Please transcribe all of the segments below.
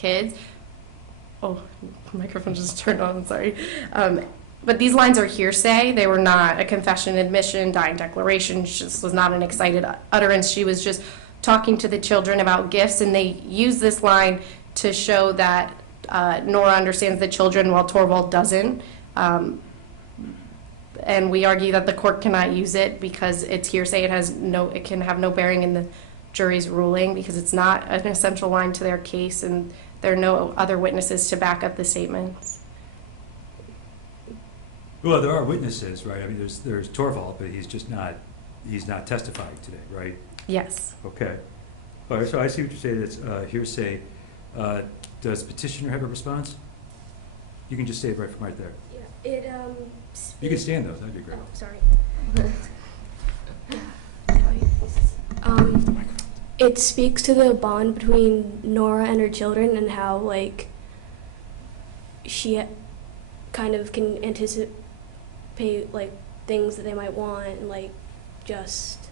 kids. Oh, microphone just turned on, sorry. But these lines are hearsay. They were not a confession, admission, dying declaration. She just was not an excited utterance. She was just talking to the children about gifts, and they use this line to show that Nora understands the children while Torvald doesn't. And we argue that the court cannot use it because it's hearsay. It can have no bearing in the jury's ruling because it's not an essential line to their case, and there are no other witnesses to back up the statements. Well, there are witnesses, right? I mean, there's Torvald, but he's not testifying today, right? Yes. Okay. All right, so I see what you're saying. It's hearsay. Does petitioner have a response? You can just say it right from right there. Yeah, you can stand though. That'd be great. Oh, sorry. It speaks to the bond between Nora and her children and how, like, she kind of can anticipate, like, things that they might want, and, like, just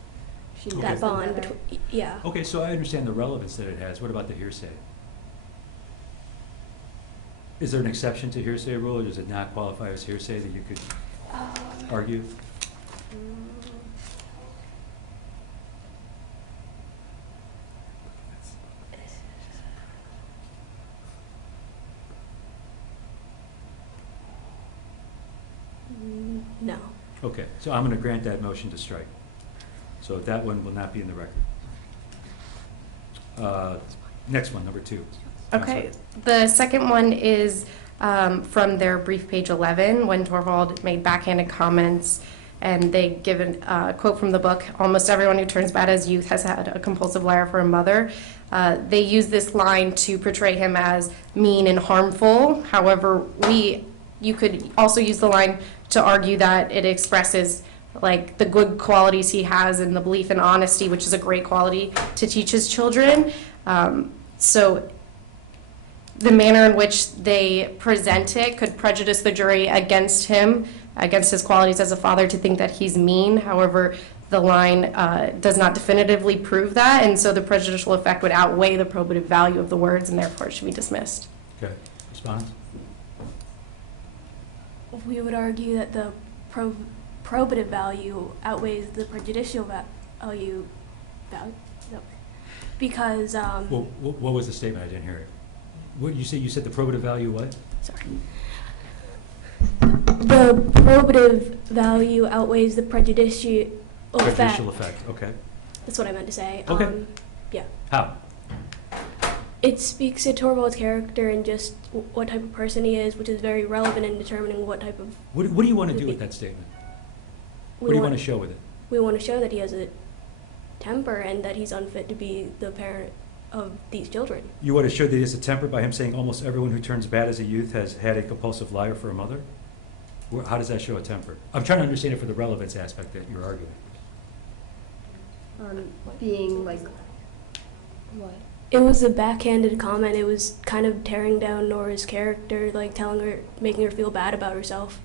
that bond between, yeah. Okay, so I understand the relevance that it has. What about the hearsay? Is there an exception to hearsay rule, or does it not qualify as hearsay that you could argue? No. Okay, so I'm going to grant that motion to strike. So that one will not be in the record. Next one, number 2. Okay, the second one is from their brief page 11 when Torvald made backhanded comments, and they give a quote from the book, "Almost everyone who turns bad as youth has had a compulsive liar for a mother." They use this line to portray him as mean and harmful. However, you could also use the line to argue that it expresses like the good qualities he has and the belief in honesty, which is a great quality to teach his children. So the manner in which they present it could prejudice the jury against him, against his qualities as a father, to think that he's mean. However, the line does not definitively prove that, and so the prejudicial effect would outweigh the probative value of the words, and therefore it should be dismissed. Okay, response? We would argue that the probative value outweighs the prejudicial value. No. Because Well, what was the statement? I didn't hear it. What you said? You said the probative value what? sorry. The probative value outweighs the prejudicial effect. Prejudicial effect. Okay. That's what I meant to say. Okay. Yeah. How? It speaks to Torvald's character and just what type of person he is, which is very relevant in determining what type of... What do you want to do with that statement? What do you want to show with it? We want to show that he has a temper and that he's unfit to be the parent of these children. You want to show that he has a temper by him saying almost everyone who turns bad as a youth has had a compulsive liar for a mother? How does that show a temper? I'm trying to understand it for the relevance aspect that you're arguing. Being like, what? It was a backhanded comment. It was kind of tearing down Nora's character, like telling her, making her feel bad about herself.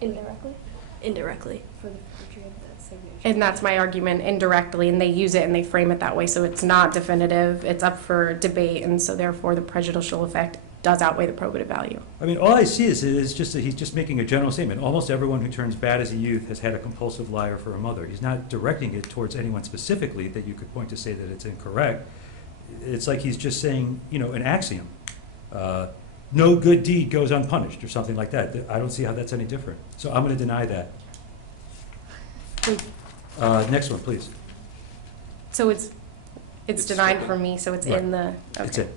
Indirectly? Indirectly. For the portray of that signature. And that's my argument, indirectly, and they use it and they frame it that way, so it's not definitive, it's up for debate, and so therefore the prejudicial effect does outweigh the probative value. I mean, all I see is just that he's just making a general statement. Almost everyone who turns bad as a youth has had a compulsive liar for a mother. He's not directing it towards anyone specifically that you could point to say that it's incorrect. It's like he's just saying, an axiom. No good deed goes unpunished or something like that. I don't see how that's any different. So I'm going to deny that. Next one, please. So it's denied for me, so it's Right. in the... Okay. That's it.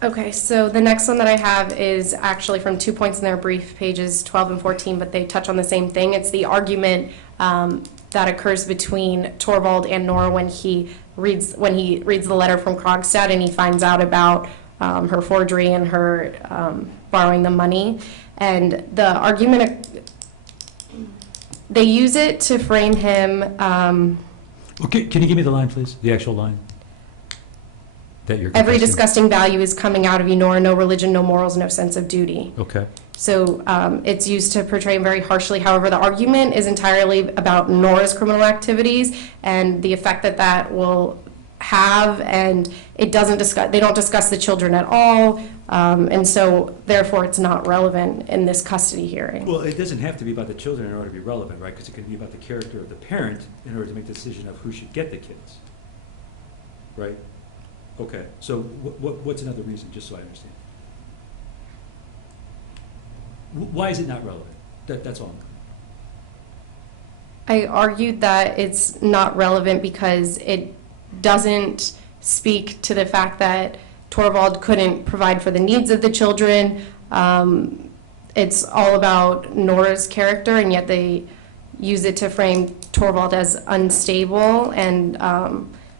Okay, so the next one that I have is actually from 2 points in their brief, pages 12 and 14, but they touch on the same thing. It's the argument that occurs between Torvald and Nora when he reads the letter from Krogstad and he finds out about her forgery and her borrowing the money. And the argument, they use it to frame him. Okay, can you give me the line, please? The actual line that you're Every contesting? disgusting value is coming out of you, Nora. No religion, no morals, no sense of duty. Okay. So it's used to portray him very harshly. However, the argument is entirely about Nora's criminal activities and the effect that that will have, and it doesn't discuss, they don't discuss the children at all, and so therefore it's not relevant in this custody hearing. Well, it doesn't have to be about the children in order to be relevant, right? Because it can be about the character of the parent in order to make the decision of who should get the kids, right? Okay, so what's another reason, just so I understand? Why is it not relevant? That's all. I argued that it's not relevant because it doesn't speak to the fact that Torvald couldn't provide for the needs of the children. It's all about Nora's character, and yet they use it to frame Torvald as unstable and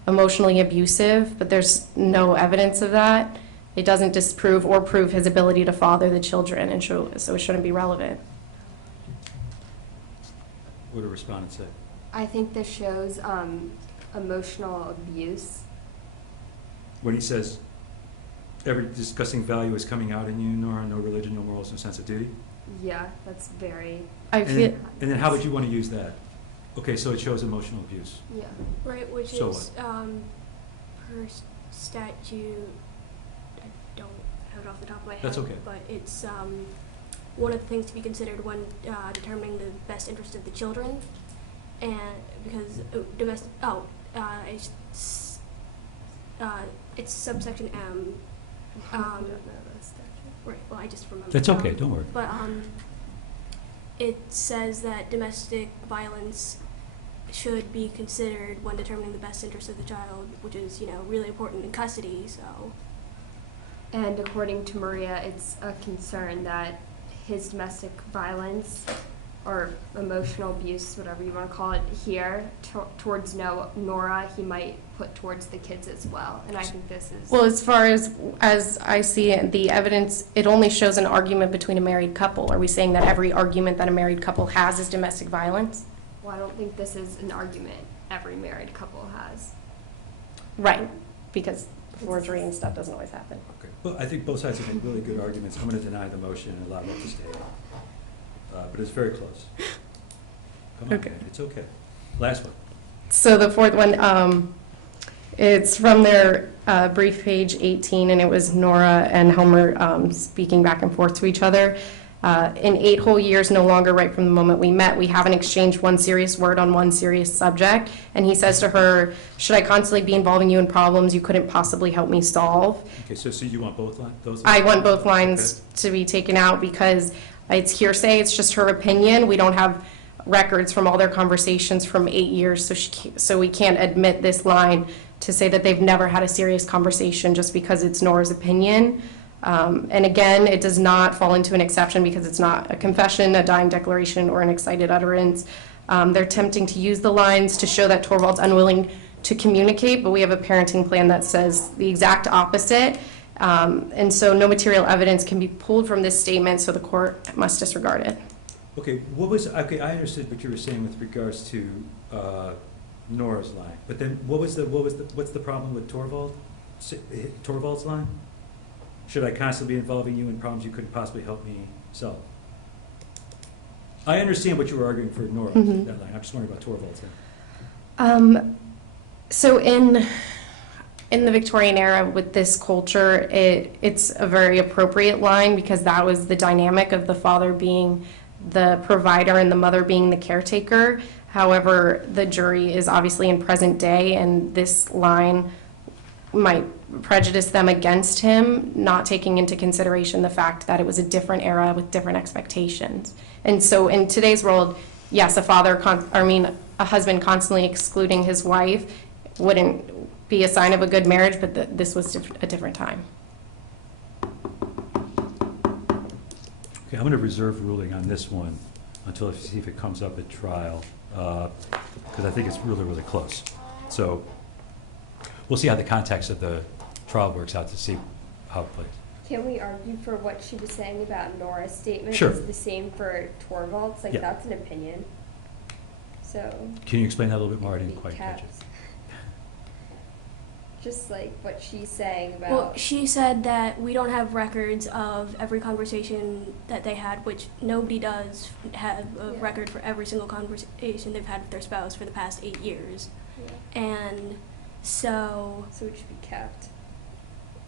emotionally abusive, but there's no evidence of that. It doesn't disprove or prove his ability to father the children, and so it shouldn't be relevant. What do respondents say? I think this shows emotional abuse. When he says, every disgusting value is coming out in you, Nora, no religion, no morals, no sense of duty? Yeah, that's very, I And feel, then how would you want to use that? Okay, so it shows emotional abuse. yeah. Right, which So is per statute. I don't have it off the top of my head. That's okay. But it's one of the things to be considered when determining the best interest of the children, and because it's subsection M. I don't know the statute. Right. Well, I just remember. That's okay, don't worry. But it says that domestic violence should be considered when determining the best interest of the child, which is, really important in custody, so. And according to Maria, it's a concern that his domestic violence or emotional abuse, whatever you want to call it here, towards Nora, he might put towards the kids as well. And I think this is... well, as far as I see it, the evidence, it only shows an argument between a married couple. Are we saying that every argument that a married couple has is domestic violence? Well, I don't think this is an argument every married couple has. Right, because forgery and stuff doesn't always happen. Okay. Well, I think both sides have made really good arguments. I'm going to deny the motion and allow it to stay. But it's very close. Come on, Okay. man, it's okay. Last one. So the fourth one, it's from their brief, page 18, and it was Nora and Helmer speaking back and forth to each other. In 8 whole years, no longer right from the moment we met, we haven't exchanged one serious word on one serious subject. And he says to her, should I constantly be involving you in problems you couldn't possibly help me solve? Okay, so you want both those? I want both lines to be taken out because it's hearsay, it's just her opinion. We don't have records from all their conversations from 8 years, so we can't admit this line to say that they've never had a serious conversation just because it's Nora's opinion. And again, it does not fall into an exception because it's not a confession, a dying declaration, or an excited utterance. They're attempting to use the lines to show that Torvald's unwilling to communicate, but we have a parenting plan that says the exact opposite. And so no material evidence can be pulled from this statement, so the court must disregard it. Okay, I understood what you were saying with regards to Nora's line, but then what's the problem with Torvald's line? Should I constantly be involving you in problems you couldn't possibly help me solve? I understand what you were arguing for Nora, Mhm. that line. I'm just wondering about Torvald's line. So in the Victorian era with this culture, it's a very appropriate line because that was the dynamic of the father being the provider and the mother being the caretaker. However, the jury is obviously in present day, and this line might prejudice them against him, not taking into consideration the fact that it was a different era with different expectations. And so in today's world, yes, a husband constantly excluding his wife wouldn't be a sign of a good marriage, but this was a different time. Okay, I'm going to reserve ruling on this one until I see if it comes up at trial, because I think it's really, really close. So we'll see how the context of the trial works out to see how it plays. Can we argue for what she was saying about Nora's statement Sure. is the same for Torvald's? Like, Yeah. that's an opinion. So. Can you explain that a little bit more? I didn't quite catch it. Caps. just like what she's saying about. Well, she said that we don't have records of every conversation that they had, which nobody does have a Yeah. record for every single conversation they've had with their spouse for the past 8 years. Yeah. And so, So it should be kept.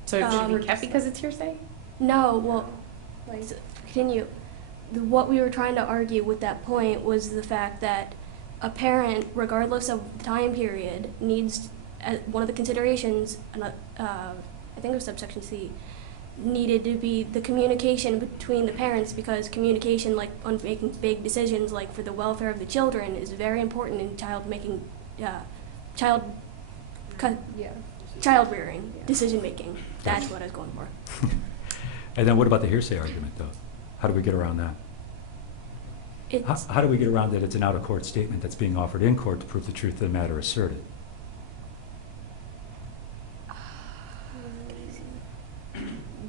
So it should Um, be kept because it's hearsay? no, well, Like, continue. What we were trying to argue with that point was the fact that a parent, regardless of the time period, needs, one of the considerations, I think it was subsection C, needed to be the communication between the parents, because communication, like on making big decisions, like for the welfare of the children, is very important in child yeah. child rearing Yeah. decision making. That's what I was going for. And then what about the hearsay argument, though? How do we get around that? It's How do we get around that it's an out-of-court statement that's being offered in court to prove the truth of the matter asserted?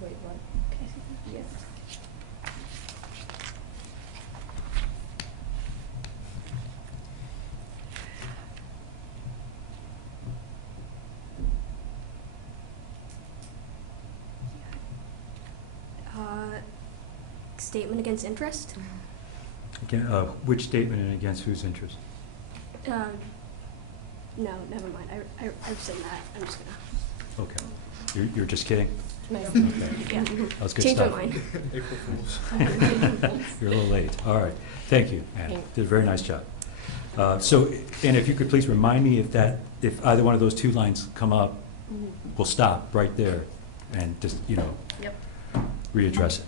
Wait, what? Yeah. statement against interest. Again, which statement and against whose interest? No, never mind. I've said that. I'm just gonna. Okay. You're just kidding? Yeah. That was good Change my stuff. mind. April Fools. You're a little late. All right. Thank you, Anna. Thanks. Did a very nice job. So, Anna, if you could please remind me if either one of those two lines come up, we'll stop right there and just, Yep. readdress it.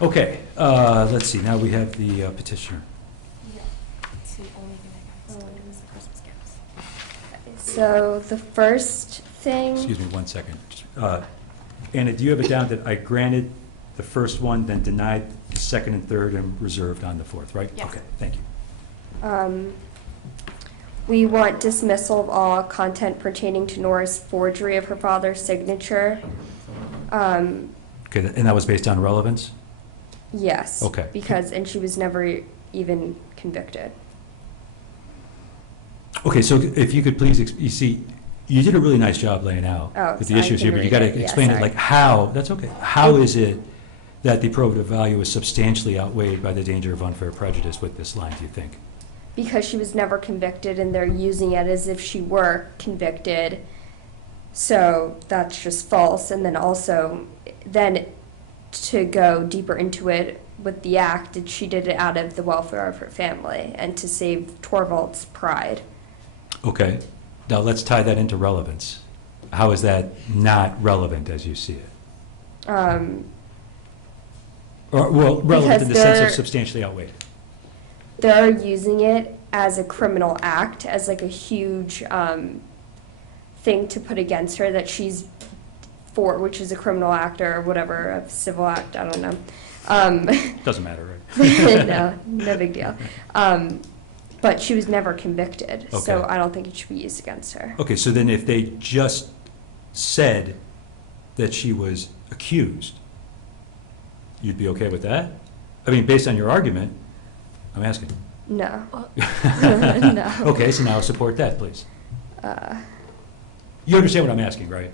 Okay, let's see. Now we have the petitioner. It's the only thing I got. Is the Christmas gifts. So the first thing. Excuse me 1 second. Anna, do you have it down that I granted the first one, then denied the second and third, and reserved on the fourth, right? Yes. Okay, thank you. We want dismissal of all content pertaining to Nora's forgery of her father's signature. Okay, and that was based on relevance? Yes. Okay. And she was never even convicted. Okay, so if you could please, you see, you did a really nice job laying out Oh, with so the I issues can here, but you read got it. to Yeah, explain it, sorry. like how, that's okay. How is it that the probative value is substantially outweighed by the danger of unfair prejudice with this line, do you think? Because she was never convicted and they're using it as if she were convicted. So that's just false. And then also, to go deeper into it with the act, she did it out of the welfare of her family and to save Torvald's pride. Okay, now let's tie that into relevance. How is that not relevant as you see it? Or, well, relevant in the sense of substantially outweighed. They're using it as a criminal act, as like a huge thing to put against her that she's for, which is a criminal act or whatever, a civil act, I don't know. Doesn't matter, right? No big deal. But she was never convicted, so Okay. I don't think it should be used against her. Okay, so then if they just said that she was accused, you'd be okay with that? I mean, based on your argument, I'm asking. No. Well, No. Okay, so now support that, please. Uh, You understand what I'm asking, right?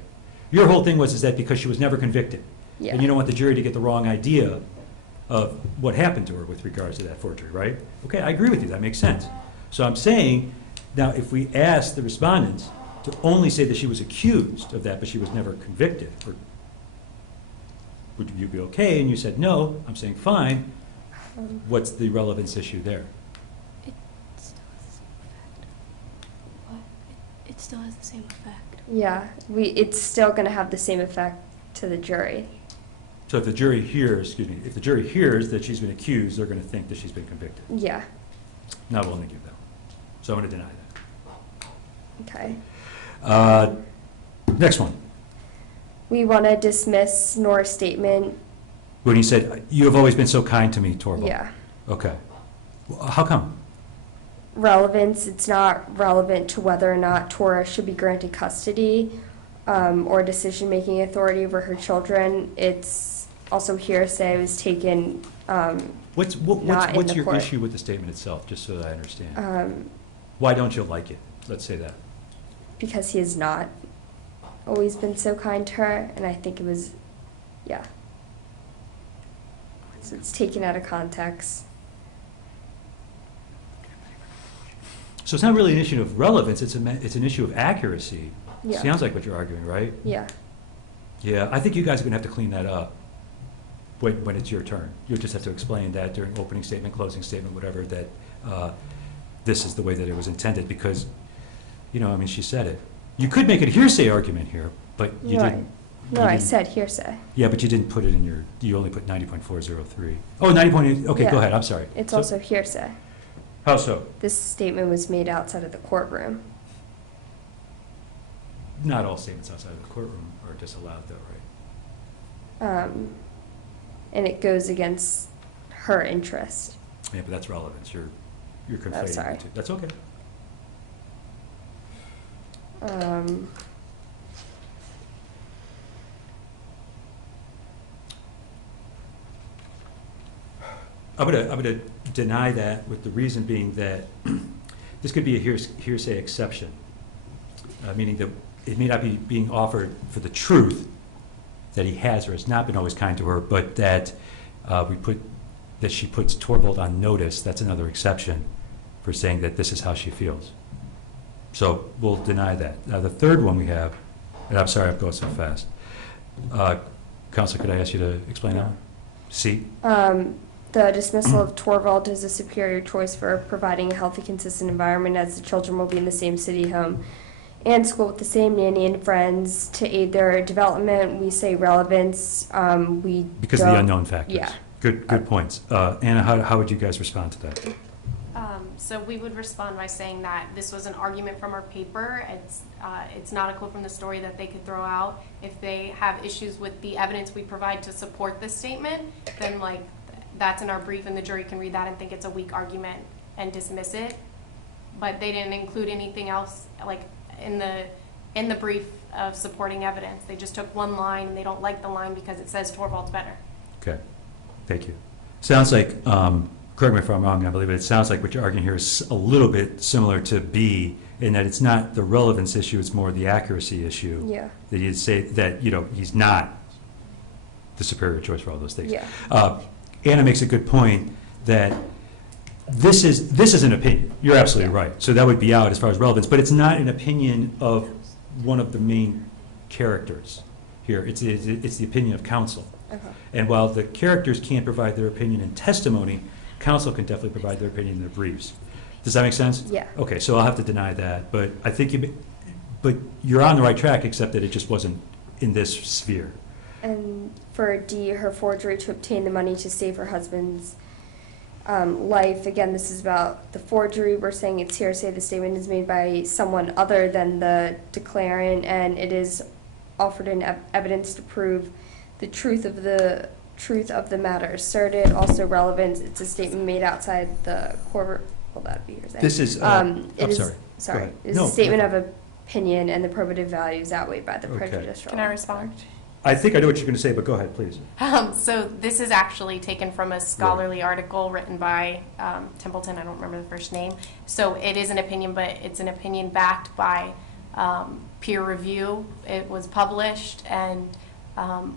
Your whole thing was is that because she was never convicted, yeah. and you don't want the jury to get the wrong idea of what happened to her with regards to that forgery, right? Okay, I agree with you, that makes sense. So I'm saying, now, if we ask the respondents to only say that she was accused of that, but she was never convicted, or would you be okay? And you said no, I'm saying fine. What's the relevance issue there? It still has the same effect. Yeah, it's still going to have the same effect to the jury. So if the jury hears, if the jury hears that she's been accused, they're going to think that she's been convicted. Yeah. Not willing to give that. So I'm going to deny Okay. that. Next one. We want to dismiss Nora's statement. When he said, "You have always been so kind to me, Torvald." Yeah. Okay. Well, how come? Relevance, it's not relevant to whether or not Tora should be granted custody or decision-making authority over her children. It's also hearsay. It was taken What's not in the your court. issue with the statement itself, just so that I understand? Why don't you like it? Let's say that. because he is not always been so kind to her, and I think it was, yeah. So it's taken out of context. So it's not really an issue of relevance, it's an issue of accuracy. Yeah. Sounds like what you're arguing, right? Yeah. Yeah, I think you guys are gonna have to clean that up when it's your turn. You'll just have to explain that during opening statement, closing statement, whatever, that this is the way that it was intended, because, you know, I mean, she said it. You could make it a hearsay argument here, but you Right. didn't. No, you I didn't- said hearsay. Yeah, but you didn't put it in your, you only put 90.403. Oh, 90.8, okay, go Yeah. ahead, I'm sorry. It's So- also hearsay. How so? This statement was made outside of the courtroom. Not all statements outside of the courtroom are disallowed though, right? And it goes against her interest. Yeah, but that's relevance, you're conflating sorry. the two. That's okay. I'm gonna deny that, with the reason being that this could be a hearsay exception, meaning that it may not be being offered for the truth that he has or has not been always kind to her, but that that she puts Torvald on notice. That's another exception for saying that this is how she feels. So we'll deny that. Now, the third one we have, and I'm sorry I'm going so fast. Counselor, could I ask you to explain that one? C? The dismissal of Torvald is a superior choice for providing a healthy, consistent environment, as the children will be in the same city home and school with the same nanny and friends to aid their development. We say relevance. Because of the unknown factors. Yeah. Good points. Anna, how would you guys respond to that? So we would respond by saying that this was an argument from our paper. It's not a quote from the story that they could throw out. If they have issues with the evidence we provide to support this statement, then that's in our brief, and the jury can read that and think it's a weak argument and dismiss it. But they didn't include anything else in the brief of supporting evidence. They just took one line, and they don't like the line because it says Torvald's better. Okay, thank you. Sounds like, correct me if I'm wrong, I believe it sounds like what you're arguing here is a little bit similar to B, in that it's not the relevance issue, it's more the accuracy issue. Yeah. That you'd say that, he's not the superior choice for all those things. Yeah. Anna makes a good point that this is an opinion. You're absolutely right. So that would be out as far as relevance, but it's not an opinion of one of the main characters here. It's the opinion of counsel. Okay. And while the characters can't provide their opinion in testimony, counsel can definitely provide their opinion in their briefs. Does that make sense? Yeah. Okay, so I'll have to deny that, but I think but you're on the right track, except that it just wasn't in this sphere. And for D, her forgery to obtain the money to save her husband's life. Again, this is about the forgery. We're saying it's hearsay. The statement is made by someone other than the declarant, and it is offered in evidence to prove the truth of the matter asserted. Also relevant, it's a statement made outside the court. Will that be hearsay? This is, it I'm is- sorry. Sorry. Go ahead. It's No, a statement go of opinion, and the probative value is outweighed by the Okay. prejudicial. Can I respond? I think I know what you're going to say, but go ahead, please. So this is actually taken from a scholarly article written by Templeton. I don't remember the first name. So it is an opinion, but it's an opinion backed by peer review. It was published, and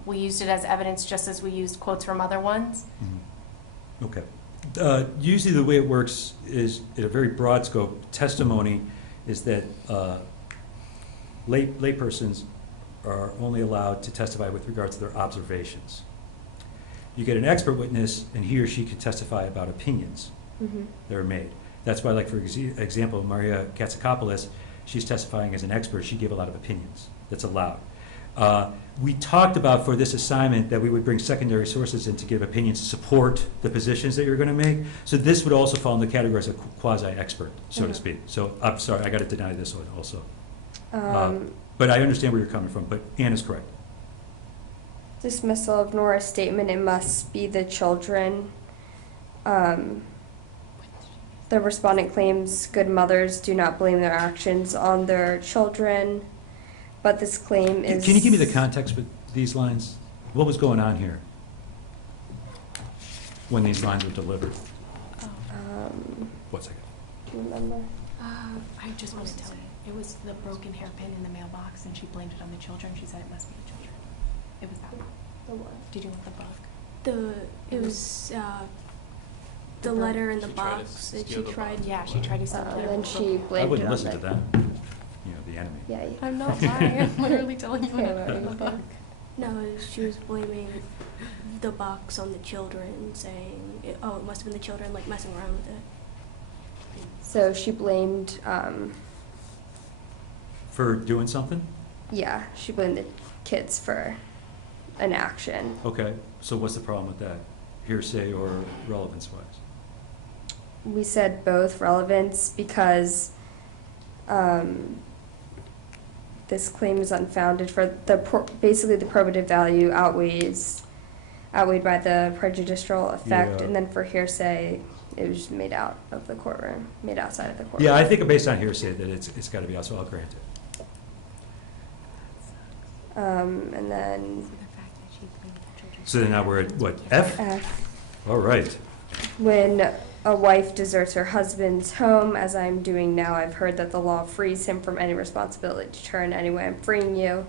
we used it as evidence just as we used quotes from other ones. Mhm. Okay. Usually the way it works is, in a very broad scope, testimony is that laypersons are only allowed to testify with regards to their observations. You get an expert witness, and he or she can testify about opinions Mm-hmm. that are made. That's why, like, for example, Maria Katsakopoulos, she's testifying as an expert. She gave a lot of opinions. That's allowed. We talked about for this assignment that we would bring secondary sources in to give opinions to support the positions that you're going to make. So this would also fall in the category as a quasi-expert, so to Mhm. speak. So I'm sorry, I got to deny this one also. Um, But I understand where you're coming from, but Anna's correct. Dismissal of Nora's statement, it must be the children. The respondent claims good mothers do not blame their actions on their children, but this claim is... Can you give me the context with these lines? What was going on here when these lines were delivered? One second. Do you remember? I just want to tell you. It was the broken hairpin in the mailbox, and she blamed it on the children. She said it must be the children. It was that one. The what? Did you want the book? It was the letter in the She tried to box that steal she the tried. box. Yeah, she tried to steal And it. then she I blamed it wouldn't on listen to the. that, you know, the enemy. Yeah. I'm not lying. I'm literally telling you what Okay, happened in the Lauren. book. No, she was blaming the box on the children, saying, it must have been the children, like, messing around with it. So she blamed, For doing something? yeah, she blamed the kids for an action. Okay, so what's the problem with that? Hearsay or relevance-wise? We said both relevance because this claim is unfounded for basically the probative value outweighed by the prejudicial effect, Yeah. and then for hearsay, it was made out of the courtroom, made outside of the courtroom. Yeah, I think based on hearsay that it's got to be out, so I'll grant it. And then So the fact that she blamed the children. So then now we're at, what, F? F, All right. when a wife deserts her husband's home, as I'm doing now, I've heard that the law frees him from any responsibility to turn anyway. I'm freeing you.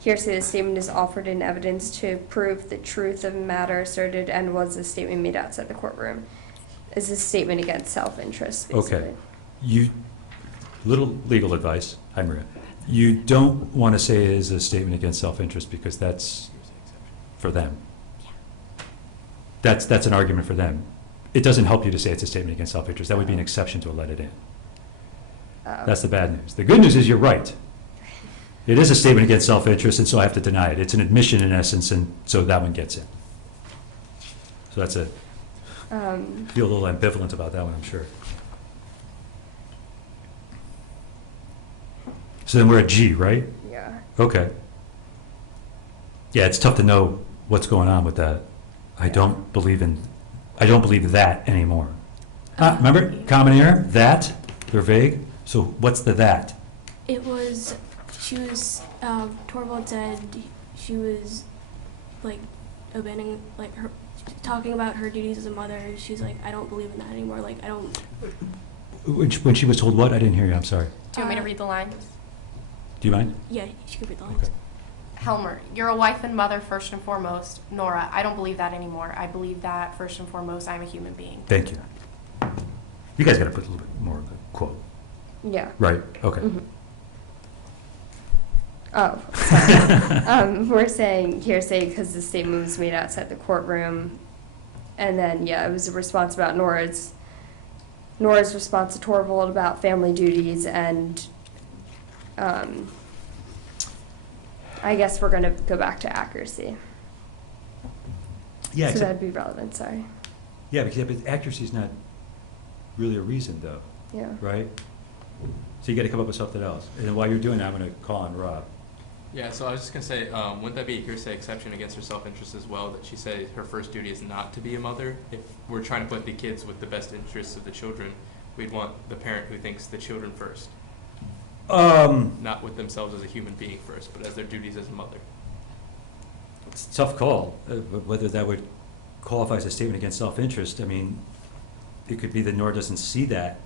Hearsay, the statement is offered in evidence to prove the truth of matter asserted and was a statement made outside the courtroom. Is a statement against self-interest, basically. Okay. You, little legal advice, hi Maria. You don't want to say it is a statement against self-interest because that's for them. That's an argument for them. It doesn't help you to say it's a statement against self-interest. That would be an exception to let it in. That's the bad news. The good news is you're right. It is a statement against self-interest, and so I have to deny it. It's an admission in essence, and so that one gets in. So that's a, feel a little ambivalent about that one, I'm sure. So then we're at G, right? Yeah. Okay. Yeah, it's tough to know what's going on with that. I don't believe that anymore. Remember, common error, that, they're vague. So what's the that? It was, Torvald said she was, like, abandoning, like, her, talking about her duties as a mother. She's like, I don't believe in that anymore. Like, I don't. When she was told what? I didn't hear you, I'm sorry. Do you want me to read the lines? Do you mind? Yeah, she could read the Okay. lines. Helmer, you're a wife and mother first and foremost. Nora, I don't believe that anymore. I believe that first and foremost, I'm a human being. Thank you. You guys got to put a little bit more of the quote. Yeah. Right, okay. Mhm. Oh, sorry. We're saying hearsay because the statement was made outside the courtroom. And then, yeah, it was a response about Nora's response to Torvald about family duties, and I guess we're going to go back to accuracy. Yeah, So except, that'd be relevant, sorry. yeah, but accuracy is not really a reason, though, Yeah. right? So you got to come up with something else. And then while you're doing that, I'm going to call on Rob. Yeah, so I was just going to say, wouldn't that be a hearsay exception against her self-interest as well, that she said her first duty is not to be a mother? If we're trying to put the kids with the best interests of the children, we'd want the parent who thinks the children first, not with themselves as a human being first, but as their duties as a mother. It's a tough call, but whether that would qualify as a statement against self-interest. I mean, it could be that Nora doesn't see that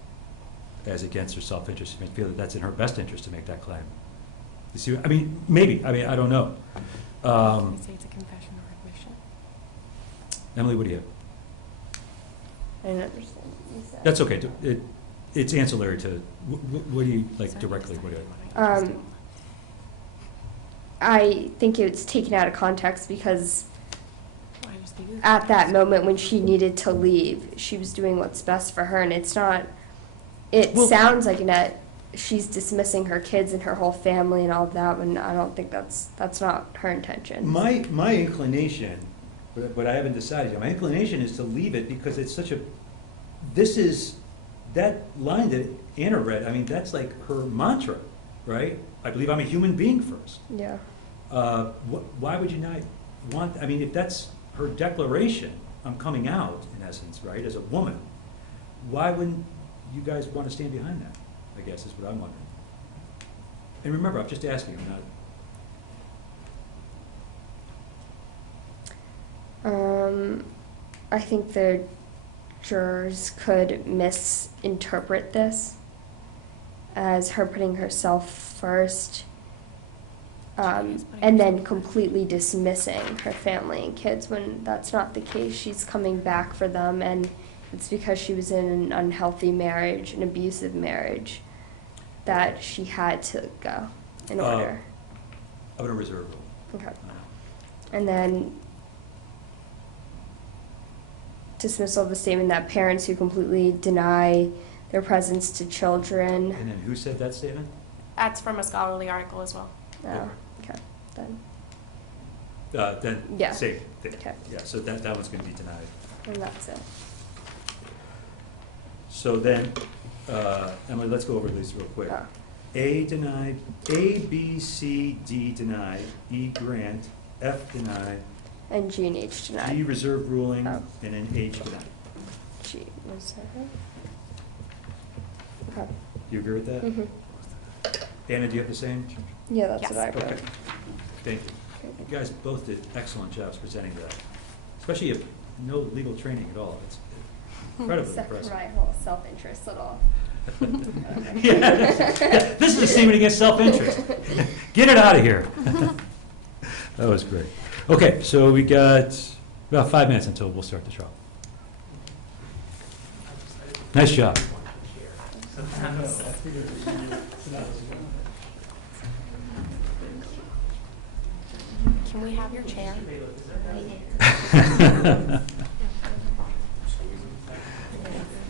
as against her self-interest. She may feel that that's in her best interest to make that claim. You see, I mean, maybe. I mean, I don't know. Can we say it's a confession or admission? Emily, what do you have? I didn't understand what you said. That's okay. It's ancillary to, what do you, like, So I directly, just what do tell you? you what I understand. I think it's taken out of context because Well, I just think it's- at that moment when she needed to leave, she was doing what's best for her, and it's not, it Well- sounds like she's dismissing her kids and her whole family and all of that, and I don't think that's not her intention. My inclination, but I haven't decided yet, my inclination is to leave it because it's such a, that line that Anna read, I mean, that's like her mantra, right? I believe I'm a human being first. Yeah. Why would you not want, I mean, if that's her declaration, I'm coming out, in essence, right, as a woman, why wouldn't you guys want to stand behind that, I guess, is what I'm wondering. And remember, I'm just asking, I'm not, I think the jurors could misinterpret this as her putting herself first, and then completely dismissing her family and kids when that's not the case. She's coming back for them, and it's because she was in an unhealthy marriage, an abusive marriage, that she had to go in order. I'm going to reserve rule. Okay. And then dismissal of the statement that parents who completely deny their presence to children. And then who said that statement? That's from a scholarly article as well. Oh, okay. Then, Then, Yeah. same thing. Okay. Yeah, so that one's going to be denied. and that's it. So then, Emily, let's go over these real quick. Oh. A denied, A, B, C, D denied, E grant, F denied, And G and H G denied. reserve ruling, Oh. and then H denied. G was that right? Okay. Do you agree with that? Mhm. Anna, do you have the same? Yeah, that's Yes. what I wrote. Okay, thank you. You guys both did excellent jobs presenting that, especially if no legal training at all. It's incredibly Except for impressive. my whole self-interest at all. Yeah, this is a statement against self-interest. Get it out of here. That was great. Okay, so we got about 5 minutes until we'll start the trial. Nice job. Can we have your chair?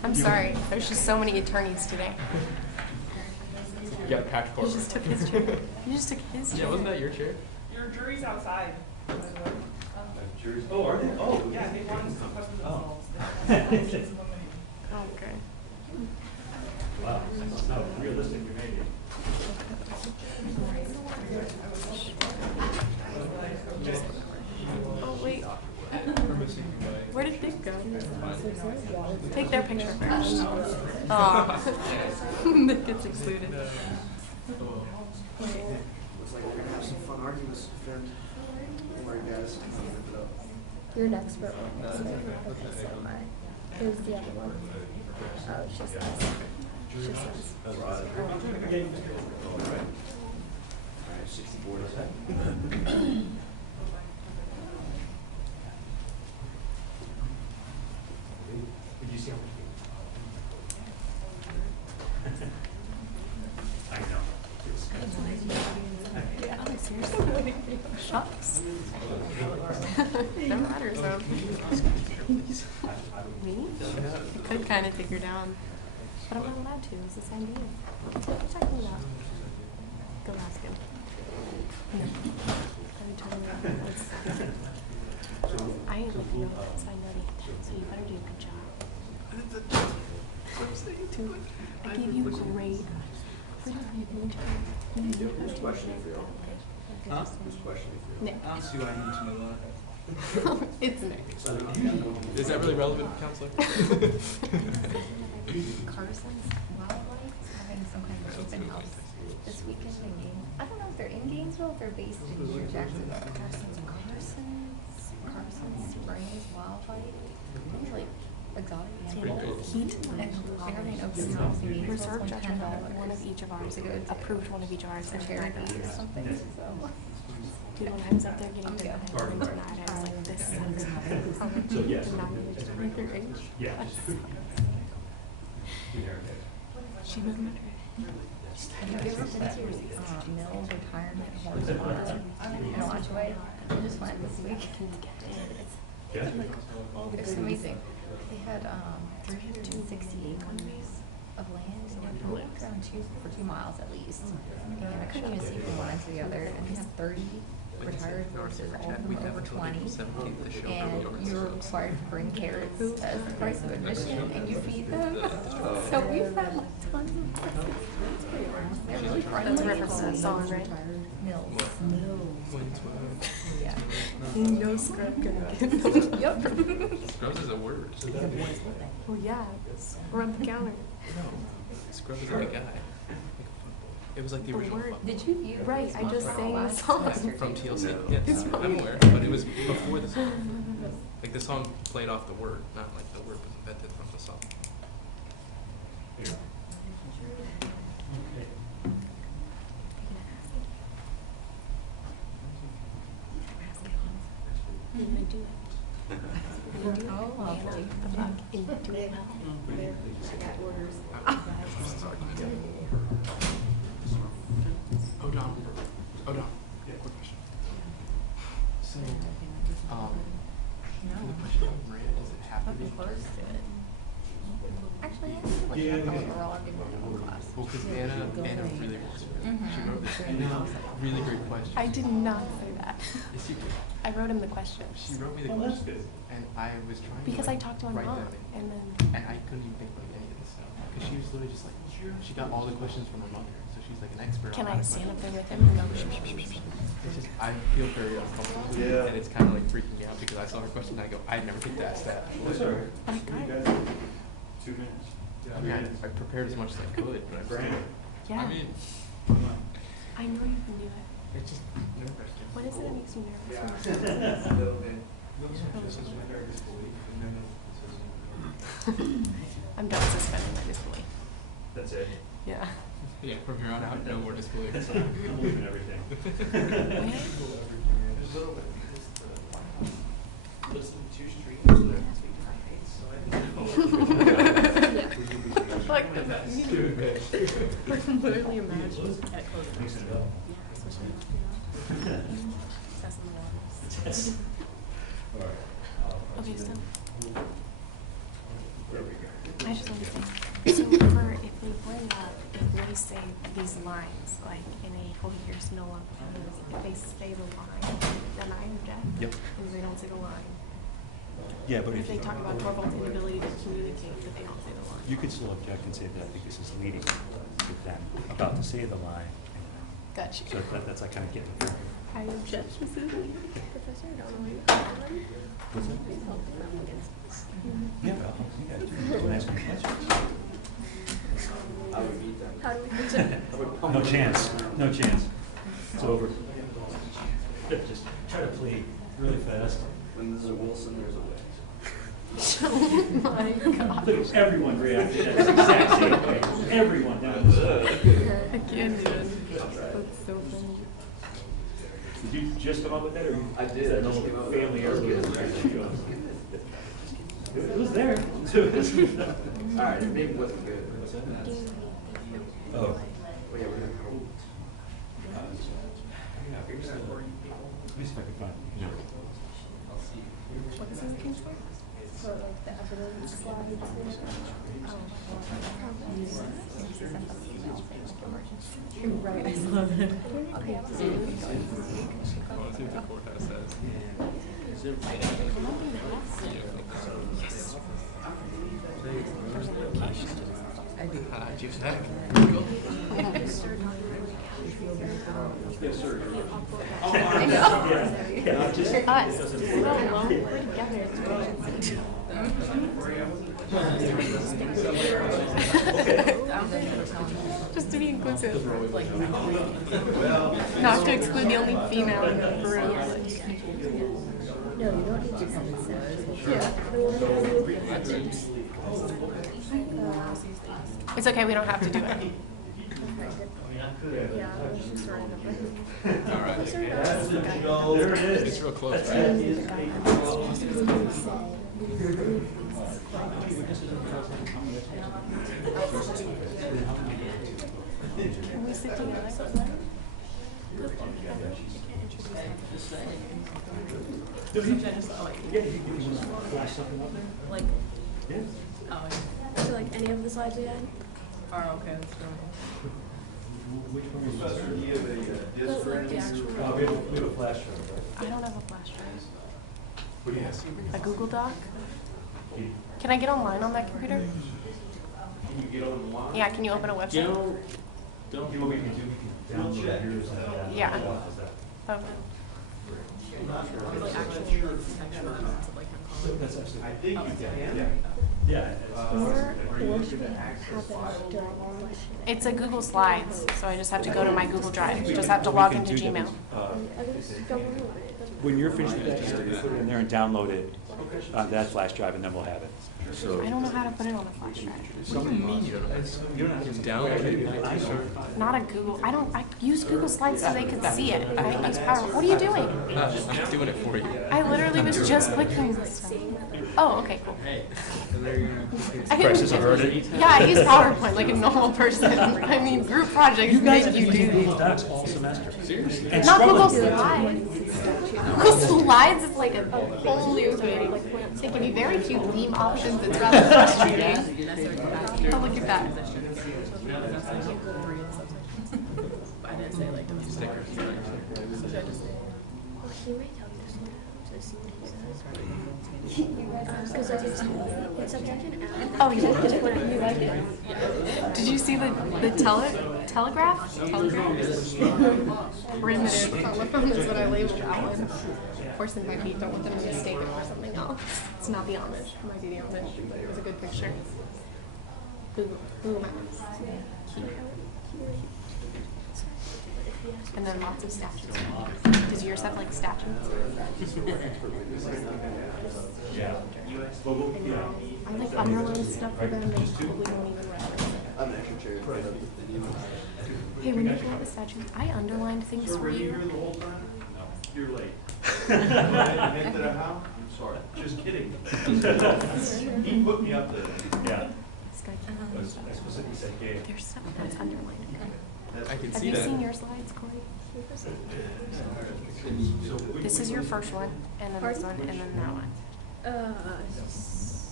I'm sorry, there's just so many attorneys today. Yeah, Patch You Corbin. just took his chair. You just took his chair. Yeah, wasn't that your chair? Your jury's outside. Oh, are they? Oh. Yeah, they want to sequester Oh. themselves. Okay. Wow, that's how realistic you made it. Oh, wait. Where did Dick go? Take their picture first. Aw. Nick gets excluded. Looks like we're gonna have some fun arguments, defend. Don't worry, guys. I'll rip it up. You're an expert witness. Okay, so am I. Who's the other one? Oh, she says. She says. All right. 64 to 7. Did you see how much? I know. Shucks. No matters though. Me? I could kind of take her down. But I'm not allowed to. It's the same deal. What are you talking about? Go ask him. No. I would turn around. I ain't looking no sign ready. So you better do a good job. Dude, I gave you great. Who's questioning for you? Huh? Who's questioning for you? Nick. Do I need to know that? It's Nick. Is that really relevant, Counselor? Carson's Wildlife is having some kind of open house this weekend in Gainesville. I don't know if they're in Gainesville, if they're based in New Jacksonville. Carson's Springs Wildlife. It's like exotic animals. Heat. And apparently an open house in Gainesville Reserve is judgment $10 of one of each of ours, to go to. approved one of each of ours. For and charity or something, so. Dude, when I was up there getting the Pardon? denied, I was like, this sucks. So, yes. Denied your age? Yeah. She doesn't matter. Have you ever been to Mills Retirement Horse Farm in Lodgeway? I just went this week. Yeah? It's amazing. They had 360 acres of land, and you walked around for 2 miles at least. And I couldn't even see from one end to the other. And they have 30 retired horses, all of them over 20. And you're required to bring carrots as the price of admission, and you feed them. So we've had like tons of horses. It's pretty awesome. They're really friendly. That's a reference to that song, right? Mills. Yeah. No scrub gonna get them. Yep. Scrubs is a word. Well, yeah, we're on the counter. Scrub is like a guy. It was like the The original word. fuck Did you view? Right, I just sang the song. from TLC. Yes, I'm aware, but it was before the song. Like the song played off the word, not like the word was invented from the song. Oh, lovely. Oh, Dom. Oh, Dom. Quick question. So, the question of Maria, does it have to be? Close to it. Actually, I think like overall, I'll give it a whole class. Well, because Anna really wants to. She wrote this really great question. I did not say that. Yes, you did. I wrote him the questions. She wrote me the question, and I was trying Because to I talked to my write mom, them in. and then And I couldn't even think like any of this stuff. Because she was literally just like, she got all the questions from her mother. So she's like an expert can on I how to stand up question. there with him and go? It's just, I feel very uncomfortable with it, and it's kind of like freaking me out because I saw her question and I go, I'd never get to ask that. That's all right. I got it. 2 minutes. I mean, I prepared as much as I could, but I Brandon. Yeah. I mean, I know you can do it. it's just nerve-wracking. What is it that makes you nervous? A little bit. I'm done suspending my disbelief. That's it. Yeah. Yeah, from here on out, no more disbelief. I'm believing everything. Like, literally imagine at close Mixing it up. Okay, so There we go. I just want to say, so for if they bring up, if they say these lines, like in a coherence no one, if they say the line, then I object. Yep. Because they don't say the line. Yeah, but If they talk about Torvald's inability to communicate, but they don't say the line. you could still object and say that I think this is leading with them about to say the line. Gotcha. So that's like kind of getting. I object specifically. Professor, I don't know. What's that? Yeah, well, you got to ask me questions. I would beat them. How do we fix it? I would pump No them. chance, no chance. It's over. Just try to play really fast. When there's a Wilson, there's a Witt. Oh my god. Look, everyone reacted that exact same way. Everyone did. I can't do it. That's so funny. Did you just come up with that, or? I did, I just came up with it. Family heirloom. It was there. All right, it maybe wasn't good. Oh. But yeah, we're gonna go. Let me see if I can find it. No. What is he looking for? For like the evidence slides. Right, I saw that. Okay, Well, let's see what the courthouse says. Chief Stack. Yes, sir. I know. Yeah, just. Us, we're not alone, we're together. Just to be inclusive. Not to exclude the only female in the room. No, you don't need to come and say. Yeah. It's okay, we don't have to do it. Yeah, let's just write All right. There it is. It's real close, right? Can we sit together? Yeah, you want to flash something up there? Like, Yeah. so like any of the slides we had? Which one is this? Do you have a disc or anything? We have a flash drive, I don't have a flash drive. What do you have? A Google Doc? Can I get online on that computer? Can you get on the line? Yeah, can you open a website? Don't you want me to do? We can download it here. Yeah. Okay. That's absolutely. I think you can. Yeah. Or should it happen during question? It's a Google Slides, so I just have to go to my Google Drive. Just have to log into Gmail. I guess go on with it. When you're finished with that, just put it in there and download it on that flash drive, and then we'll have it. So. I don't know how to put it on a flash drive. What do you mean you don't know? You can download it. Not a Google. I use Google Slides so they can see it. I use PowerPoint. What are you doing? I'm doing it for you. I literally was just clicking this stuff. Oh, okay, cool. Prices are it. Yeah, I use PowerPoint like a normal person. I mean, group projects make you do these these. docs all semester. Seriously? And Not Google struggling. Slides. Google Slides is like a whole new thing. They give you very few theme options. It's rather frustrating. Oh, look at that. Oh, yeah. Did you see the telegraph? Primitive telephone is what I labeled that one. Horse and my feet, don't want them to mistake it for something else. It's not the Amish. It might be the Amish, but it was a good picture. Google Maps. And then lots of statues. Does yours have like statues? I like underline stuff for them and probably won't even reference it. I'm actually cherry picked up. Hey, when you pull up the statues, I underlined things for you. You're late. I'm sorry. Just kidding. He put me up there. Yeah. This guy came out with stuff. There's stuff that's underlined. I can Have see you that. seen your slides, Corey? This is your first one, and then this one, and then that one.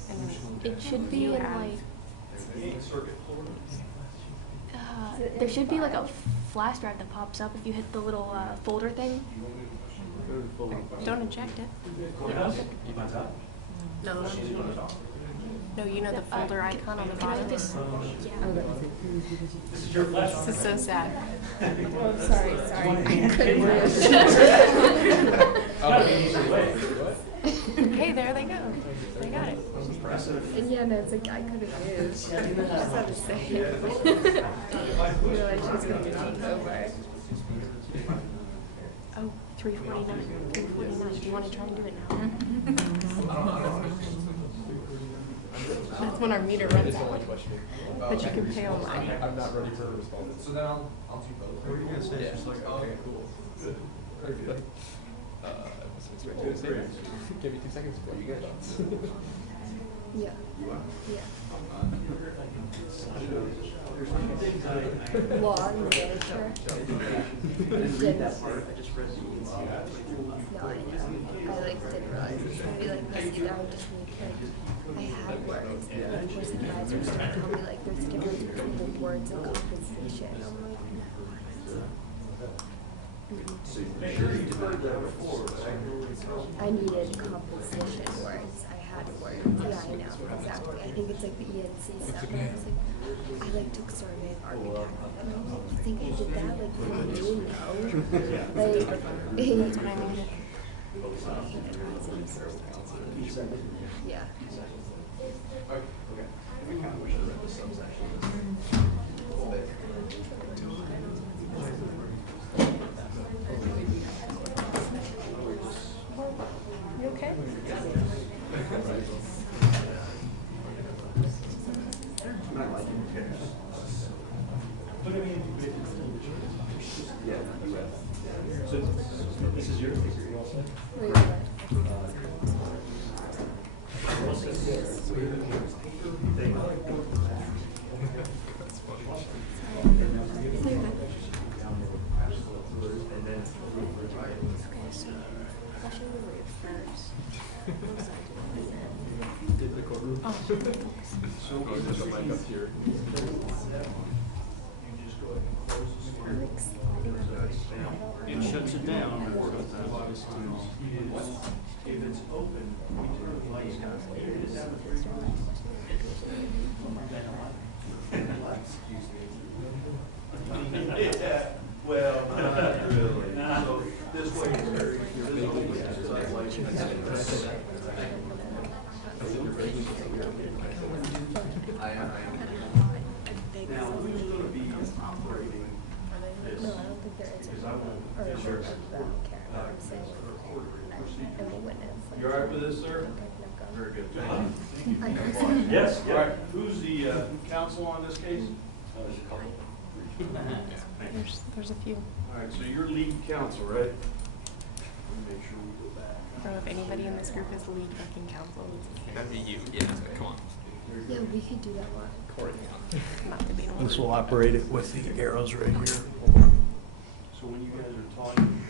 And then It should be you in have- like. There should be like a flash drive that pops up if you hit the little folder thing. Don't eject it. No. No, you know the folder icon on the bottom? This is so sad. Sorry. Hey, there they go. They got it. Yeah, no, it's like I could have used. I just had to say it. You realize she's going to take over. Oh, 349. 349. Do you want to try and do it now? That's when our meter runs out. But you can pay online. I'm not ready for a response. So then I'll do both. What are you gonna say? It's just like, okay, cool. Good. Very good. I wasn't expecting to say that. Give me 2 seconds before you get done. Yeah. Well, our manager didn't. No, I know. I like didn't realize it was gonna be like this either. I just need like I had words and the course advisors would tell me like there's a difference between the words and compensation. I'm like, I needed compensation words. I had words. Yeah, I know, exactly. I think it's like the ENC stuff. And I was like, I like took survey of architecture. And I was like, you think I did that? Like, you know? Like, that's what I mean. Yeah. You okay? So this is yours? You all set? It shuts it down. If it's open, yeah, well, not really. So this way is very, now, who's going to be operating this? No, I don't think there is. Because I won't. Or Yes, sir. I don't care. I'm saying, and we'll witness. You all right with this, sir? Okay. Very good. Thank you. Yes, all right. Who's the counsel on this case? There's a couple. There's a few. All right, so you're lead counsel, right? Let me make sure we go back. I don't know if anybody in this group is lead fucking counsel. That'd be you. Yeah. Come on. Yeah, we could do that one. Corey. Not to be the one. This will operate it with the arrows right here. So when you guys are talking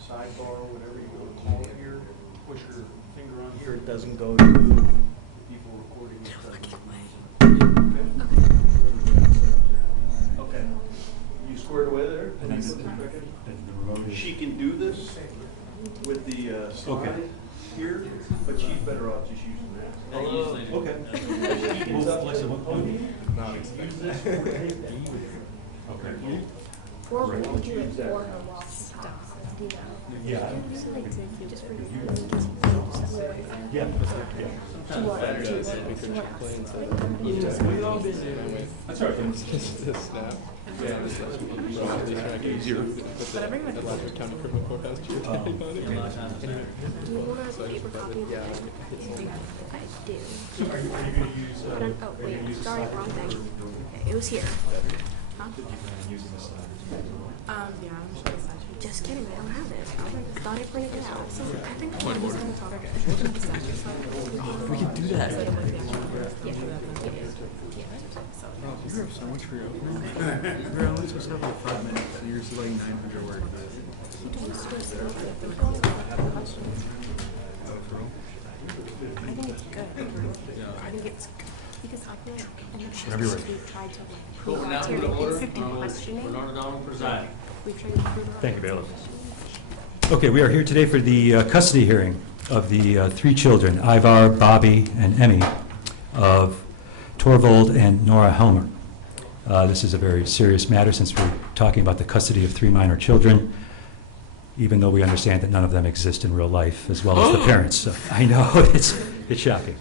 sidebar or whatever you want to call it here, push your finger on here. It doesn't go to the People recording this. Okay. Okay. You squared away there? And then Okay. the remote is- She can do this with the slide here, but she's better off just using that. Okay. Well, Alexa, what- Okay. Or we Right. could do it for her while she talks. Do that. Yeah. Just for Yeah. Do you want to do it? That's all right. But everyone Do you want a paper copy of the thing? I do. Are you going to use? Oh, wait, sorry, wrong thing. It was here. Huh? Using this slide. yeah, I'm sure it's actually. Just kidding, I don't have it. I thought I printed it out. So I think I Point of was order. going to talk about it. We could do that. You have so much for your We're only supposed to have like 5 minutes, and you're just like 900 words. I think it's good. I think it's good. Because I feel like in the Whenever you're past ready. we've tried to like prove our theories and questioning. We've tried to prove our Thank you, Bailiff. Okay, we are here today for the custody hearing of the 3 children, Ivar, Bobby, and Emmy, of Torvald and Nora Helmer. This is a very serious matter since we're talking about the custody of 3 minor children, even though we understand that none of them exist in real life, as well as the parents. So I know, it's shocking.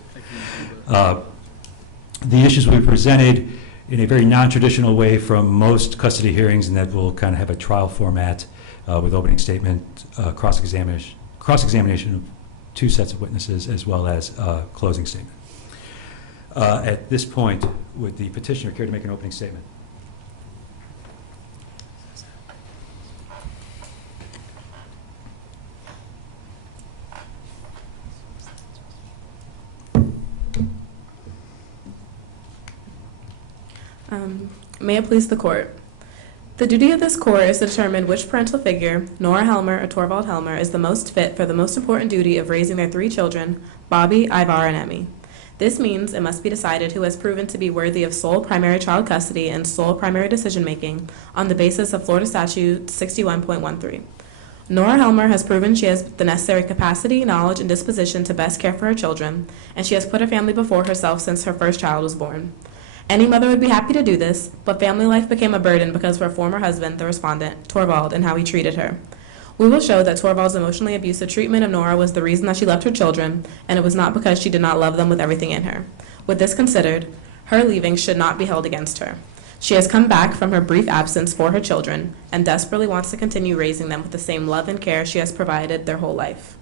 The issues will be presented in a very non-traditional way from most custody hearings, and that will kind of have a trial format with opening statement, cross-examination of 2 sets of witnesses, as well as closing statement. At this point, would the petitioner care to make an opening statement? May it please the court. The duty of this court is to determine which parental figure, Nora Helmer or Torvald Helmer, is the most fit for the most important duty of raising their 3 children, Bobby, Ivar, and Emmy. This means it must be decided who has proven to be worthy of sole primary child custody and sole primary decision-making on the basis of Florida Statute 61.13. Nora Helmer has proven she has the necessary capacity, knowledge, and disposition to best care for her children, and she has put her family before herself since her first child was born. Any mother would be happy to do this, but family life became a burden because of her former husband, the respondent, Torvald, and how he treated her. We will show that Torvald's emotionally abusive treatment of Nora was the reason that she left her children, and it was not because she did not love them with everything in her. With this considered, her leaving should not be held against her. She has come back from her brief absence for her children and desperately wants to continue raising them with the same love and care she has provided their whole life.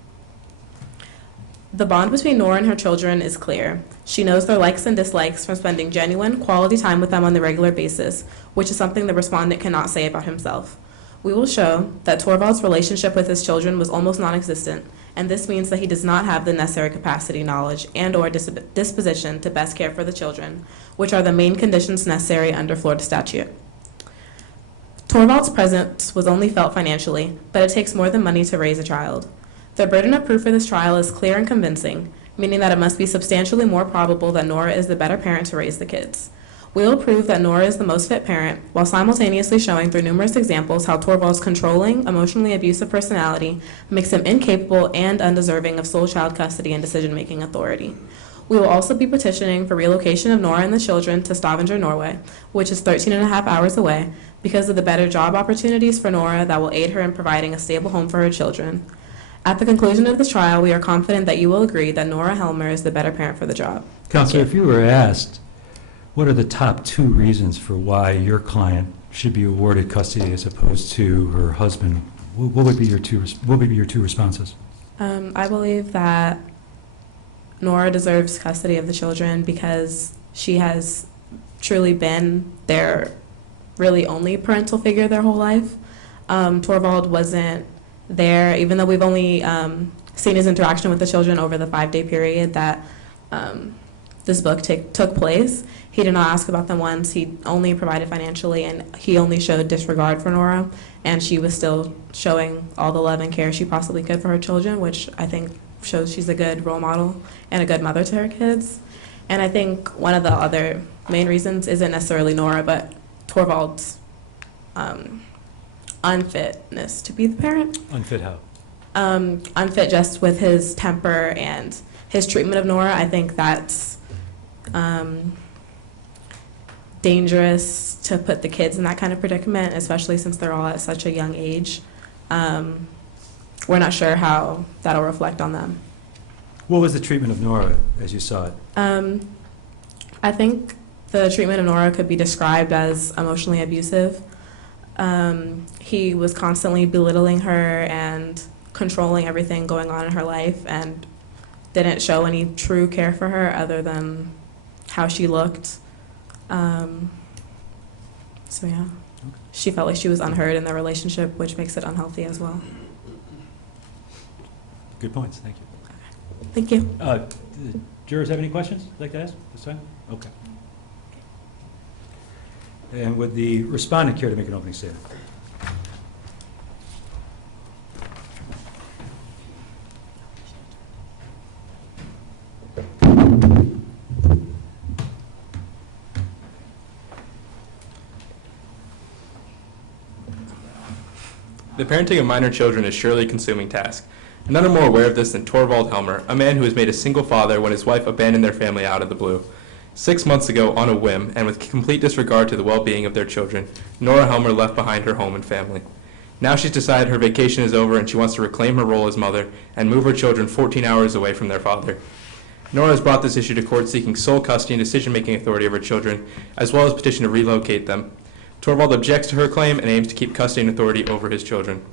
The bond between Nora and her children is clear. She knows their likes and dislikes from spending genuine, quality time with them on a regular basis, which is something the respondent cannot say about himself. We will show that Torvald's relationship with his children was almost non-existent, and this means that he does not have the necessary capacity, knowledge, and/or disposition to best care for the children, which are the main conditions necessary under Florida statute. Torvald's presence was only felt financially, but it takes more than money to raise a child. The burden of proof for this trial is clear and convincing, meaning that it must be substantially more probable that Nora is the better parent to raise the kids. We will prove that Nora is the most fit parent, while simultaneously showing through numerous examples how Torvald's controlling, emotionally abusive personality makes him incapable and undeserving of sole child custody and decision-making authority. We will also be petitioning for relocation of Nora and the children to Stavanger, Norway, which is 13.5 hours away, because of the better job opportunities for Nora that will aid her in providing a stable home for her children. At the conclusion of this trial, we are confident that you will agree that Nora Helmer is the better parent for the job. Counselor, if you were asked, what are the top 2 reasons for why your client should be awarded custody as opposed to her husband, what would be your two responses? I believe that Nora deserves custody of the children because she has truly been their really only parental figure their whole life. Torvald wasn't there, even though we've only seen his interaction with the children over the 5-day period that this book took place. He did not ask about them once. He only provided financially, and he only showed disregard for Nora, and she was still showing all the love and care she possibly could for her children, which I think shows she's a good role model and a good mother to her kids. And I think one of the other main reasons isn't necessarily Nora, but Torvald's unfitness to be the parent. Unfit how? Unfit just with his temper and his treatment of Nora. I think that's dangerous to put the kids in that kind of predicament, especially since they're all at such a young age. We're not sure how that'll reflect on them. What was the treatment of Nora as you saw it? I think the treatment of Nora could be described as emotionally abusive. He was constantly belittling her and controlling everything going on in her life and didn't show any true care for her other than how she looked. So yeah, she felt like she was unheard in their relationship, which makes it unhealthy as well. Good points, thank you. Thank you. Do jurors have any questions they'd like to ask this time? Okay. And would the respondent care to make an opening statement? The parenting of minor children is surely a consuming task. None are more aware of this than Torvald Helmer, a man who was made a single father when his wife abandoned their family out of the blue. 6 months ago, on a whim, and with complete disregard to the well-being of their children, Nora Helmer left behind her home and family. Now she's decided her vacation is over and she wants to reclaim her role as mother and move her children 14 hours away from their father. Nora has brought this issue to court seeking sole custody and decision-making authority of her children, as well as petition to relocate them. Torvald objects to her claim and aims to keep custody and authority over his children.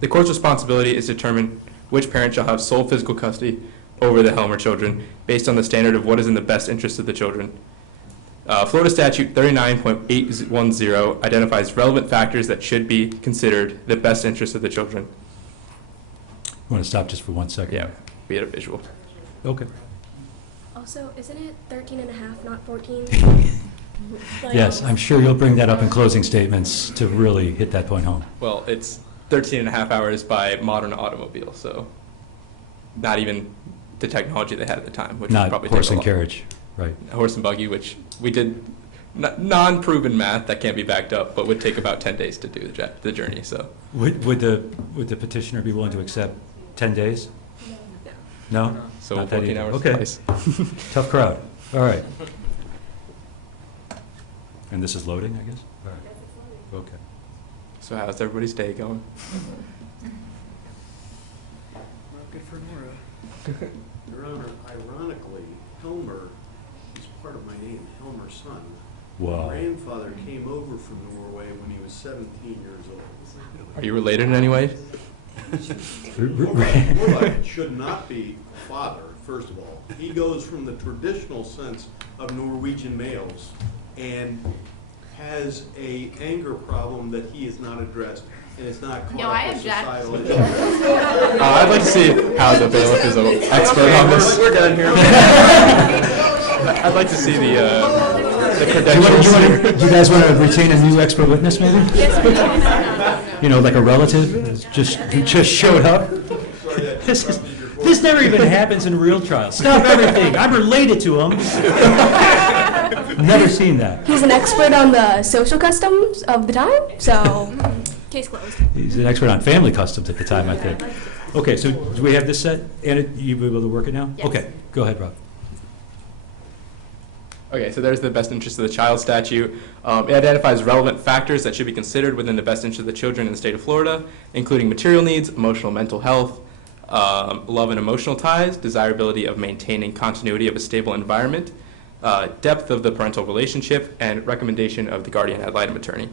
The court's responsibility is to determine which parent shall have sole physical custody over the Helmer children based on the standard of what is in the best interest of the children. Florida Statute 39.810 identifies relevant factors that should be considered the best interest of the children. You want to stop just for 1 second? Yeah, we had a visual. Okay. Also, isn't it 13 and a half, not 14? Yes, I'm sure you'll bring that up in closing statements to really hit that point home. Well, it's 13 and a half hours by modern automobile, so not even the technology they had at the time, which would Not probably horse take a and lot. carriage, right. Horse and buggy, which we did non-proven math that can't be backed up, but would take about 10 days to do the journey. So Would the petitioner be willing to accept 10 days? No? So Not that 14 either. hours Okay. twice. Tough crowd. All right. And this is loading, I guess? All right. Okay. So how's everybody's day going? Not good for Nora. Your Honor, ironically, Helmer is part of my name, Helmer's son. Wow. My grandfather came over from Norway when he was 17 years old. Are you related in any way? Norway should not be father, first of all. He goes from the traditional sense of Norwegian males and has a anger problem that he has not addressed, and it's not caught up with societal issues. I'd like to see how the bailiff is an expert on this. We're done here. I'd like to see the credentials here. Do you guys want to retain a new expert witness, maybe? You know, like a relative who just showed up? This never even happens in real trials. Stop everything. I'm related to him. Never seen that. He's an expert on the social customs of the time, so case closed. He's an expert on family customs at the time, I think. Okay, so do we have this set? Anna, you able to work it now? Yes. Okay, go ahead, Rob. Okay, so there's the best interest of the child statute. It identifies relevant factors that should be considered within the best interest of the children in the state of Florida, including material needs, emotional mental health, love and emotional ties, desirability of maintaining continuity of a stable environment, depth of the parental relationship, and recommendation of the guardian ad litem attorney.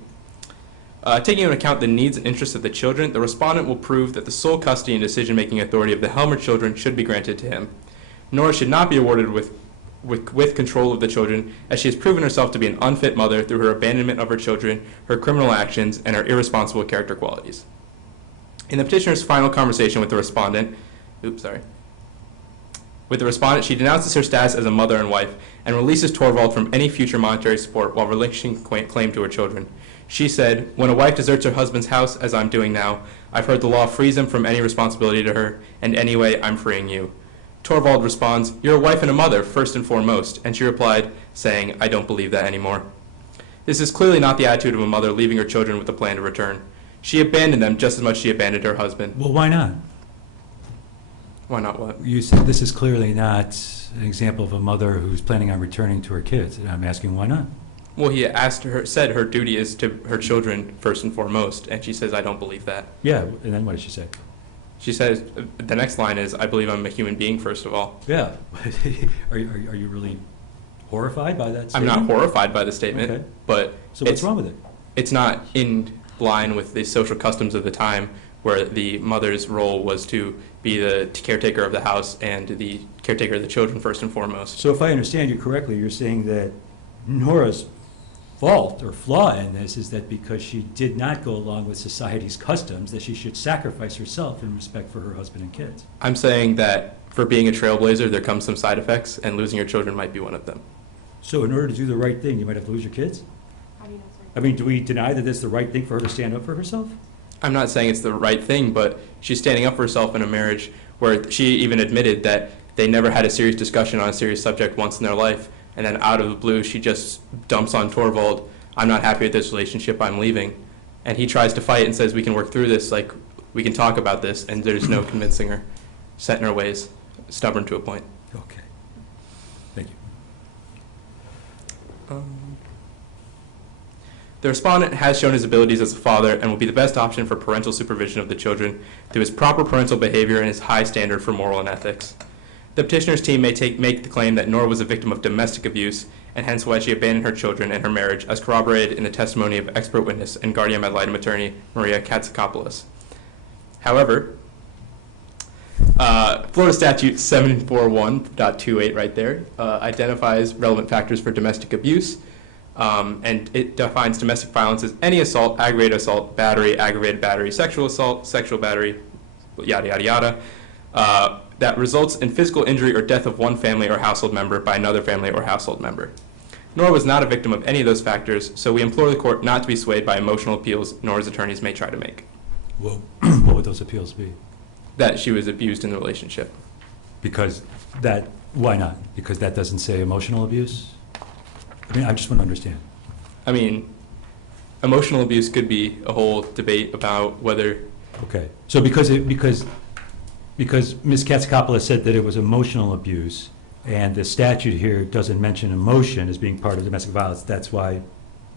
Taking into account the needs and interests of the children, the respondent will prove that the sole custody and decision-making authority of the Helmer children should be granted to him. Nora should not be awarded with control of the children, as she has proven herself to be an unfit mother through her abandonment of her children, her criminal actions, and her irresponsible character qualities. In the petitioner's final conversation with the respondent, she denounces her status as a mother and wife and releases Torvald from any future monetary support while relinquishing claim to her children. She said, "When a wife deserts her husband's house, as I'm doing now, I've heard the law frees him from any responsibility to her, and anyway, I'm freeing you." Torvald responds, "You're a wife and a mother, first and foremost," and she replied, saying, "I don't believe that anymore." This is clearly not the attitude of a mother leaving her children with a plan to return. She abandoned them just as much as she abandoned her husband. Well, why not? Why not what? You said this is clearly not an example of a mother who's planning on returning to her kids. And I'm asking why not? Well, he said her duty is to her children first and foremost, and she says, "I don't believe that." Yeah, and then what did she say? She says, the next line is, "I believe I'm a human being, first of all." Yeah. Are you really horrified by that I'm statement? not horrified by the statement, Okay. but So what's wrong with it? it's not in line with the social customs of the time, where the mother's role was to be the caretaker of the house and the caretaker of the children first and foremost. So if I understand you correctly, you're saying that Nora's fault or flaw in this is that because she did not go along with society's customs, that she should sacrifice herself in respect for her husband and kids. I'm saying that for being a trailblazer, there comes some side effects, and losing your children might be one of them. So in order to do the right thing, you might have to lose your kids? How do you know, sir? I mean, do we deny that it's the right thing for her to stand up for herself? I'm not saying it's the right thing, but she's standing up for herself in a marriage where she even admitted that they never had a serious discussion on a serious subject once in their life, and then out of the blue, she just dumps on Torvald, "I'm not happy with this relationship, I'm leaving." And he tries to fight and says, "We can work through this, like, we can talk about this," and there's no convincing her, set in her ways, stubborn to a point. Okay. Thank you. The respondent has shown his abilities as a father and will be the best option for parental supervision of the children through his proper parental behavior and his high standard for moral and ethics. The petitioner's team may make the claim that Nora was a victim of domestic abuse, and hence why she abandoned her children and her marriage, as corroborated in the testimony of expert witness and guardian ad litem attorney Maria Katsakopoulos. However, Florida Statute 741.28 right there identifies relevant factors for domestic abuse, and it defines domestic violence as any assault, aggravated assault, battery, aggravated battery, sexual assault, sexual battery, yada, yada, yada, that results in physical injury or death of one family or household member by another family or household member. Nora was not a victim of any of those factors, so we implore the court not to be swayed by emotional appeals Nora's attorneys may try to make. Well, what would those appeals be? That she was abused in the relationship. Because that, why not? Because that doesn't say emotional abuse? I mean, I just want to understand. I mean, emotional abuse could be a whole debate about whether... Okay, so because Ms. Katsakopoulos said that it was emotional abuse, and the statute here doesn't mention emotion as being part of domestic violence, that's why,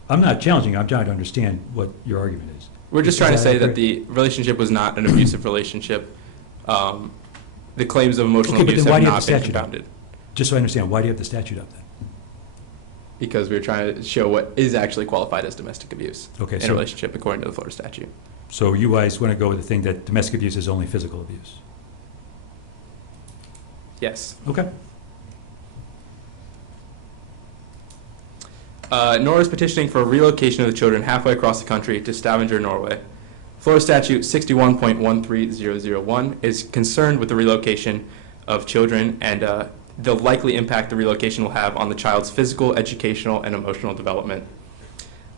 I'm not challenging you, I'm trying to understand what your argument is. We're just trying to say that accurate? the relationship was not an abusive relationship. The claims of emotional Okay, but abuse then why have do you have not the been statute up? compounded. Just so I understand, why do you have the statute up then? Because we're trying to show what is actually qualified as domestic abuse Okay, in a so- relationship according to the Florida statute. So you guys want to go with the thing that domestic abuse is only physical abuse? Yes. Okay. Nora is petitioning for a relocation of the children halfway across the country to Stavanger, Norway. Florida Statute 61.13001 is concerned with the relocation of children and the likely impact the relocation will have on the child's physical, educational, and emotional development.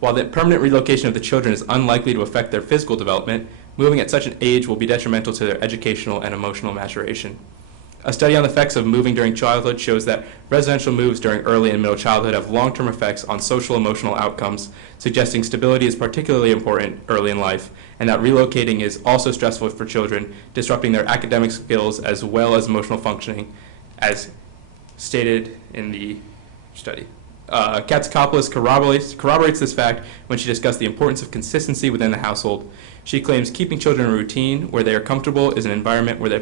While the permanent relocation of the children is unlikely to affect their physical development, moving at such an age will be detrimental to their educational and emotional maturation. A study on the effects of moving during childhood shows that residential moves during early and middle childhood have long-term effects on social emotional outcomes, suggesting stability is particularly important early in life, and that relocating is also stressful for children, disrupting their academic skills as well as emotional functioning, as stated in the study. Katsakopoulos corroborates this fact when she discussed the importance of consistency within the household. She claims keeping children in a routine where they are comfortable is an environment where they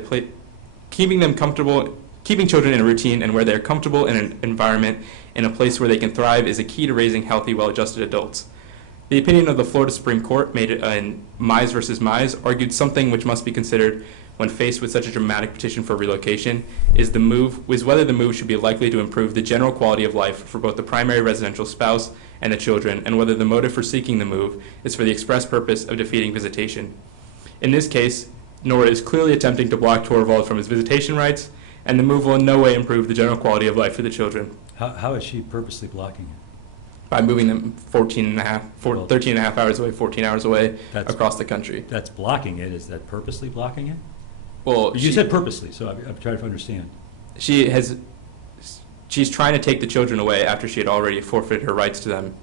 keeping children in a routine and where they are comfortable in an environment in a place where they can thrive is a key to raising healthy, well-adjusted adults. The opinion of the Florida Supreme Court made it in Mize versus Mize argued something which must be considered when faced with such a dramatic petition for relocation is whether the move should be likely to improve the general quality of life for both the primary residential spouse and the children, and whether the motive for seeking the move is for the express purpose of defeating visitation. In this case, Nora is clearly attempting to block Torvald from his visitation rights, and the move will in no way improve the general quality of life for the children How is she purposely blocking it? by moving them 13 and a half hours away, 14 hours away That's- across the country. That's blocking it. Is that purposely blocking it? Well, You said purposely, so I'm trying to understand. she's trying to take the children away after she had already forfeited her rights to them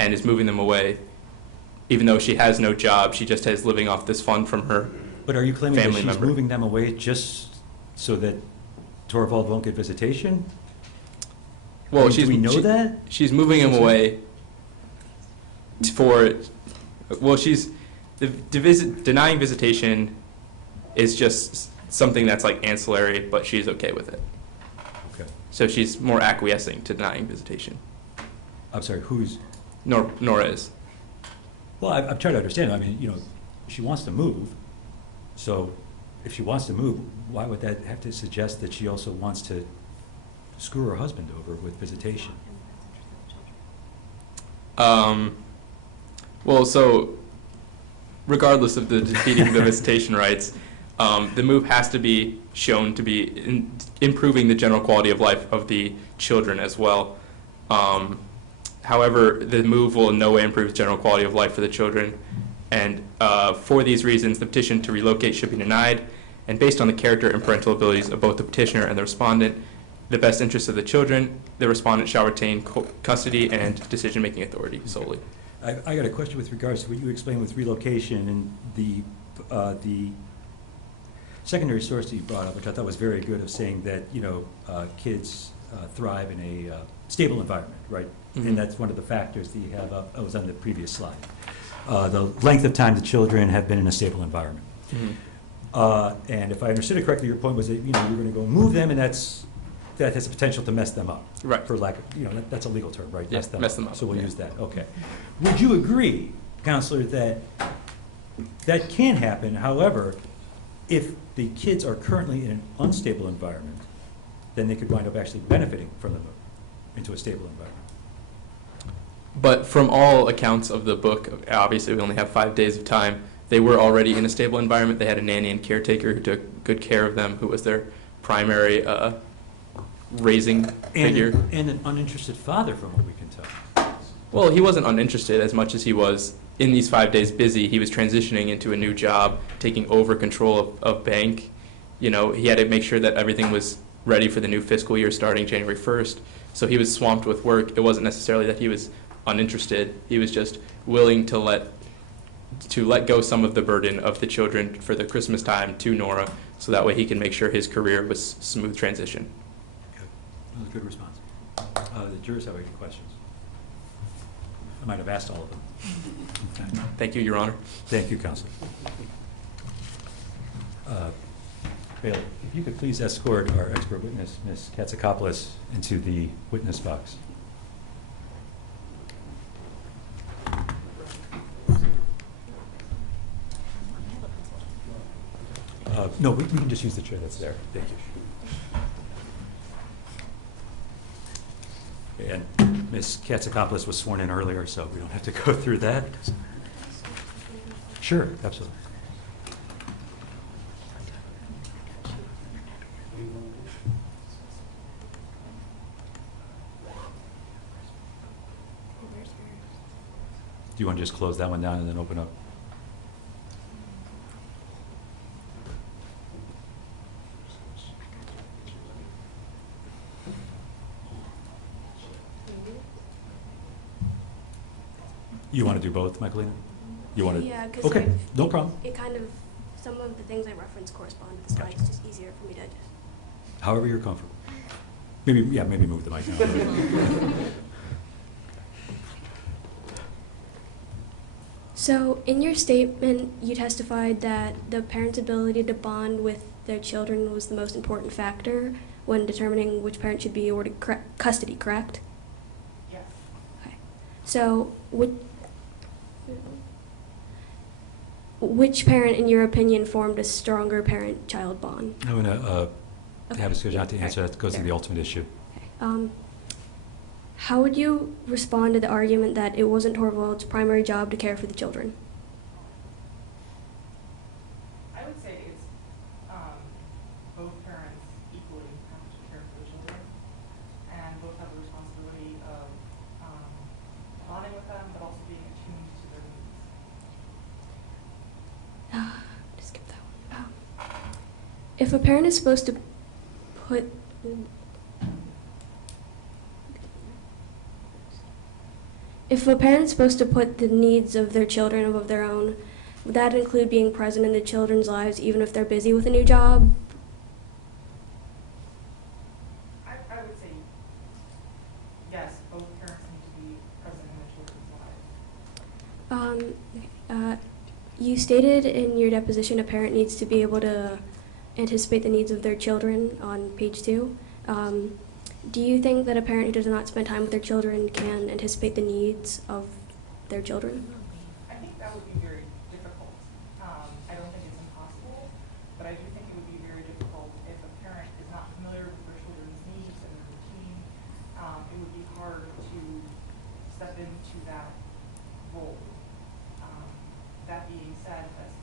and is moving them away. Even though she has no job, she just is living off this fund from her. But are you claiming that Family she's member. moving them away just so that Torvald won't get visitation? Well, do we know that? She's moving him away for, well, denying visitation is just something that's like ancillary, but she's okay with it. Okay. So she's more acquiescing to denying visitation. I'm sorry, who's? Nora is. Well, I'm trying to understand. I mean, she wants to move. So if she wants to move, why would that have to suggest that she also wants to screw her husband over with visitation? Well, so regardless of the defeating the visitation rights, the move has to be shown to be improving the general quality of life of the children as well. However, the move will in no way improve the general quality of life for the children. And for these reasons, the petition to relocate should be denied. And based on the character and parental abilities of both the petitioner and the respondent, the best interests of the children, the respondent shall retain custody and decision-making authority solely. I got a question with regards to what you explained with relocation and the secondary source that you brought up, which I thought was very good, of saying that kids thrive in a stable environment, right? Mhm. And that's one of the factors that you have up. I was on the previous slide. The length of time the children have been in a stable environment. Mm-hmm. And if I understood it correctly, your point was that you're going to go move them, and that has the potential to mess them up. Right. For lack of, that's a legal term, right? Yeah, mess them up, So we'll yeah. use that. Okay. Would you agree, Counselor, that that can happen? However, if the kids are currently in an unstable environment, then they could wind up actually benefiting from the move into a stable environment. But from all accounts of the book, obviously we only have 5 days of time, they were already in a stable environment. They had a nanny and caretaker who took good care of them, who was their primary raising figure. And an uninterested father, from what we can tell. Well, he wasn't uninterested as much as he was in these 5 days busy. He was transitioning into a new job, taking over control of bank. He had to make sure that everything was ready for the new fiscal year starting January 1st. So he was swamped with work. It wasn't necessarily that he was uninterested. He was just willing to let go some of the burden of the children for the Christmas time to Nora, so that way he can make sure his career was smooth transition. Okay. That was a good response. The jurors have any questions? I might have asked all of them. Okay. Thank you, Your Honor. Thank you, Counselor. Bailey, if you could please escort our expert witness, Ms. Katsakopoulos, into the witness box. No, we can just use the chair that's there. Thank you. And Ms. Katsakopoulos was sworn in earlier, so we don't have to go through that. Sure, absolutely. Do you want to just close that one down and then open up? You want to do both, Michaelina? You want to? Yeah, because Okay, no problem. it kind of, some of the things I reference correspond with the slides. Gotcha. It's just easier for me to just. However you're comfortable. Maybe move the mic now. So, in your statement, you testified that the parent's ability to bond with their children was the most important factor when determining which parent should be awarded custody, correct? Yes. Okay. So, which parent, in your opinion, formed a stronger parent-child bond? I'm going to Okay. have a discussion, not to answer, that goes to the ultimate issue. How would you respond to the argument that it wasn't Torvald's primary job to care for the children? I would say it's both parents equally have to care for the children, and both have the responsibility of bonding with them, but also being attuned to their needs. Just skip that one. If a parent is supposed to put If a parent's supposed to put the needs of their children above their own, would that include being present in the children's lives even if they're busy with a new job? I would say yes, both parents need to be present in the children's lives. You stated in your deposition a parent needs to be able to anticipate the needs of their children on page 2. Do you think that a parent who does not spend time with their children can anticipate the needs of their children? I think that would be very difficult. I don't think it's impossible, but I do think it would be very difficult if a parent is not familiar with their children's needs and their routine. It would be hard to step into that role. That being said, that's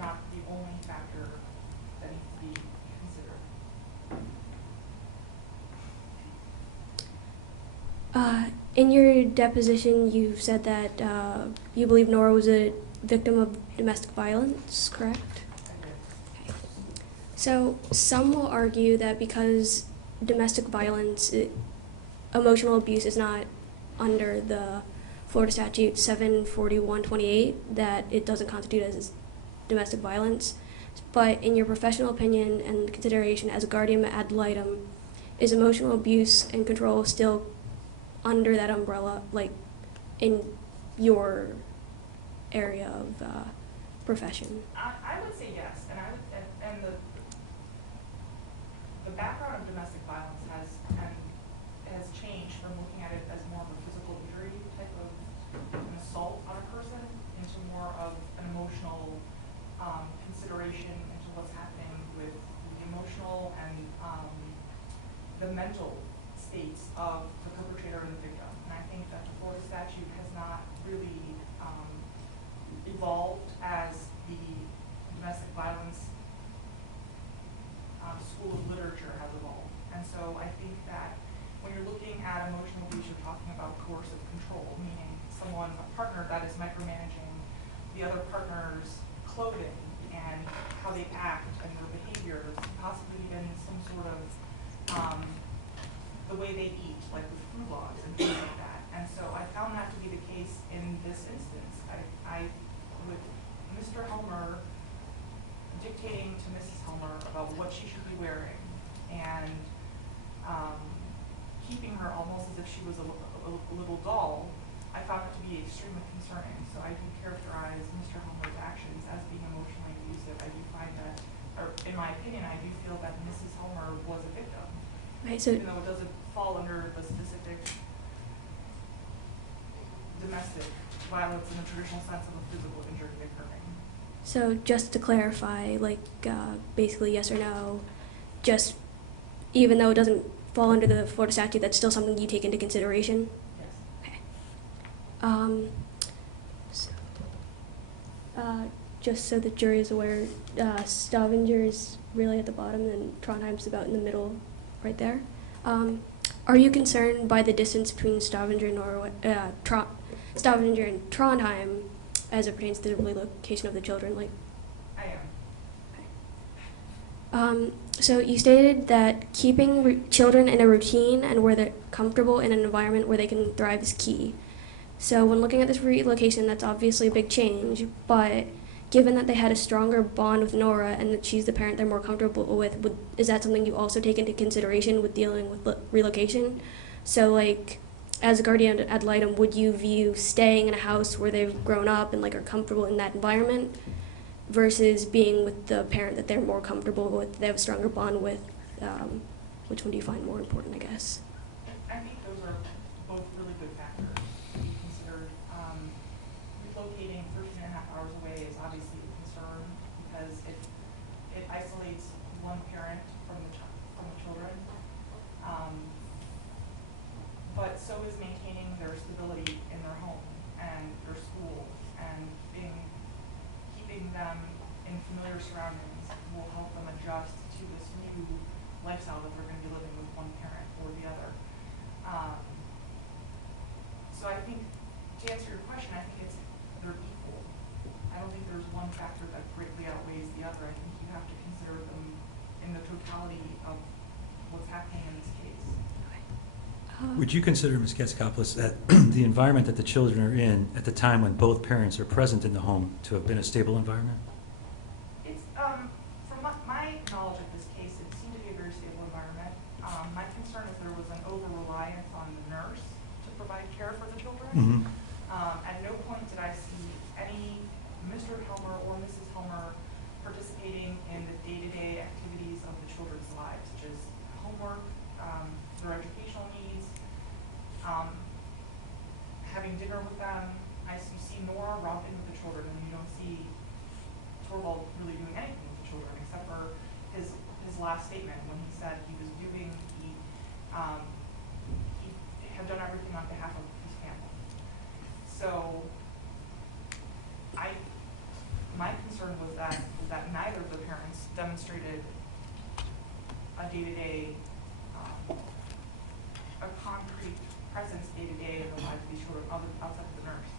not the only factor that needs to be considered. In your deposition, you said that you believe Nora was a victim of domestic violence, correct? Okay. So some will argue that because domestic violence, emotional abuse is not under the Florida Statute 74128, that it doesn't constitute as domestic violence. But in your professional opinion and consideration as a guardian ad litem, is emotional abuse and control still under that umbrella, like in your area of profession? I would say yes, and the background of domestic violence has changed from looking at it as more of a physical injury type of an assault on a person into more of an emotional consideration into what's happening with the emotional and the mental states of the perpetrator and the victim. And I think that the Florida statute has not really evolved as the domestic violence school of literature has evolved. And so I think that when you're looking at emotional abuse, you're talking about coercive control, meaning someone, a partner that is micromanaging the other partner's clothing and how they act and their behaviors, possibly even some sort of the way they eat, like with food laws and things like that. And so I found that to be the case in this instance. With Mr. Helmer dictating to Mrs. Helmer about what she should be wearing and keeping her almost as if she was a little doll, I found it to be extremely concerning. So I do characterize Mr. Helmer's actions as being emotionally abusive. I do find that, or in my opinion, I do feel that Mrs. Helmer was a victim. Right, so Even though it doesn't fall under the specific domestic violence in the traditional sense of a physical injury occurring. So just to clarify, like basically yes or no, just even though it doesn't fall under the Florida statute, that's still something you take into consideration? Yes. Okay. Just so the jury is aware, Stavanger is really at the bottom and Trondheim's about in the middle right there. Are you concerned by the distance between Stavanger and Stavanger and Trondheim as it pertains to the relocation of the children? Like, I am. So you stated that keeping children in a routine and where they're comfortable in an environment where they can thrive is key. So when looking at this relocation, that's obviously a big change, but given that they had a stronger bond with Nora and that she's the parent they're more comfortable with, is that something you also take into consideration with dealing with relocation? So like, as a guardian ad litem, would you view staying in a house where they've grown up and like are comfortable in that environment versus being with the parent that they're more comfortable with, they have a stronger bond with? Which one do you find more important, I guess? I think those are both really good factors to be considered. Relocating 13 and a half hours away is obviously so is maintaining their stability in their home and their school, and keeping them in familiar surroundings will help them adjust to this new lifestyle that they're going to be living with one parent or the other. So I think, to answer your question, I think they're equal. I don't think there's one factor that greatly outweighs the other. I think you have to consider them in the totality of what's happening in this case. Would you consider, Ms. Katsakopoulos, that the environment that the children are in at the time when both parents are present in the home to have been a stable environment? It's, from my knowledge of this case, it seemed to be a very stable environment. My concern is there was an over-reliance on the nurse to provide care for the children. Mm-hmm. At no point did I see any Mr. Helmer or Mrs. Helmer participating in the day-to-day activities of the children's lives, such as homework, their educational needs, having dinner with them. You see Nora romping with the children, and you don't see Torvald really doing anything with the children, except for his last statement when he said he had done everything on behalf of his family. So my concern was that neither of the parents demonstrated a day-to-day, a concrete presence day-to-day in the lives of these children outside of the nurse.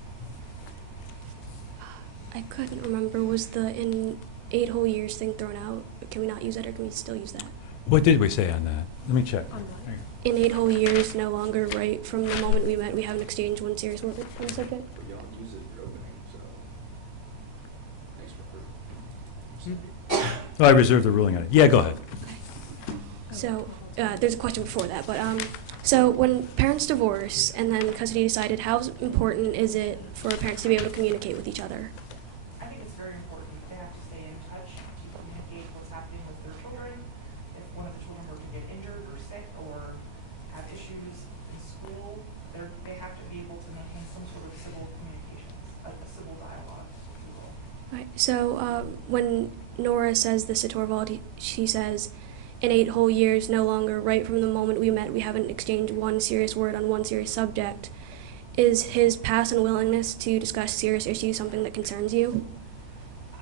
I couldn't remember, was the in 8 whole years thing thrown out? Can we not use that, or can we still use that? What did we say on that? Let me check. In 8 whole years, no longer, right from the moment we met, we haven't exchanged one serious word on the subject? But you don't use it at your opening, so thanks for Oh, I reserve the ruling on it. Yeah, go ahead. So, there's a question before that, but so when parents divorce and then custody decided, how important is it for parents to be able to communicate with each other? I think it's very important. They have to stay in touch to communicate what's happening with their children. If one of the children were to get injured or sick or have issues in school, they have to be able to maintain some sort of civil communications, a civil dialogue, if you will. Right. So when Nora says this to Torvald, she says, in 8 whole years, no longer, right from the moment we met, we haven't exchanged one serious word on one serious subject. Is his past unwillingness to discuss serious issues something that concerns you?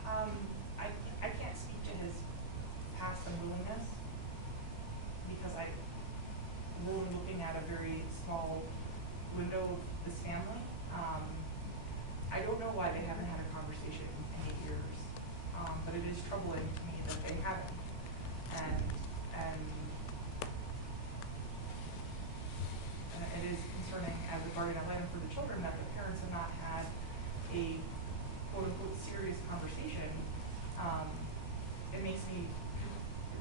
I can't speak to his past unwillingness because I'm really looking at a very small window of this family. I don't know why they haven't had a conversation in 8 years, but it is troubling to me that they haven't. And it is concerning as a guardian ad litem for the children that the parents have not had a quote-unquote serious conversation. It makes me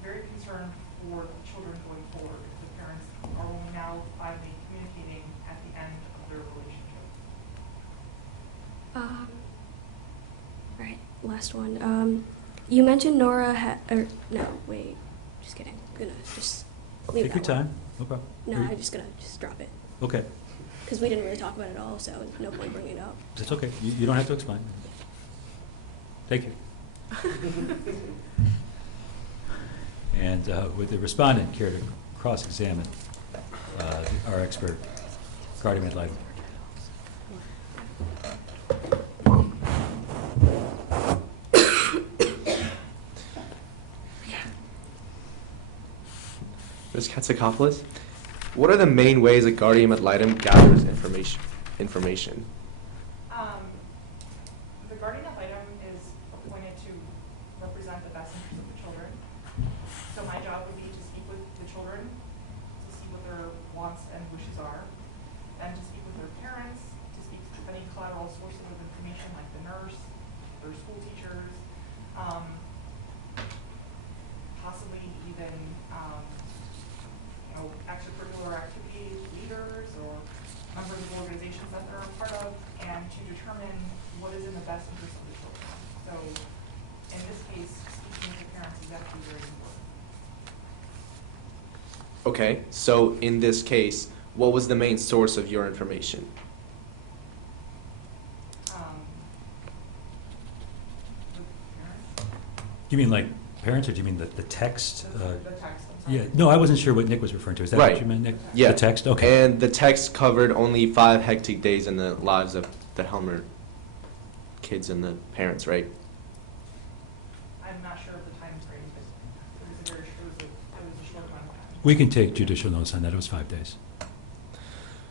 very concerned for the children going forward. The parents are only now finally communicating at the end of their relationship. Right, last one. You mentioned Nora no, wait, just kidding. I'm gonna just leave Take that your one. time. No problem. No, I'm just gonna drop it. Okay. Because we didn't really talk about it at all, so no point bringing it up. That's okay. You don't have to explain. Thank you. And would the respondent care to cross-examine our expert, guardian ad litem? Ms. Katsakopoulos, what are the main ways a guardian ad litem gathers information? The guardian ad litem is appointed to represent the best interests of the children. So my job would be to speak with the children, to see what their wants and wishes are, and to speak with their parents, to speak with any collateral sources of information like the nurse, their school teachers, possibly even extracurricular activity leaders or members of organizations that they're a part of, and to determine what is in the best interest of the children. So in this case, speaking with the parents is actually very important. Okay, so in this case, what was the main source of your information? The parents. You mean like parents, or do you mean the text? The text, I'm sorry. Yeah, no, I wasn't sure what Nick was referring to. Is that what Right. you meant, Nick? Yeah. The text, okay. And the text covered only 5 hectic days in the lives of the Helmer kids and the parents, right? I'm not sure of the time frame, but it was a short amount of time. We can take judicial notice on that. It was 5 days.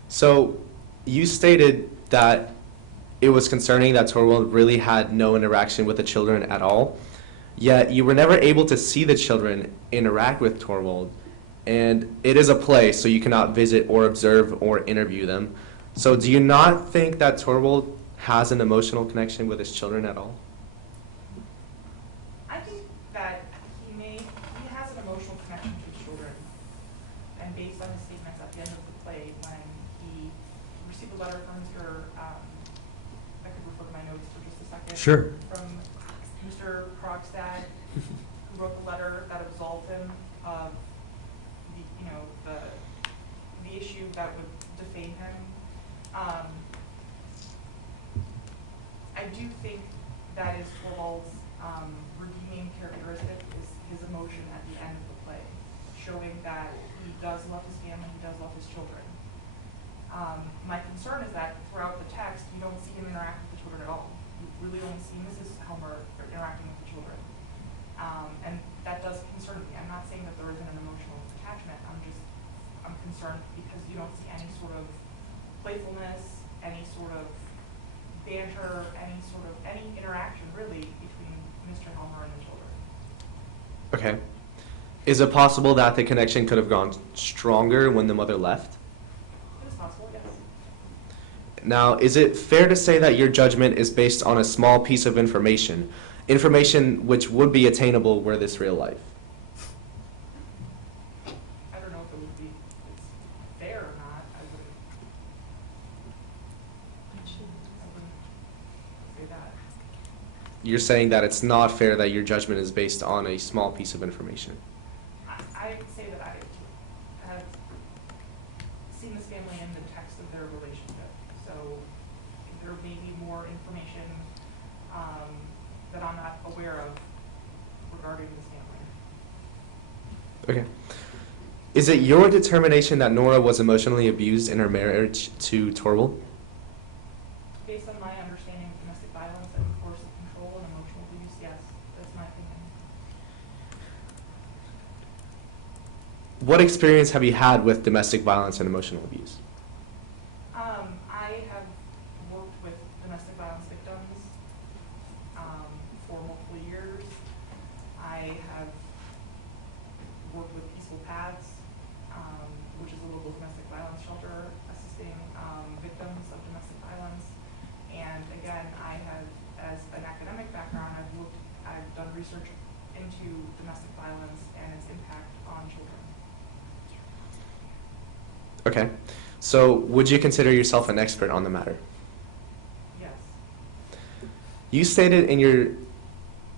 So you stated that it was concerning that Torvald really had no interaction with the children at all, yet you were never able to see the children interact with Torvald. And it is a play, so you cannot visit or observe or interview them. So do you not think that Torvald has an emotional connection with his children at all? I think that he has an emotional connection to his children. And based on his statements at the end of the play, when he received a letter from Mr., I could refer to my notes for just a second. Sure. From Mr. Krogstad, who wrote the letter that absolved him of the issue that would defame him. I do think that is Torvald's redeeming characteristic is his emotion at the end of the play, showing that he does love his family, he does love his children. My concern is that throughout the text, you don't see him interact with the children at all. You really only see Mrs. Helmer interacting with the children. And that does concern me. I'm not saying that there isn't an emotional attachment. I'm concerned because you don't see any sort of playfulness, any sort of banter, any interaction really between Mr. Helmer and the children. Okay. Is it possible that the connection could have gone stronger when the mother left? It is possible, yes. Now, is it fair to say that your judgment is based on a small piece of information which would be attainable were this real life? I don't know if it's fair or not. I wouldn't say that. You're saying that it's not fair that your judgment is based on a small piece of information. I say that I have seen this family in the text of their relationship, so there may be more information that I'm not aware of regarding this family. Okay. Is it your determination that Nora was emotionally abused in her marriage to Torvald? Based on my understanding of domestic violence and coercive control and emotional abuse, yes, that's my opinion. What experience have you had with domestic violence and emotional abuse? I have worked with domestic violence victims for multiple years. I have worked with Peaceful Paths, which is a local domestic violence shelter assisting victims of domestic violence. And again, I have, as an academic background, I've done research into domestic violence and its impact on children. Okay. So, would you consider yourself an expert on the matter? Yes. You stated in your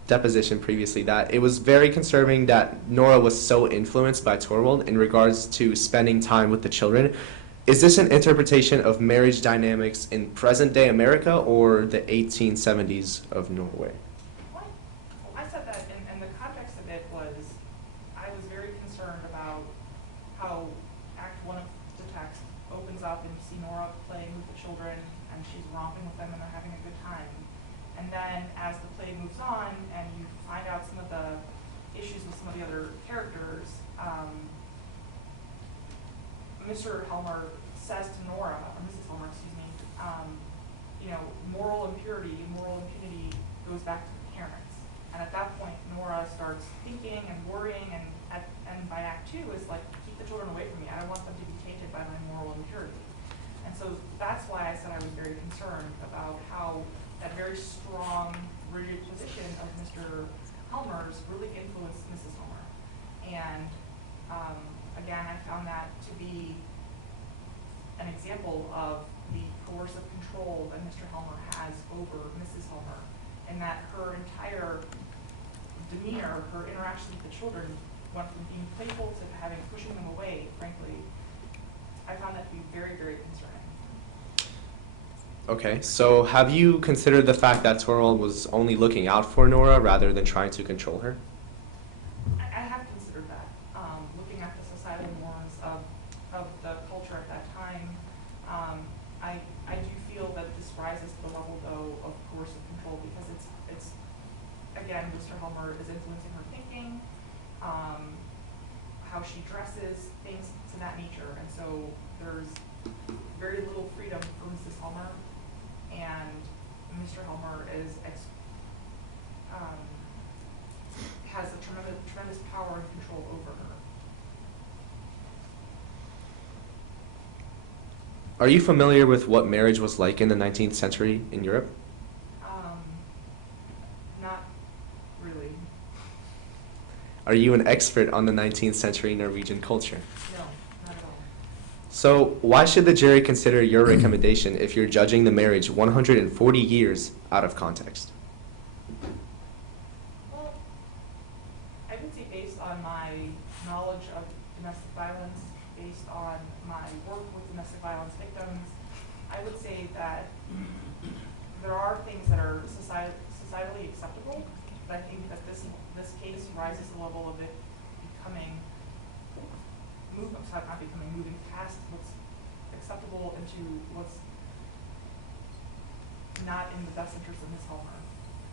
deposition previously that it was very concerning that Nora was so influenced by Torvald in regards to spending time with the children. Is this an interpretation of marriage dynamics in present-day America or the 1870s of Norway? Well, I said that, and the context of it was, I was very concerned about how Act 1 of the text opens up and you see Nora playing with the children, and she's romping with them and they're having a good time. And then as the play moves on and you find out some of the issues with some of the other characters, Mr. Helmer says to Nora, or Mrs. Helmer, excuse me, moral impurity, moral impunity goes back to the parents. And at that point, Nora starts thinking and worrying, and by Act 2 is like, keep the children away from me. I don't want them to be tainted by my moral impurity. And so that's why I said I was very concerned about how that very strong, rigid position of Mr. Helmer's really influenced Mrs. Helmer. And again, I found that to be an example of the coercive control that Mr. Helmer has over Mrs. Helmer, and that her entire demeanor, her interactions with the children, went from being playful to pushing them away, frankly. I found that to be very, very concerning. Okay, so have you considered the fact that Torvald was only looking out for Nora rather than trying to control her? how she dresses, things to that nature. And so there's very little freedom for Mrs. Helmer, and Mr. Helmer has a tremendous power and control over her. Are you familiar with what marriage was like in the 19th century in Europe? Not really. Are you an expert on the 19th century Norwegian culture? No, not at all. So why should the jury consider your recommendation if you're judging the marriage 140 years out of context? Well, I would say based on my knowledge of domestic violence, based on my work with domestic violence victims, I would say that there are things that are societally acceptable, but I think that this case rises to the level of it moving past what's acceptable into what's not in the best interest of Ms. Helmer,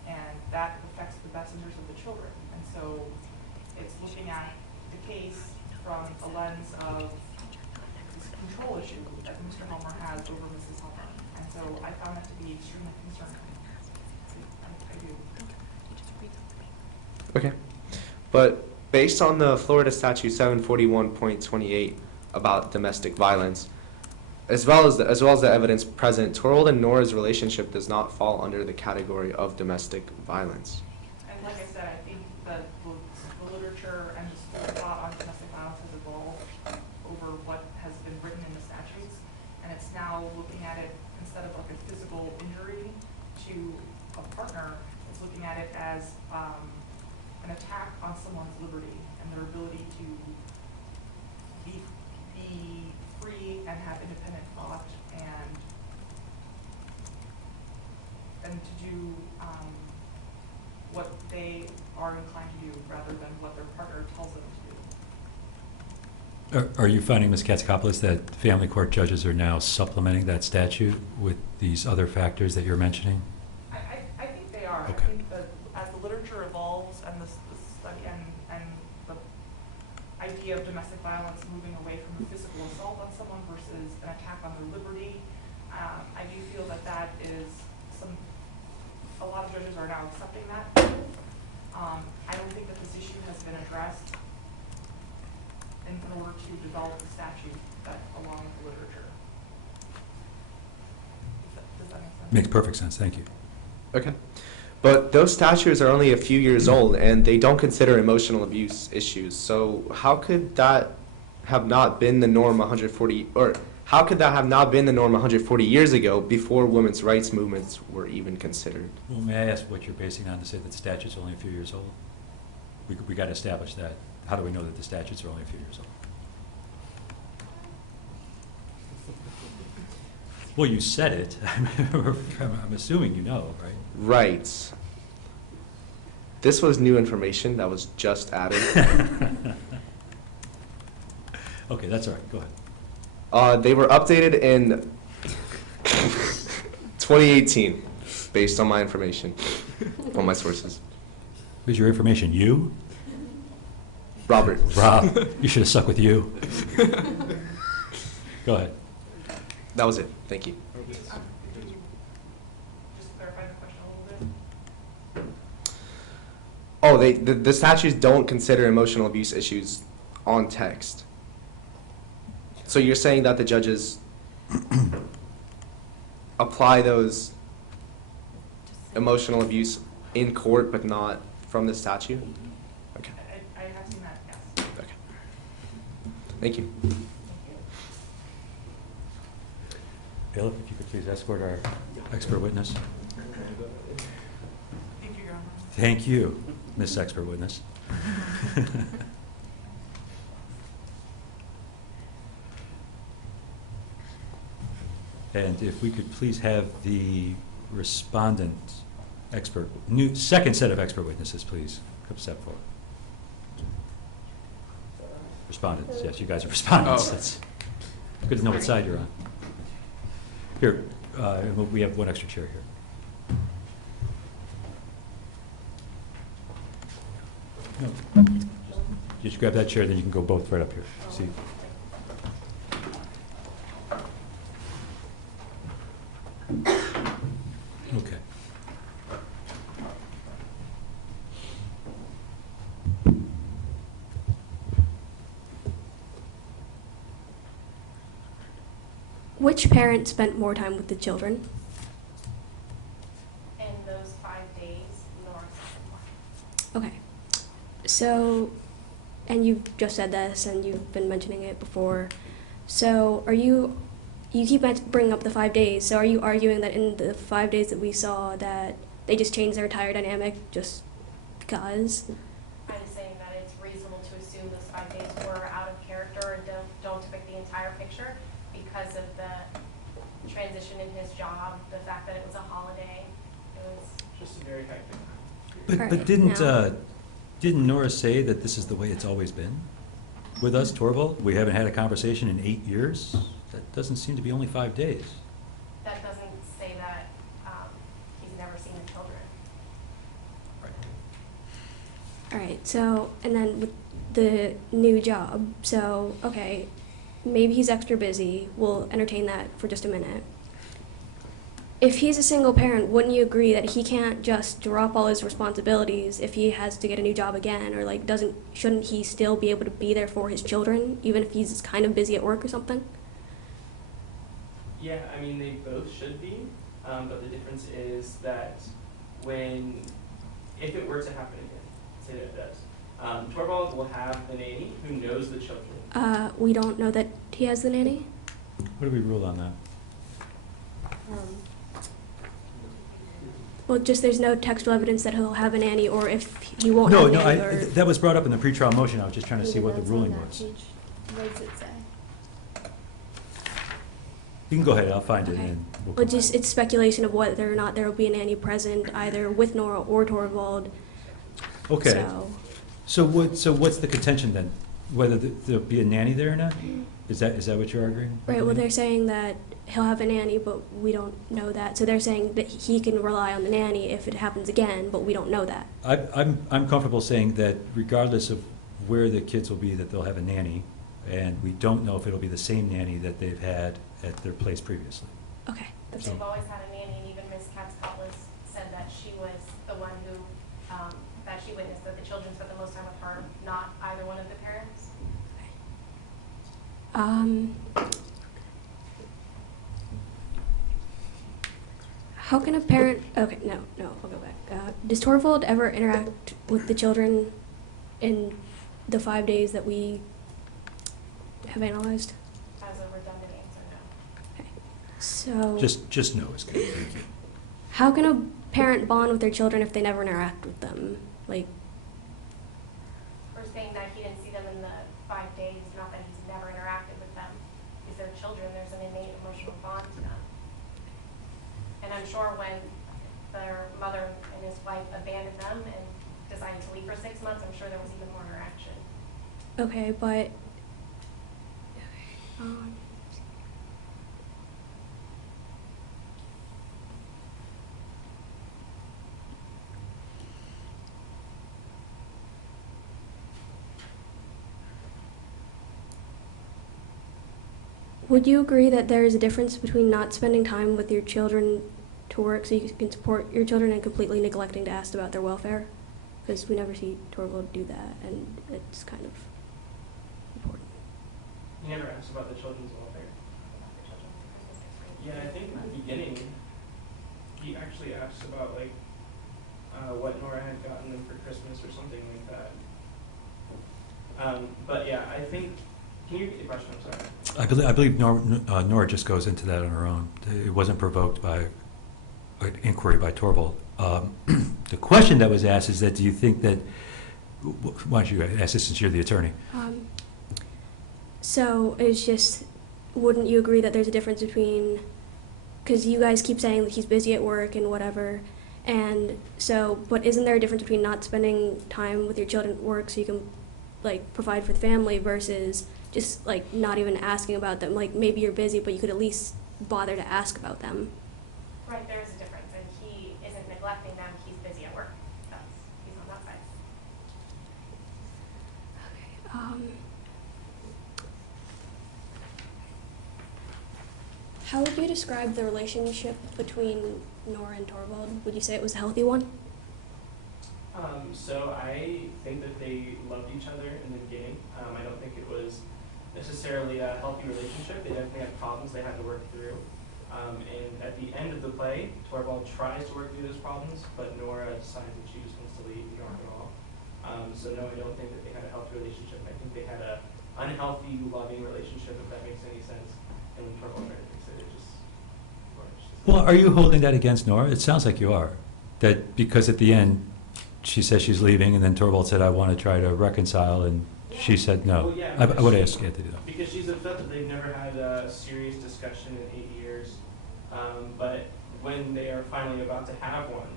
and that affects the best interest of the children. And so it's looking at the case from a lens of this control issue that Mr. Helmer has over Mrs. Helmer. And so I found that to be extremely concerning. I do. Okay. But based on the Florida Statute 741.28 about domestic violence, as well as the evidence present, Torvald and Nora's relationship does not fall under the category of domestic violence. And like I said, I think that the literature and the school thought on domestic violence has evolved over what has been written in the statutes, and it's now looking at it instead of like a physical injury to a partner, it's looking at it as an attack on someone's liberty and their ability to be free and have independent thought and to do what they are inclined to do rather than what their partner tells them to do. Are you finding, Ms. Katsakopoulos, that family court judges are now supplementing that statute with these other factors that you're mentioning? I think they are. Okay. I think that as the literature evolves and the study and the idea of domestic violence moving away from a physical assault on someone versus an attack on their liberty, I do feel that is a lot of judges are now accepting that. I don't think that this issue has been addressed in order to develop the statute that along with the literature. Does that make sense? Makes perfect sense. Thank you. Okay. But those statutes are only a few years old, and they don't consider emotional abuse issues. So how could that have not been the norm 140, or how could that have not been the norm 140 years ago before women's rights movements were even considered? Well, may I ask what you're basing on to say that the statute's only a few years old? We got to establish that. How do we know that the statutes are only a few years old? Well, you said it. I'm assuming you know, right? Right. This was new information that was just added. Okay, that's all right. Go ahead. They were updated in 2018, based on my information, on my sources. Who's your information? You? Robert. Rob. You should have stuck with you. Go ahead. That was it. Thank you. Just clarify the question a little bit. Oh, the statutes don't consider emotional abuse issues on text. So you're saying that the judges apply those emotional abuse in court, but not from the statute? Okay. I have seen that, yes. Okay. Thank you. Bailiff, if you could please escort our expert witness. Thank you, Your Honor. Thank you, Miss Expert Witness. And if we could please have the respondent second set of expert witnesses, please, come step forward. Respondents, yes, you guys are respondents. Oh. That's good to know what side you're on. Here, we have one extra chair here. No. Just grab that chair, then you can go both right up here. See? Okay. Which parent spent more time with the children? In those 5 days, Nora spent more. Okay. So, and you've just said this, and you've been mentioning it before. So, you keep bringing up the 5 days. So, are you arguing that in the 5 days that we saw that they just changed their entire dynamic just because? I'm saying that it's reasonable to assume those 5 days were out of character and don't depict the entire picture because of the transition in his job, the fact that it was a holiday. It was Just a very hectic time. But Alright, didn't, now- didn't Nora say that this is the way it's always been with us, Torvald? We haven't had a conversation in 8 years? That doesn't seem to be only 5 days. that doesn't say that he's never seen the children. All right, so, and then with the new job, so, okay, maybe he's extra busy. We'll entertain that for just a minute. If he's a single parent, wouldn't you agree that he can't just drop all his responsibilities if he has to get a new job again? Or, like, shouldn't he still be able to be there for his children, even if he's kind of busy at work or something? Yeah, I mean, they both should be, but the difference is that if it were to happen again, say that it does, Torvald will have the nanny who knows the children. We don't know that he has the nanny? What do we rule on that? Well, just there's no textual evidence that he'll have a nanny, or if he won't No, have a no, nanny, or... that was brought up in the pretrial motion. I was just trying to see what the ruling was. What does it say? You can go ahead, I'll find it Okay. and we'll Well, come just, it's speculation of whether or not there will be a nanny present, either with Nora or Torvald. Okay. So, So what's the contention then? Whether there'll be a nanny there or not? Is that what you're arguing? right, well, they're saying that he'll have a nanny, but we don't know that. So they're saying that he can rely on the nanny if it happens again, but we don't know that. I'm comfortable saying that regardless of where the kids will be, that they'll have a nanny, and we don't know if it'll be the same nanny that they've had at their place previously. Okay. But they've always had a nanny, and even Miss Katz-Cutlass said that she was the one who, that she witnessed that the children spent the most time with her, not either one of the parents. How can a parent, okay, no, I'll go back. Does Torvald ever interact with the children in the 5 days that we have analyzed? As a redundant answer, no. So, Just no is good, thank you. how can a parent bond with their children if they never interact with them? Like, We're saying that he didn't see them in the 5 days, not that he's never interacted with them. Because they're children, there's an innate emotional bond to them. And I'm sure when their mother and his wife abandoned them and decided to leave for 6 months, I'm sure there was even more interaction. okay, but would you agree that there is a difference between not spending time with your children to work so you can support your children and completely neglecting to ask about their welfare? Because we never see Torvald do that, and it's kind of important. He never asked about the children's welfare. Yeah, I think in the beginning, he actually asked about like what Nora had gotten them for Christmas or something like that. But yeah, I think. Can you repeat the question? I'm sorry. I believe Nora just goes into that on her own. It wasn't provoked by an inquiry by Torvald. The question that was asked is that, do you think that, why don't you ask this since you're the attorney? So it's just, wouldn't you agree that there's a difference between, because you guys keep saying that he's busy at work and whatever, and so, but isn't there a difference between not spending time with your children at work so you can, like, provide for the family versus just, like, not even asking about them? Like, maybe you're busy, but you could at least bother to ask about them. Right, there is a difference, and he isn't neglecting them, he's busy at work. He's on that side. How would you describe the relationship between Nora and Torvald? Would you say it was a healthy one? So I think that they loved each other in the beginning. I don't think it was necessarily a healthy relationship. They definitely had problems they had to work through. And at the end of the play, Torvald tries to work through those problems, but Nora decides that she just wants to leave the arm at all. So no, I don't think that they had a healthy relationship. I think they had a unhealthy, loving relationship, if that makes any sense. And when Torvald tried to fix it, it just worked. Well, are you holding that against Nora? It sounds like you are. That because at the end, she says she's leaving, and then Torvald said, I want to try to reconcile, and she said no. Well, yeah, I would ask Anthony though. because she's upset that they've never had a serious discussion in 8 years. But when they are finally about to have one,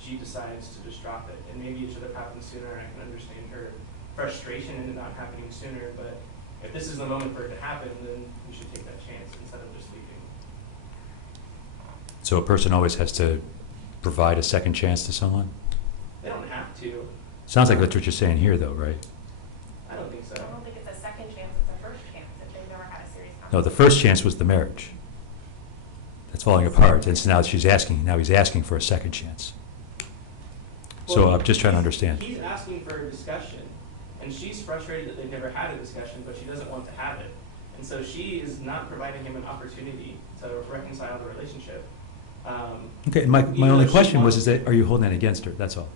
she decides to just drop it. And maybe it should have happened sooner. I can understand her frustration in it not happening sooner. But if this is the moment for it to happen, then we should take that chance instead of just leaving. So a person always has to provide a second chance to someone? They don't have to. Sounds like that's what you're saying here though, right? I don't think so. I don't think it's a second chance, it's a first chance if they've never had a serious conversation. No, the first chance was the marriage. That's falling apart, and so now he's asking for a second chance. So Well, I'm just trying to understand. He's asking for a discussion, and she's frustrated that they've never had a discussion, but she doesn't want to have it. And so she is not providing him an opportunity to reconcile the relationship. Okay, my Even only though she question was, wants is that, are you holding that against her? That's all.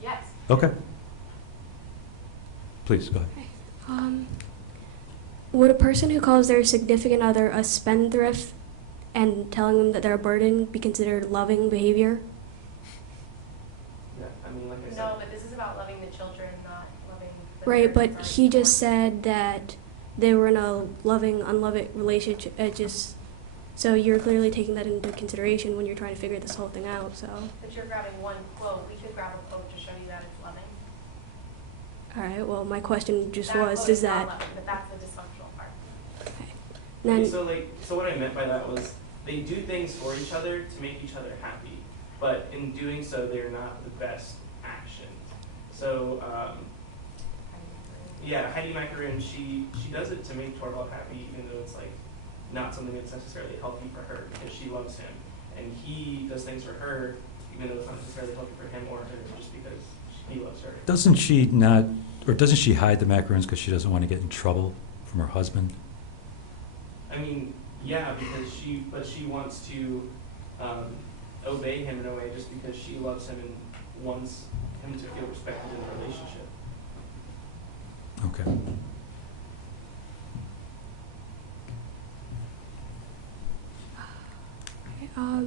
Yes. Okay. Please, go ahead. Would a person who calls their significant other a spendthrift and telling them that they're a burden be considered loving behavior? Yeah, I mean, like I said. No, but this is about loving the children, not loving the Right, parents but or he just someone. said that they were in a loving, unloving relationship. So you're clearly taking that into consideration when you're trying to figure this whole thing out. So, But you're grabbing one quote. We could grab a quote to show you that it's loving. all right. Well, my question just That was: quote does is not that? loving, but that's the dysfunctional part. Then So what I meant by that was they do things for each other to make each other happy, but in doing so, they're not the best actions. So, yeah, Heidi Macaroon, she does it to make Torvald happy, even though it's like not something that's necessarily healthy for her because she loves him, and he does things for her, even though it's not necessarily healthy for him or her, just because he loves her. Doesn't she hide the macaroons because she doesn't want to get in trouble from her husband? I mean, yeah, because she wants to obey him in a way just because she loves him and wants him to feel respected in the relationship. Okay. I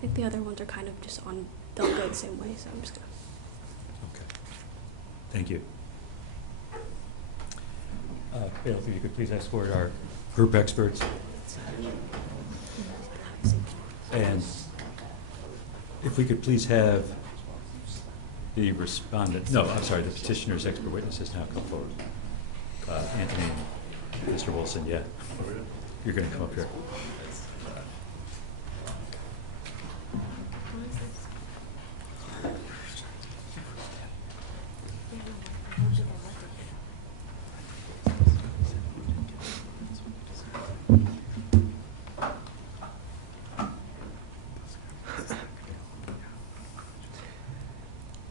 think the other ones are kind of just on. They'll go the same way. So I'm just gonna. Okay. Thank you. Bill, if you could please escort our group experts. And if we could please have the the petitioner's expert witnesses now come forward. Anthony and Mr. Wilson, yeah. You're going to come up here.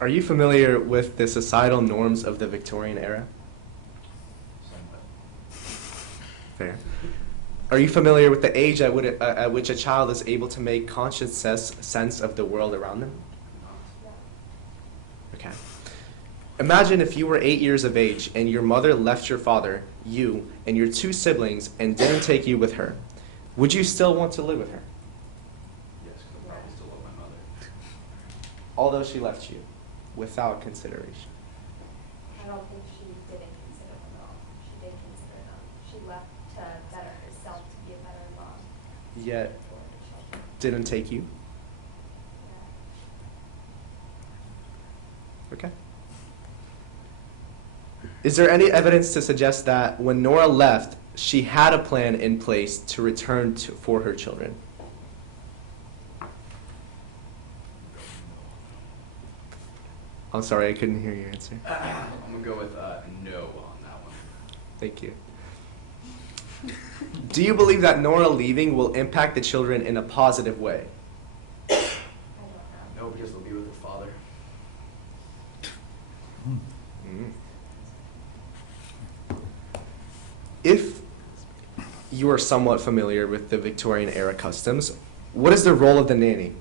Are you familiar with the societal norms of the Victorian era? Fair. Are you familiar with the age at which a child is able to make conscious sense of the world around them? Okay. Imagine if you were 8 years of age and your mother left your father, you, and your 2 siblings and didn't take you with her. Would you still want to live with her? Yes, 'cause I probably still love my mother. Although she left you, without consideration. I don't think she didn't consider them at all. She did consider them. She left to better herself, to be a better mom Yet for the children. didn't take you? Yeah. Okay. Is there any evidence to suggest that when Nora left, she had a plan in place to return for her children? I'm sorry, I couldn't hear your answer. I'm gonna go with no on that one. Thank you. Do you believe that Nora leaving will impact the children in a positive way? No, because they'll be with their father. Mm. If you are somewhat familiar with the Victorian era customs, what is the role of the nanny?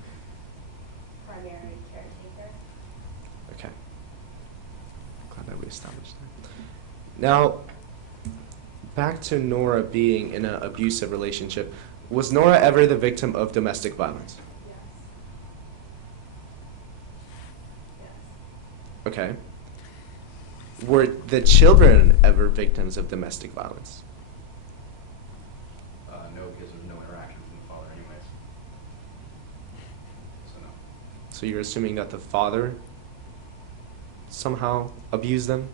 Primary caretaker. Okay. Glad that we established that. Now, back to Nora being in an abusive relationship. Was Nora ever the victim of domestic violence? Yes. Okay. Were the children ever victims of domestic violence? No, because there's no interaction from the father anyways. So no. So you're assuming that the father somehow abused them?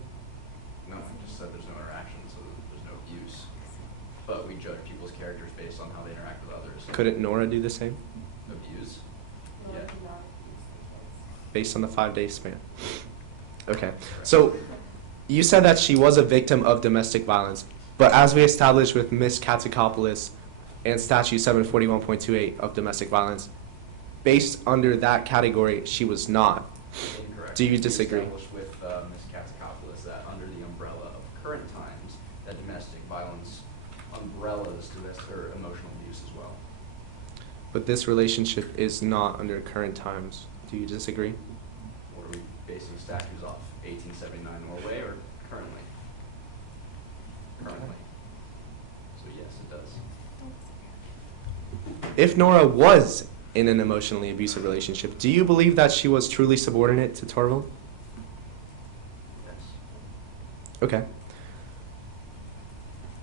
No, I just said there's no interaction, so there's no abuse. But we judge people's characters based on how they interact with others. Couldn't Nora do the same? Abuse? No, Yeah. I did not abuse the kids. Based on the 5-day span. Okay. So you said that she was a victim of domestic violence, but as we established with Ms. Katsakopoulos and Statute 741.28 of domestic violence, based under that category, she was not. Incorrect. Do you We disagree? established with Ms. Katsakopoulos that under the umbrella of current times, that domestic violence umbrellas or emotional abuse as well. But this relationship is not under current times. Do you disagree? What are we basing statutes off? 1879 Norway or currently? Currently. So yes, it does. If Nora was in an emotionally abusive relationship, do you believe that she was truly subordinate to Torvald? Yes. Okay.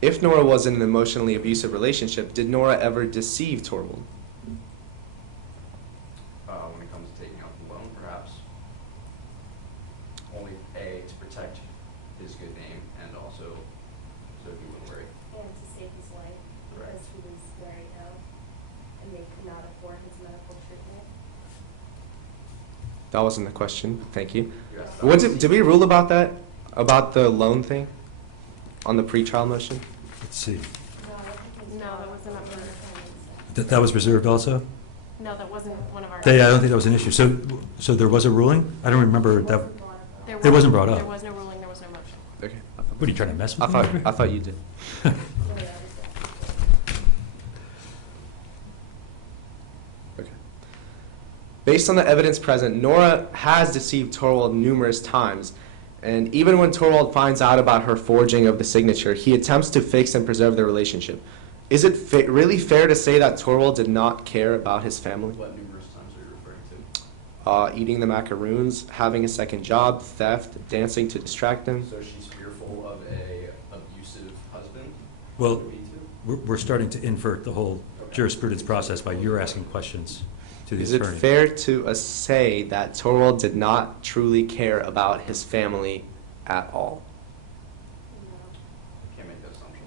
If Nora was in an emotionally abusive relationship, did Nora ever deceive Torvald? When it comes to taking out the loan, perhaps. Only A, to protect his good name, and also so he wouldn't worry. And to save his life, Correct. because he was very ill, and they could not afford his medical treatment. That wasn't the question. Thank you. You asked What about did we rule about that? About the loan thing? On the pretrial motion? Let's see. No, that wasn't up for, That was reserved also? no, that wasn't one of our. Yeah, I don't think that was an issue. So there was a ruling? I don't remember that. It wasn't brought up. There was no ruling, there was no motion. Okay. What, are you trying to mess I with me? thought, I thought you did. Okay. Based on the evidence present, Nora has deceived Torvald numerous times, and even when Torvald finds out about her forging of the signature, he attempts to fix and preserve their relationship. Is it really fair to say that Torvald did not care about his family? What numerous times are you referring to? Eating the macaroons, having a second job, theft, dancing to distract him. So she's fearful of a abusive husband? Well, Would be too? we're starting to invert the whole jurisprudence process by you're asking questions to the Is it attorney. fair to say that Torvald did not truly care about his family at all? Can't make that assumption.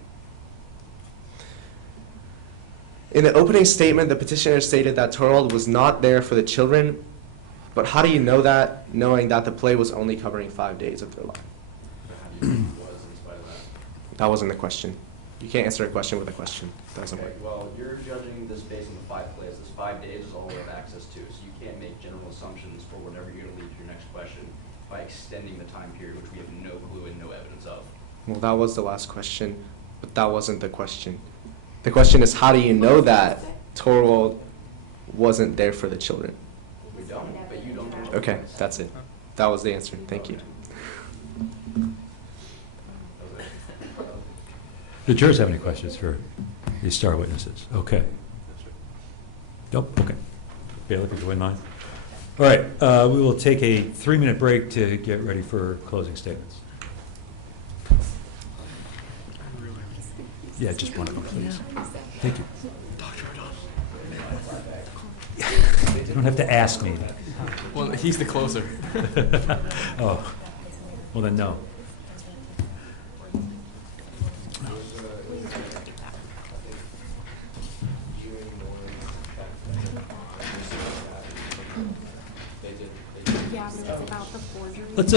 In the opening statement, the petitioner stated that Torvald was not there for the children, but how do you know that, knowing that the play was only covering 5 days of their life? But how do you think it was in spite of that? That wasn't the question. You can't answer a question with a question. That doesn't Okay, work. well, you're judging this based on the 5 plays. This 5 days is all we have access to, so you can't make general assumptions for whatever you're going to lead to your next question by extending the time period, which we have no clue and no evidence of. Well, that was the last question, but that wasn't the question. The question is, how do you know that Torvald wasn't there for the children? We don't, but you don't know. Okay, that's it. That was the answer. Thank you. Do jurors have any questions for these star witnesses? Okay. Nope, okay. Bailiff, could you win mine? All right, we will take a 3-minute break to get ready for closing statements. Yeah, just one of them, please. Thank you. You don't have to ask me. Well, he's the closer. Oh, well then, no. They did Yeah, but it's about the forgery. Let's,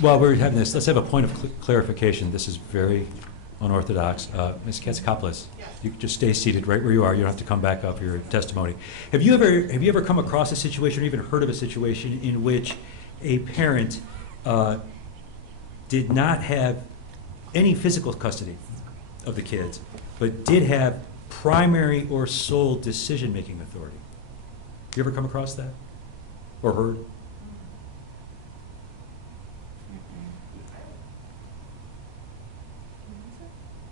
while we're having this, let's have a point of clarification. This is very unorthodox. Ms. Katsakopoulos, you can just stay seated right where you are. You don't have to come back up your testimony. Have you ever come across a situation or even heard of a situation in which a parent did not have any physical custody of the kids, but did have primary or sole decision-making authority? You ever come across that or heard?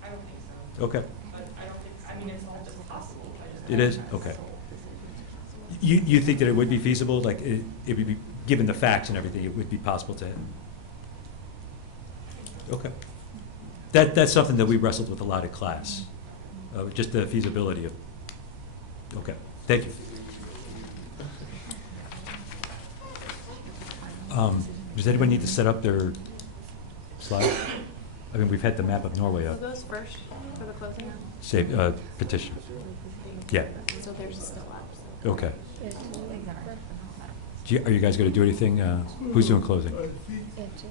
I don't think so. Okay. But I don't think, I mean, it's all just possible. I just It don't is? think Okay. it's so. You think that it would be feasible, like it would be, given the facts and everything, it would be possible to? Okay. That's something that we wrestled with a lot in class, just the feasibility of, okay, thank you. Does anyone need to set up their slide? I mean, we've had the map of Norway up. Who goes first for the closing? Say, petition. Yeah, So there's still up. okay. Are you guys going to do anything? Who's doing closing?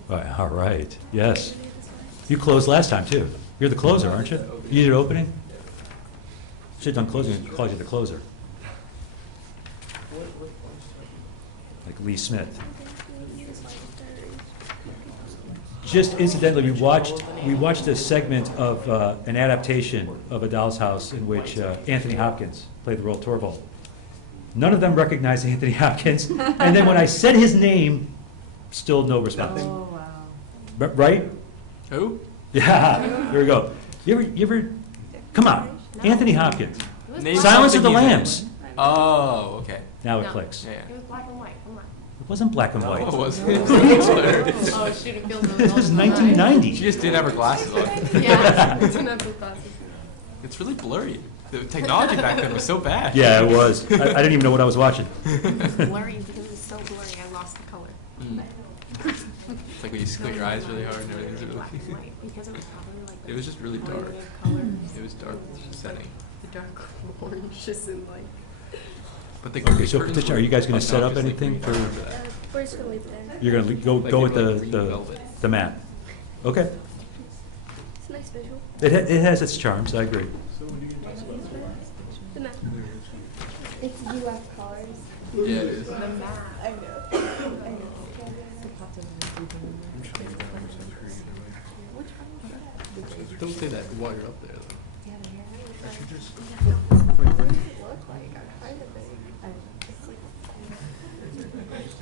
All right, yes. You closed last time, too. You're the closer, aren't you? You did opening? Should have done closing and called you the closer. Like Lee Smith. Just incidentally, we watched a segment of an adaptation of A Doll's House in which Anthony Hopkins played the role of Torvald. None of them recognized Anthony Hopkins, and then when I said his name, still no response. Oh, wow. Right? Who? Yeah, here we go. You ever, come on, Anthony Hopkins. Name Silence of the something he's in. Lambs. Oh, okay. Now it No. clicks. Yeah. It was black and white, come on. It wasn't black and white. No, it wasn't. It was hilarious. Oh, shoot, it feels It was 1990. She just didn't have her glasses on. Yeah, it's enough of glasses. It's really blurry. The technology back then was so bad. Yeah, it was. I didn't even know what I was watching. Blurry because it was so blurry, I lost the color. Mm. It's like when you squint your eyes really hard and everything's really. Black and white, because it was probably like. It was just really dark. Colors. It was dark setting. The dark orange just in like. But the Okay, so curtains petition, were are you guys going to set up obnoxiously anything green for, after that. We're just gonna leave it there. you're going to Like go with maybe like green the velvet. map? Okay. It's a nice visual. It has its charms, I agree. The map. It's U.S. colors. Yeah, it is. The map. I know. Don't say that while you're up there, though.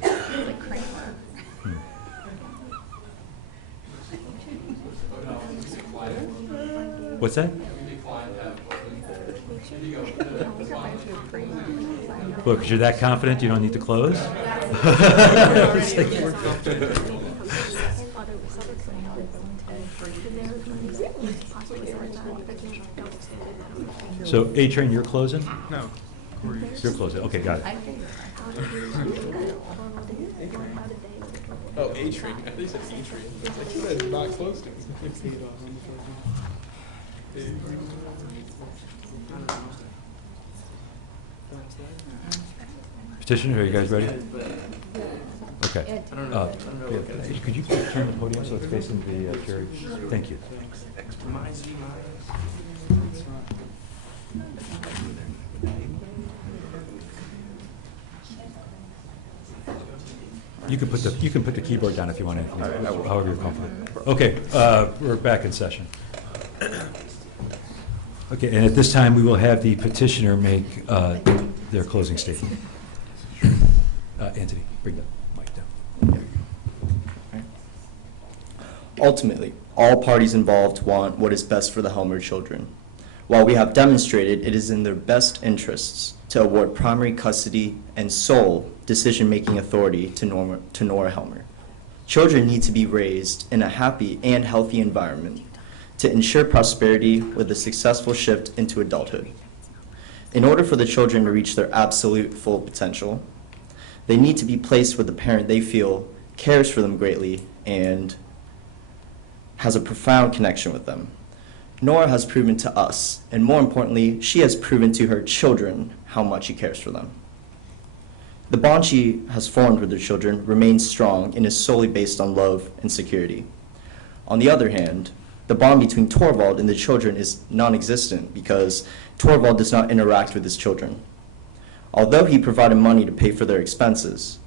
Like Kramer. What's that? Well, because you're that confident, you don't need to close? It's like we're- So, A-Train, you're closing? No. You're closing, okay, got it. Oh, A-Train. I think you said E-Train. Like, you guys are not close to me. Petitioner, are you guys ready? Okay. I don't know. Could you turn the podium so it's facing the jury? Thank you. You can put the keyboard down if you want, Anthony, however you're comfortable. Okay, we're back in session. Okay, and at this time, we will have the petitioner make their closing statement. Anthony, bring the mic down. Ultimately, all parties involved want what is best for the Helmer children. While we have demonstrated it is in their best interests to award primary custody and sole decision-making authority to Nora Helmer, children need to be raised in a happy and healthy environment to ensure prosperity with a successful shift into adulthood. In order for the children to reach their absolute full potential, they need to be placed with a parent they feel cares for them greatly and has a profound connection with them. Nora has proven to us, and more importantly, she has proven to her children how much she cares for them. The bond she has formed with her children remains strong and is solely based on love and security. On the other hand, the bond between Torvald and the children is non-existent because Torvald does not interact with his children. Although he provided money to pay for their expenses,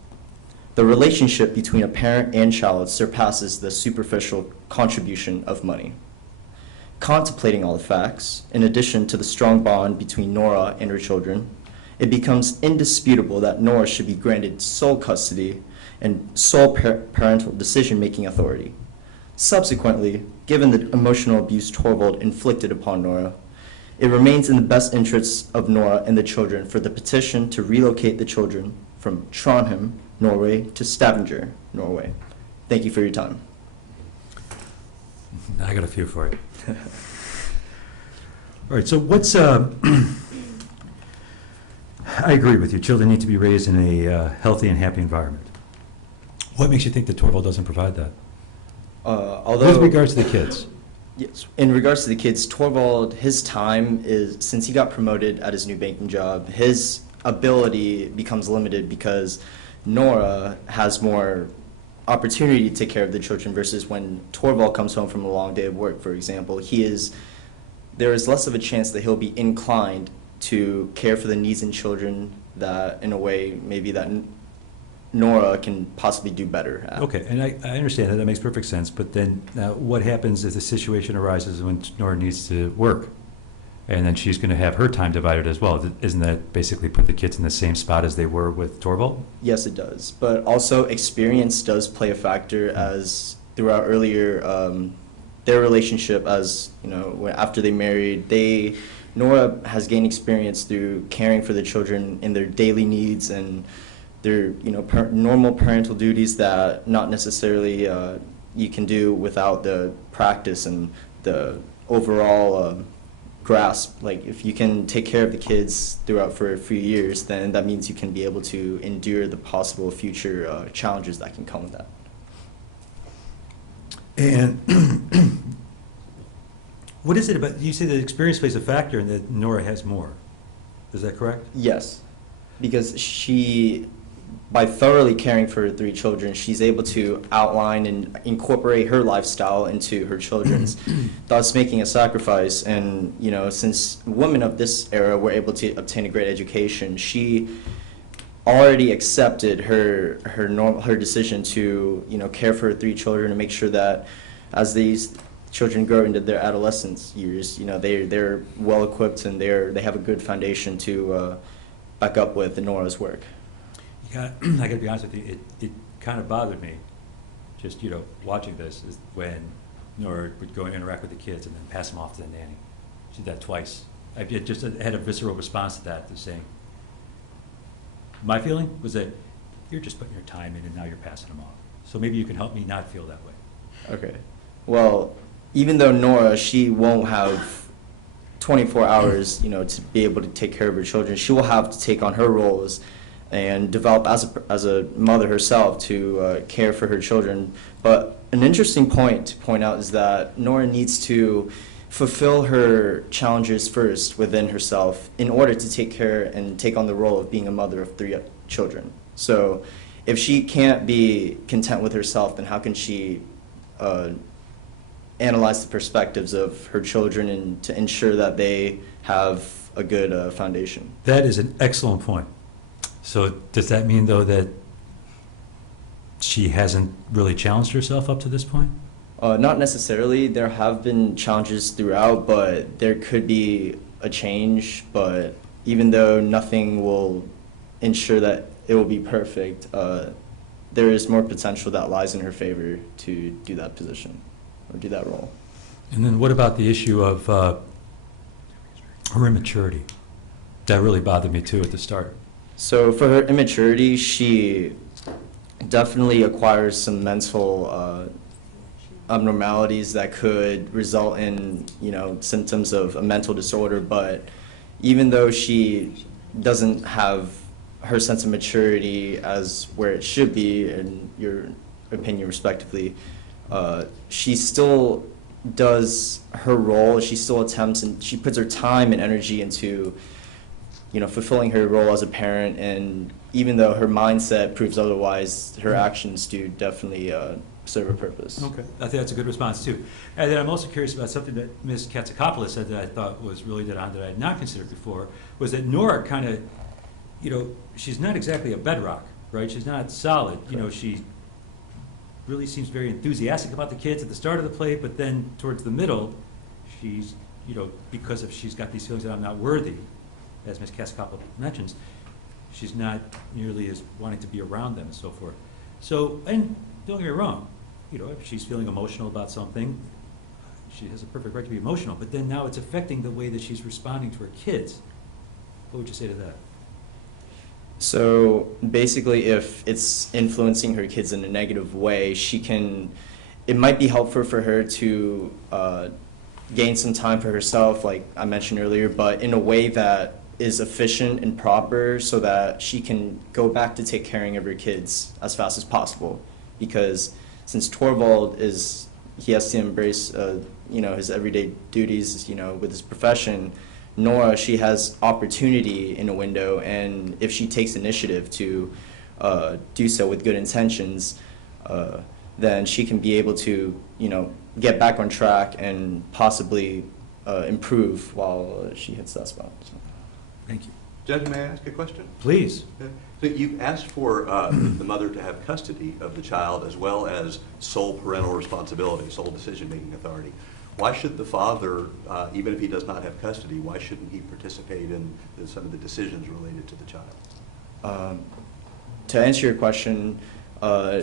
the relationship between a parent and child surpasses the superficial contribution of money. Contemplating all the facts, in addition to the strong bond between Nora and her children, it becomes indisputable that Nora should be granted sole custody and sole parental decision-making authority. Subsequently, given the emotional abuse Torvald inflicted upon Nora, it remains in the best interests of Nora and the children for the petition to relocate the children from Trondheim, Norway, to Stavanger, Norway. Thank you for your time. I got a few for you. All right, so what's, I agree with you. Children need to be raised in a healthy and happy environment. What makes you think that Torvald doesn't provide that? With regards to the kids. Yes. In regards to the kids, Torvald, his time is, since he got promoted at his new banking job, his ability becomes limited because Nora has more opportunity to take care of the children versus when Torvald comes home from a long day of work, for example. There is less of a chance that he'll be inclined to care for the needs in children that, in a way, maybe that Nora can possibly do better at. Okay, and I understand that. That makes perfect sense. But then what happens if the situation arises when Nora needs to work? And then she's going to have her time divided as well. Isn't that basically put the kids in the same spot as they were with Torvald? Yes, it does. But also experience does play a factor, as throughout earlier, their relationship, as, you know, after they married, Nora has gained experience through caring for the children in their daily needs and their, you know, normal parental duties that not necessarily you can do without the practice and the overall grasp. Like, if you can take care of the kids throughout for a few years, then that means you can be able to endure the possible future challenges that can come with that. And what is it about, you say that experience plays a factor and that Nora has more. Is that correct? Yes, because she, by thoroughly caring for her 3 children, she's able to outline and incorporate her lifestyle into her children's, thus making a sacrifice. And, you know, since women of this era were able to obtain a great education, she already accepted her decision to, you know, care for her 3 children and make sure that as these children grow into their adolescence years, you know, they're well equipped and they have a good foundation to back up with Nora's work. I got to be honest with you, it kind of bothered me, just, you know, watching this, is when Nora would go and interact with the kids and then pass them off to the nanny. She did that twice. I just had a visceral response to that, to saying, my feeling was that you're just putting your time in and now you're passing them off. So maybe you can help me not feel that way. Okay. Well, even though Nora, she won't have 24 hours, you know, to be able to take care of her children, she will have to take on her roles and develop as a mother herself to care for her children. But an interesting point to point out is that Nora needs to fulfill her challenges first within herself in order to take care and take on the role of being a mother of 3 children. So if she can't be content with herself, then how can she analyze the perspectives of her children and to ensure that they have a good foundation? That is an excellent point. So does that mean, though, that she hasn't really challenged herself up to this point? Not necessarily. There have been challenges throughout, but there could be a change. But even though nothing will ensure that it will be perfect, there is more potential that lies in her favor to do that position or do that role. And then what about the issue of her immaturity? That really bothered me, too, at the start. So for her immaturity, she definitely acquires some mental abnormalities that could result in, you know, symptoms of a mental disorder. But even though she doesn't have her sense of maturity as where it should be, in your opinion respectively, she still does her role. She still attempts and she puts her time and energy into, fulfilling her role as a parent, and even though her mindset proves otherwise, her actions do definitely serve a purpose. Okay, I think that's a good response too. And then I'm also curious about something that Ms. Katsakopoulos said that I thought was really dead on that I had not considered before, was that Nora kind of, she's not exactly a bedrock, right? She's not solid. She really seems very enthusiastic about the kids at the start of the play, but then towards the middle, she's, because she's got these feelings that I'm not worthy, as Ms. Katsakopoulos mentions, she's not nearly as wanting to be around them and so forth. So, and don't get me wrong, if she's feeling emotional about something, she has a perfect right to be emotional, but then now it's affecting the way that she's responding to her kids. What would you say to that? So basically, if it's influencing her kids in a negative way, it might be helpful for her to gain some time for herself, like I mentioned earlier, but in a way that is efficient and proper so that she can go back to take care of her kids as fast as possible. Because since Torvald he has to embrace, his everyday duties, with his profession, Nora, she has opportunity in a window, and if she takes initiative to do so with good intentions, then she can be able to, get back on track and possibly improve while she hits that spot. So. Thank you. Judge, may I ask a question? Please. So you've asked for the mother to have custody of the child as well as sole parental responsibility, sole decision-making authority. Why should the father, even if he does not have custody, why shouldn't he participate in some of the decisions related to the child? To answer your question, by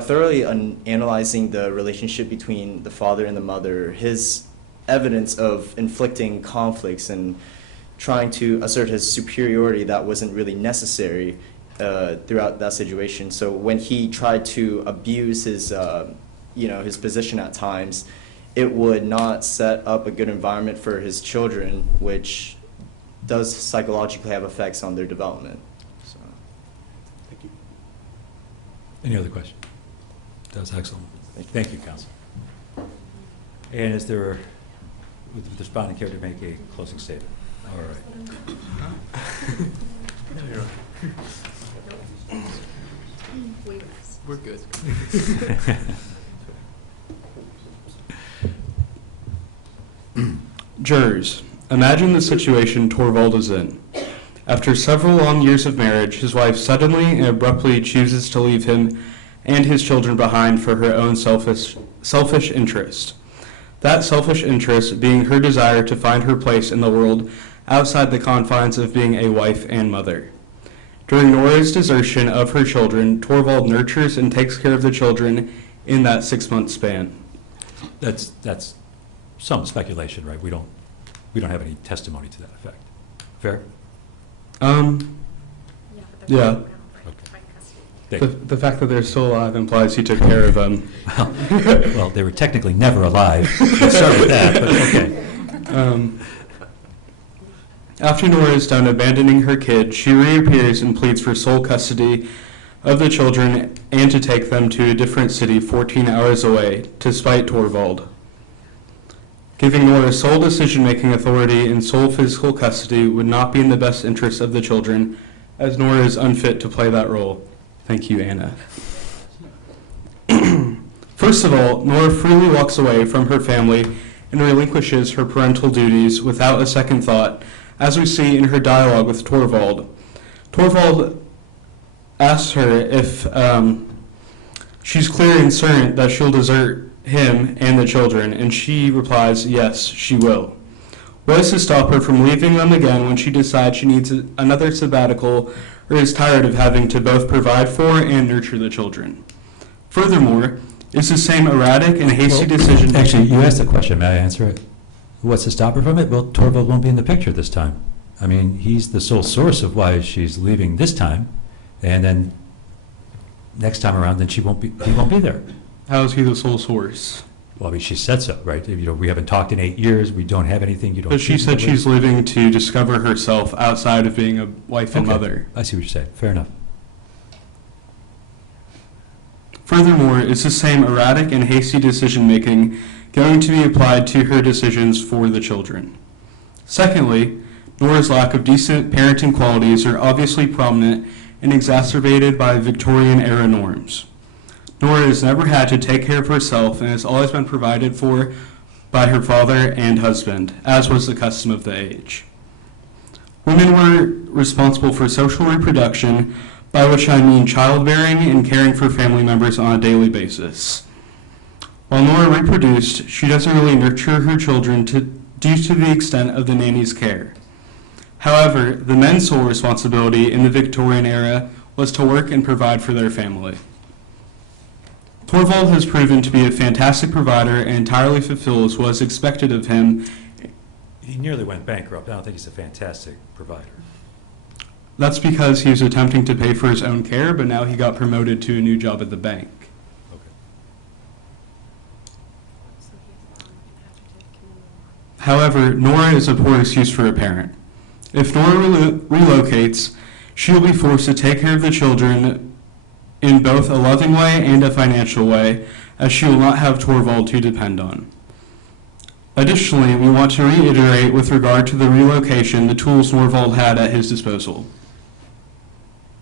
thoroughly analyzing the relationship between the father and the mother, his evidence of inflicting conflicts and trying to assert his superiority that wasn't really necessary throughout that situation. So when he tried to abuse his position at times, it would not set up a good environment for his children, which does psychologically have effects on their development. So. Thank you. Any other questions? That was excellent. Thank you, counsel. And would the respondent care to make a closing statement? All right. We're good. Jurors, imagine the situation Torvald is in. After several long years of marriage, his wife suddenly and abruptly chooses to leave him and his children behind for her own selfish interest. That selfish interest being her desire to find her place in the world outside the confines of being a wife and mother. During Nora's desertion of her children, Torvald nurtures and takes care of the children in that 6-month span. That's some speculation, right? We don't have any testimony to that effect. Fair? Yeah. Okay. The fact that they're still alive implies he took care of them. Well, they were technically never alive. Let's start with that, but okay. After Nora is done abandoning her kid, she reappears and pleads for sole custody of the children and to take them to a different city 14 hours away, to spite Torvald. Giving Nora sole decision-making authority and sole physical custody would not be in the best interest of the children, as Nora is unfit to play that role. Thank you, Anna. First of all, Nora freely walks away from her family and relinquishes her parental duties without a second thought, as we see in her dialogue with Torvald. Torvald asks her if she's clear and certain that she'll desert him and the children, and she replies, yes, she will. What is to stop her from leaving them again when she decides she needs another sabbatical or is tired of having to both provide for and nurture the children? Furthermore, is the same erratic and hasty decision... Actually, you asked the question. May I answer it? What's to stop her from it? Well, Torvald won't be in the picture this time. I mean, he's the sole source of why she's leaving this time, and then next time around, then he won't be there. How is he the sole source? Well, I mean, she said so, right? We haven't talked in 8 years. We don't have anything. But she said she's leaving to discover herself outside of being a wife and mother. I see what you're saying. Fair enough. Furthermore, is the same erratic and hasty decision-making going to be applied to her decisions for the children? Secondly, Nora's lack of decent parenting qualities are obviously prominent and exacerbated by Victorian-era norms. Nora has never had to take care of herself and has always been provided for by her father and husband, as was the custom of the age. Women were responsible for social reproduction, by which I mean childbearing and caring for family members on a daily basis. While Nora reproduced, she doesn't really nurture her children due to the extent of the nanny's care. However, the men's sole responsibility in the Victorian era was to work and provide for their family. Torvald has proven to be a fantastic provider and entirely fulfills what is expected of him. He nearly went bankrupt. I don't think he's a fantastic provider. That's because he was attempting to pay for his own care, but now he got promoted to a new job at the bank. However, Nora is a poor excuse for a parent. If Nora relocates, she will be forced to take care of the children in both a loving way and a financial way, as she will not have Torvald to depend on. Additionally, we want to reiterate with regard to the relocation the tools Torvald had at his disposal.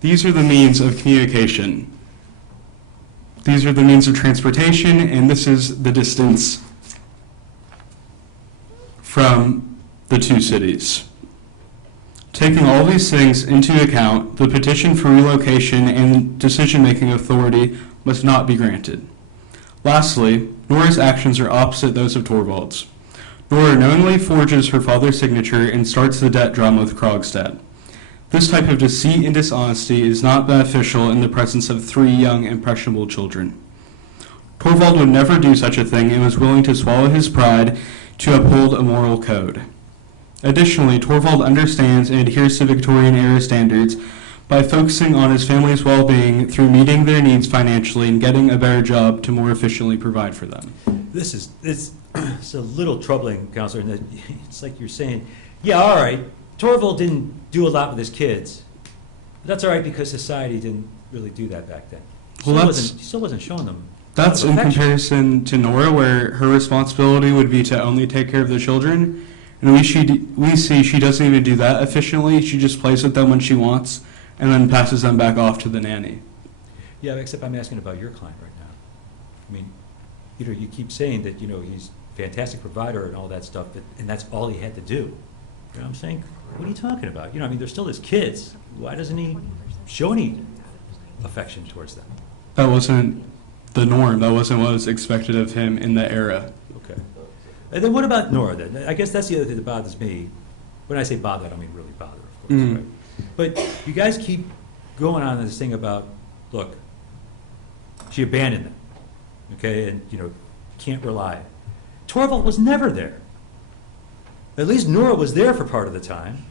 These are the means of communication. These are the means of transportation, and this is the distance from the two cities. Taking all these things into account, the petition for relocation and decision-making authority must not be granted. Lastly, Nora's actions are opposite those of Torvald's. Nora knowingly forges her father's signature and starts the debt drama with Krogstad. This type of deceit and dishonesty is not beneficial in the presence of three young, impressionable children. Torvald would never do such a thing and was willing to swallow his pride to uphold a moral code. Additionally, Torvald understands and adheres to Victorian-era standards by focusing on his family's well-being through meeting their needs financially and getting a better job to more efficiently provide for them. It's a little troubling, Counselor, in that it's like you're saying, yeah, all right, Torvald didn't do a lot with his kids. But that's all right because society didn't really do that back then. He still wasn't showing them. That's in comparison to Nora, where her responsibility would be to only take care of the children. And we see she doesn't even do that efficiently. She just plays with them when she wants and then passes them back off to the nanny. Yeah, except I'm asking about your client right now. I mean, you keep saying that, he's a fantastic provider and all that stuff, and that's all he had to do. You know what I'm saying? What are you talking about? they're still his kids. Why doesn't he show any affection towards them? That wasn't the norm. That wasn't what was expected of him in that era. Okay. And then what about Nora then? I guess that's the other thing that bothers me. When I say bother, I don't mean really bother, of course. Right? But you guys keep going on this thing about, look, she abandoned them, okay, and, can't rely. Torvald was never there. At least Nora was there for part of the time,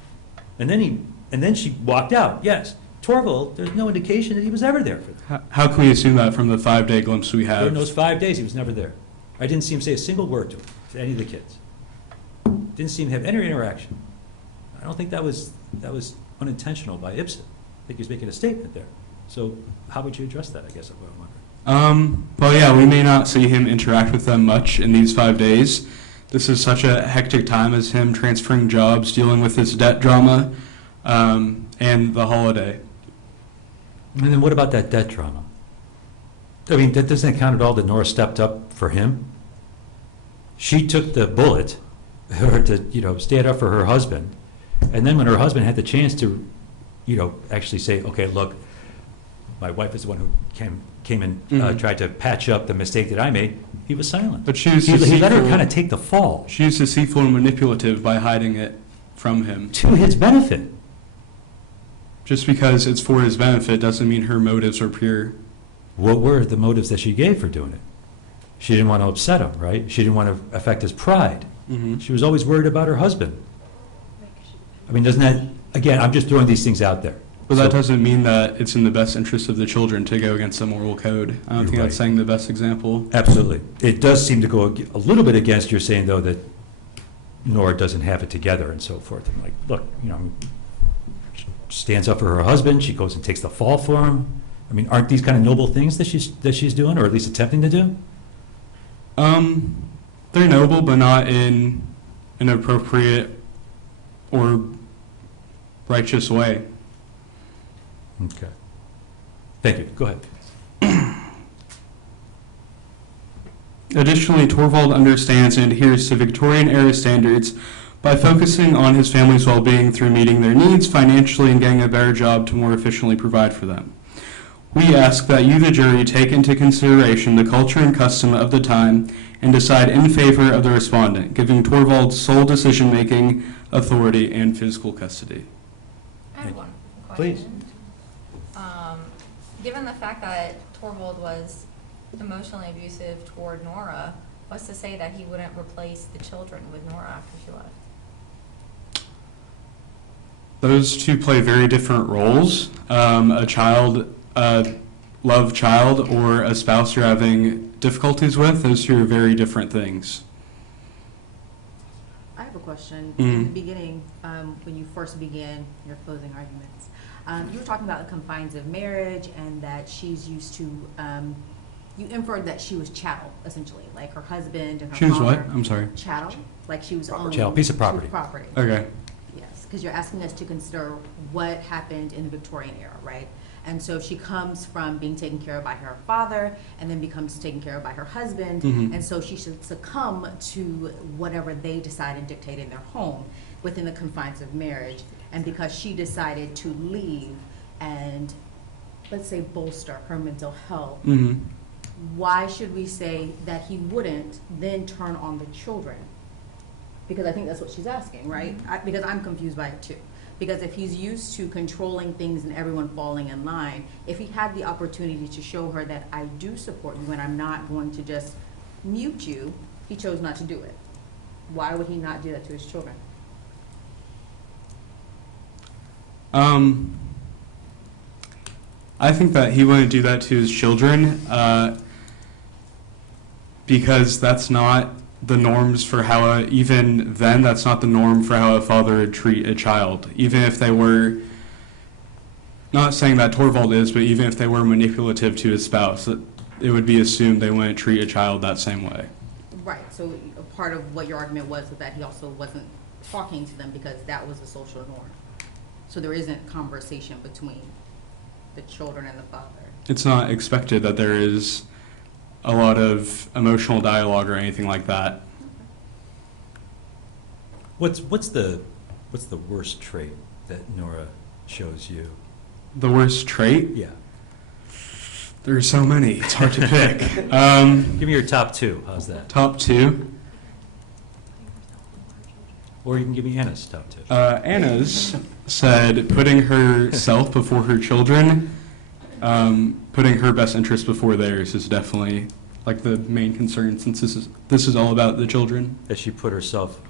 and then she walked out. Yes, Torvald, there's no indication that he was ever there for them. How can we assume that from the 5-day glimpse we have? During those 5 days, he was never there. I didn't see him say a single word to any of the kids. Didn't see him have any interaction. I don't think that was unintentional by Ibsen. I think he's making a statement there. So how would you address that, I guess, is what I'm wondering. Well, yeah, we may not see him interact with them much in these 5 days. This is such a hectic time as him transferring jobs, dealing with this debt drama, and the holiday. And then what about that debt drama? I mean, that doesn't account at all that Nora stepped up for him. She took the bullet to stand up for her husband. And then when her husband had the chance to, actually say, okay, look, my wife is the one who came and tried to patch up the mistake that I made, he was silent. But she was he let her kind of take the fall. She was deceitful and manipulative by hiding it from him. To his benefit. Just because it's for his benefit doesn't mean her motives are pure. What were the motives that she gave for doing it? She didn't want to upset him, right? She didn't want to affect his pride. Mm-hmm. She was always worried about her husband. I mean, doesn't that, again, I'm just throwing these things out there. But that doesn't mean that it's in the best interest of the children to go against the moral code. I don't think that's saying the best example. Absolutely. It does seem to go a little bit against your saying, though, that Nora doesn't have it together and so forth. And like, look, she stands up for her husband. She goes and takes the fall for him. I mean, aren't these kind of noble things that she's doing, or at least attempting to do? They're noble, but not in an appropriate or righteous way. Okay. Thank you. Go ahead. Additionally, Torvald understands and adheres to Victorian-era standards by focusing on his family's well-being through meeting their needs financially and getting a better job to more efficiently provide for them. We ask that you, the jury, take into consideration the culture and custom of the time and decide in favor of the respondent, giving Torvald sole decision-making authority and physical custody. I have one Please. question. Given the fact that Torvald was emotionally abusive toward Nora, what's to say that he wouldn't replace the children with Nora after she left? Those two play very different roles. A child, a love child, or a spouse you're having difficulties with, those two are very different things. I have a question. Mhm. In the beginning, when you first began your closing arguments, you were talking about the confines of marriage and that she's used to, you inferred that she was chattel, essentially, like her husband and her She was father. what? I'm sorry. Chattel, like she was owned. Chattel, piece of she was property. property. Okay. Yes, because you're asking us to consider what happened in the Victorian era, right? And so she comes from being taken care of by her father and then becomes taken care of by her husband. Mhm. And so she should succumb to whatever they decide and dictate in their home within the confines of marriage. And because she decided to leave and, let's say, bolster her mental health, Mm-hmm. why should we say that he wouldn't then turn on the children? Because I think that's what she's asking, right? Because I'm confused by it too. Because if he's used to controlling things and everyone falling in line, if he had the opportunity to show her that I do support you and I'm not going to just mute you, he chose not to do it. Why would he not do that to his children? I think that he wouldn't do that to his children because that's not the norms for how, even then, that's not the norm for how a father would treat a child. Even if they were, not saying that Torvald is, but even if they were manipulative to his spouse, it would be assumed they wouldn't treat a child that same way. Right, so a part of what your argument was that he also wasn't talking to them because that was the social norm. So there isn't conversation between the children and the father. It's not expected that there is a lot of emotional dialogue or anything like that. What's the worst trait that Nora shows you? The worst trait? Yeah. There are so many. It's hard to pick. Give me your top two. How's that? Top two? Or you can give me Anna's top two. Anna's said putting herself before her children, putting her best interest before theirs is definitely like the main concern, since this is all about the children. Does she put herself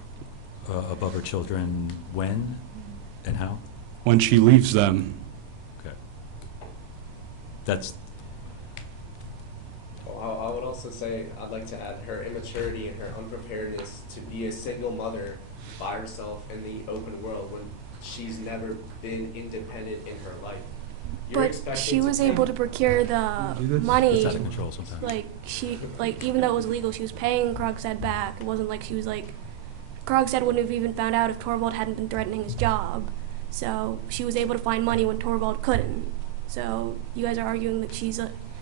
above her children when and how? When she leaves them. Okay. That's. I would also say, I'd like to add her immaturity and her unpreparedness to be a single mother by herself in the open world when she's never been independent in her life. But she was able to procure the money. It's out of control sometimes. Like even though it was illegal, she was paying Krogstad back. It wasn't like she was like, Krogstad wouldn't have even found out if Torvald hadn't been threatening his job. So she was able to find money when Torvald couldn't. So you guys are arguing that she's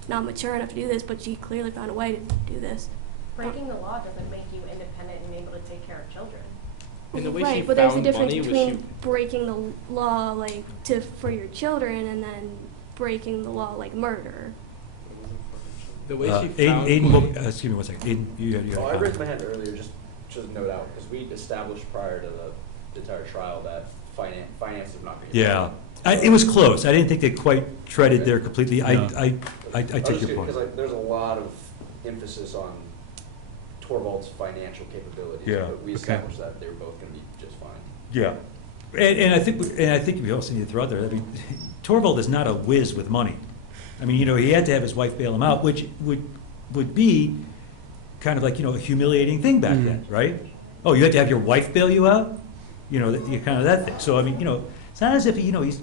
not mature enough to do this, but she clearly found a way to do this. Breaking the law doesn't make you independent and able to take care of children. And the way Right, she but there's a found difference money was between breaking the law like for your children and then breaking the law like murder. the way she Aiden, found Aiden money. excuse me one second. Aiden, you had a I comment. raised my hand earlier just to note out, because we established prior to the entire trial that finance is not going to get Yeah. It was close. I didn't think they quite treaded there completely. No. I took your point. Because there's a lot of emphasis on Torvald's financial capabilities. Yeah, But we okay. established that they were both going to be just fine. Yeah. And I think we also need to throw out there, I mean, Torvald is not a whiz with money. I mean, he had to have his wife bail him out, which would be kind of like, a humiliating thing back then, right? Oh, you had to have your wife bail you out? Kind of that thing. So, I mean, it's not as if, he's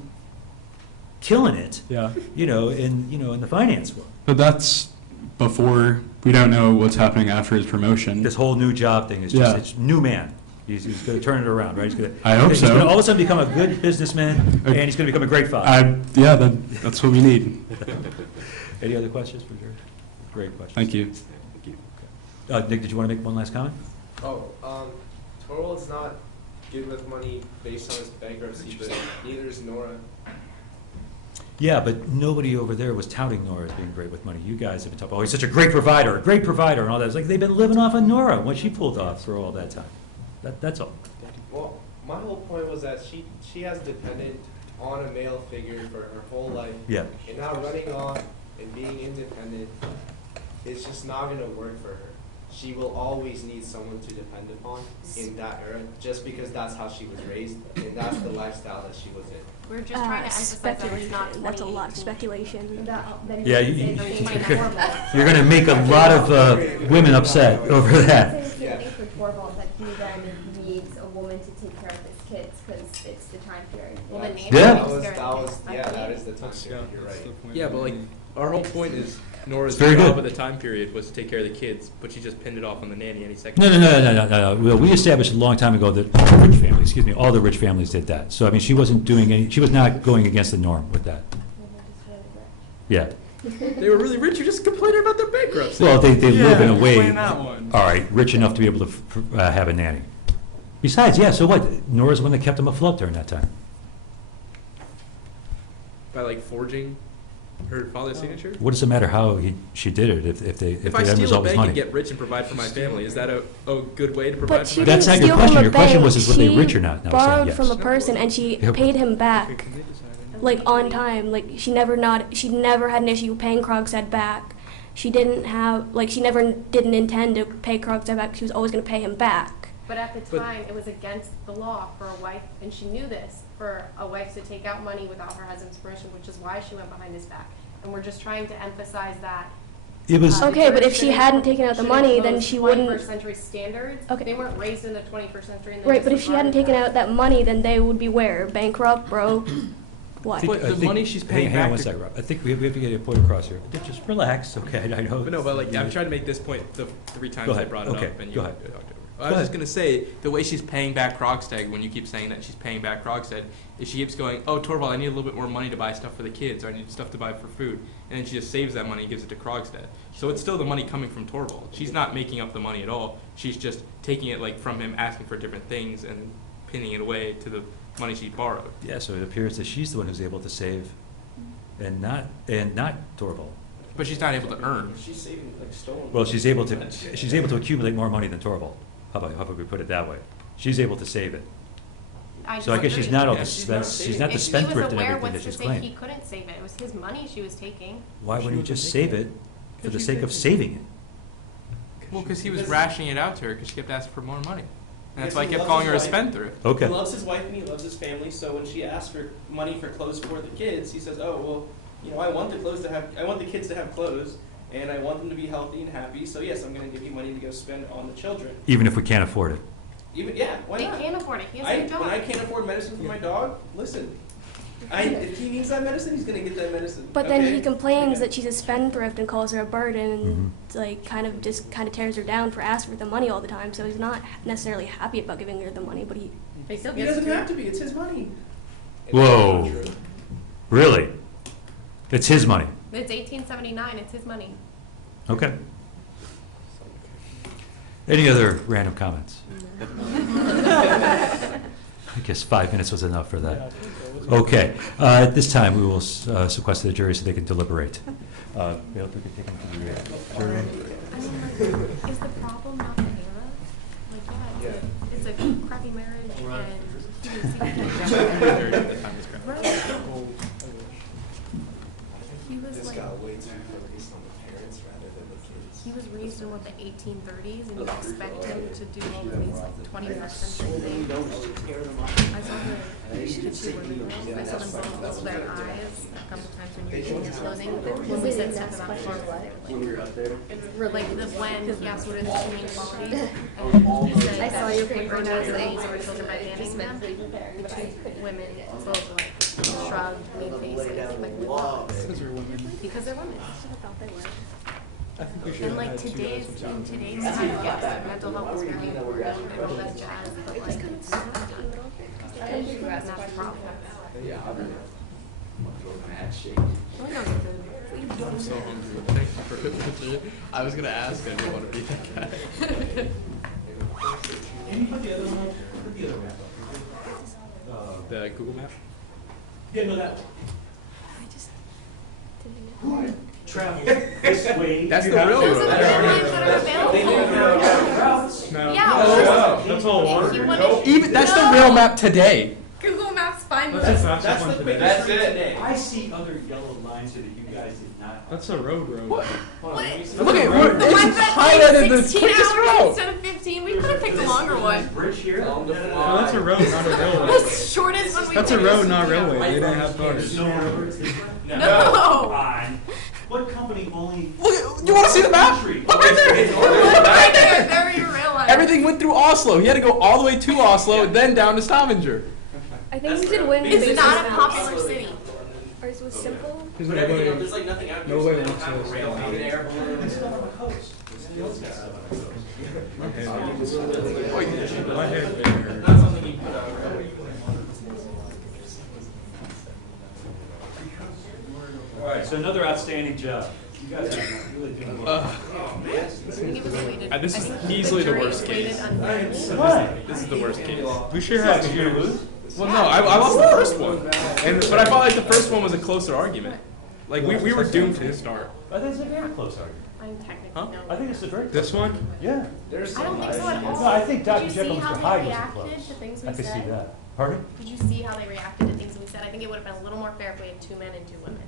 killing it, Yeah. in the finance world. But that's before, we don't know what's happening after his promotion. This whole new job thing is Yeah. it's new man, He's going to turn it around, right? I hope He's so. going to all of a sudden become a good businessman, and he's going to become a great father. Yeah, that's what we need. Any other questions for Jerry? Great questions. Thank you. Nick, did you want to make one last comment? Torvald's not good with money based on his bankruptcy, but neither is Nora. Yeah, but nobody over there was touting Nora as being great with money. You guys have been talking, oh, he's such a great provider, and all that. It's like they've been living off of Nora, what she pulled off for all that time. That's all. Well, my whole point was that she has depended on a male figure for her whole life. Yeah. And now running off and being independent is just not going to work for her. She will always need someone to depend upon in that era, just because that's how she was raised and that's the lifestyle that she was in. We're just trying to emphasize that it's not speculation. That's a lot of speculation. Yeah, you're going to make a lot of women upset over that. For Torvald that he then needs a woman to take care of his kids because it's the time period. Well, the name that is the time period. You're right. Yeah, but like our whole point is Nora's Very job good. at the time period was to take care of the kids, but she just pinned it off on the nanny any second. No. Well, we established a long time ago that all the rich families, all the rich families did that. So, I mean, she wasn't doing any, she was not going against the norm with that. Yeah. They were really rich. You're just complaining about their bankruptcy. Well, they live in a way, explain that one. all right, rich enough to be able to have a nanny. Besides, yeah, so what? Nora's the one that kept them afloat during that time. By like forging her father's signature. What does it matter how she did it if the If I end steal a result was bank money? and get rich and provide for my family, is that a good way to But provide she for my That's didn't not your steal question. from a Your question bank. was, is were they She rich or not? And I was saying borrowed yes. from a person and she Yep. paid him back, like on time. Like she never had an issue paying Krogstad back. She didn't have she never didn't intend to pay Krogstad back. She was always going to pay him back. But at the time, it was against the law for a wife, and she knew this, for a wife to take out money without her husband's permission, which is why she went behind his back. And we're just trying to emphasize that. It was Okay, but if she hadn't taken out the money, then she wouldn't. 21st century standards. Okay. They weren't raised in the 21st century. And they Right, just but if she hadn't regarded taken out that money, then they would be where? Bankrupt, broke, what? But the money she's paying hang on back one to- second, Rob. I think we have to get a point across here. Just relax, okay? I know. But no, but like I'm trying to make this point the 3 times Go I ahead. brought it Okay, up, and go you. ahead. I was just gonna say the way she's paying back Krogstad, when you keep saying that she's paying back Krogstad, is she keeps going, oh Torvald, I need a little bit more money to buy stuff for the kids, or I need stuff to buy for food, and then she just saves that money and gives it to Krogstad. So it's still the money coming from Torvald. She's not making up the money at all. She's just taking it like from him, asking for different things, and pinning it away to the money she borrowed. Yeah, so it appears that she's the one who's able to save, and not Torvald. But she's not able to earn. She's saving stolen. Well, she's able to accumulate more money than Torvald. How about we put it that way? She's able to save it. So I guess she's not all the she's not the spendthrift and everything that she's He claiming. couldn't save it. It was his money she was taking. Why wouldn't you just save it for the sake of saving it? Well, because he was rationing it out to her because she kept asking for more money. And that's Because why I he kept loves calling her a his wife. spendthrift. Okay. He loves his wife and he loves his family, so when she asks for money for clothes for the kids, he says, oh, well, I want the kids to have clothes, and I want them to be healthy and happy, so yes, I'm going to give you money to go spend on the children. Even if we can't afford it. Why They not? can't afford it. He has a job. When I can't afford medicine for my dog, listen, if he needs that medicine, he's going to get that medicine. But then okay? he complains that she's a spendthrift and calls her a burden and kind of tears her down for asking for the money all the time. So he's not necessarily happy about giving her the money, but he doesn't have to be. It's his money. Whoa. Really? It's his money. It's 1879. It's his money. Okay. Any other random comments? I guess 5 minutes was enough for that. Okay. At this time, we will sequester the jury so they can deliberate. Bill, if we could take them to the jury. Is the problem not the era? It's a crappy marriage This got way too focused on the parents rather than the kids. He was raised in the 1830s, and you expect him to do all of these 21st century things. I saw the two women, I saw them both close their eyes a couple times when you were doing his clothing, when we said stuff about when he asked what is inequality, and he said that your paper knows that these are children by banning them. The two women both shrugged, made faces, like we lost. Because they're women. I think we should And have like had two guys today's, from in town. today's time, yes, mental health is very important and all that jazz, but like, I think that's not the problem. Yeah, I'll be mad shake. I'm so hungry. Thank you for it. I was gonna ask, I didn't want to be that guy. Can you put the other one up? Put the other map up. The Google map? Yeah, no, that. I Travel this way. That's You the have real to- road. No. Yeah. That's all water. Even that's the real map today. Google Maps fine with That's us. the fastest one today. That's it. I see other yellow lines here that you guys did not. That's a road. What? What? Look at we're The one it's that highlighted the like 16 quickest hours road. instead of 15. We could have picked a longer one. Bridge here. No, that's a road, not a railway. The shortest one we That's a picked. road, not railway. They didn't have There's cars. no roads. No. Come on. What company only? Look, you want to see the map? Look right there. Right there, there you realize. Everything went through Oslo. He had to go all the way to Oslo, then down to Stavanger. I think we could win. It's based not on a that. popular city. Ours was simple. There's But no everything else, way. there's like nothing out No here. way So wants they don't to have a rail, stop. maybe an air balloon. It's not on the coast. It's the old guys on the coast. My head bigger. Not something you put out. All right, so another outstanding job. You guys are really doing well. This is easily the worst case. What? This is the worst case. We should have Did you lose? Well, no, I lost the first one, but I felt like the first one was a closer argument. Like we were doomed to start. I think it's a very close argument. I'm technically Huh? no. I think it's a very. This one? Yeah. There's I don't think so at all. No, I think Dr. Did you Jekyll see and how Mr. they Hyde was reacted close. to things we I could see said? that. Pardon? Did you see how they reacted to things we said? I think it would have been a little more fair if we had 2 men and 2 women.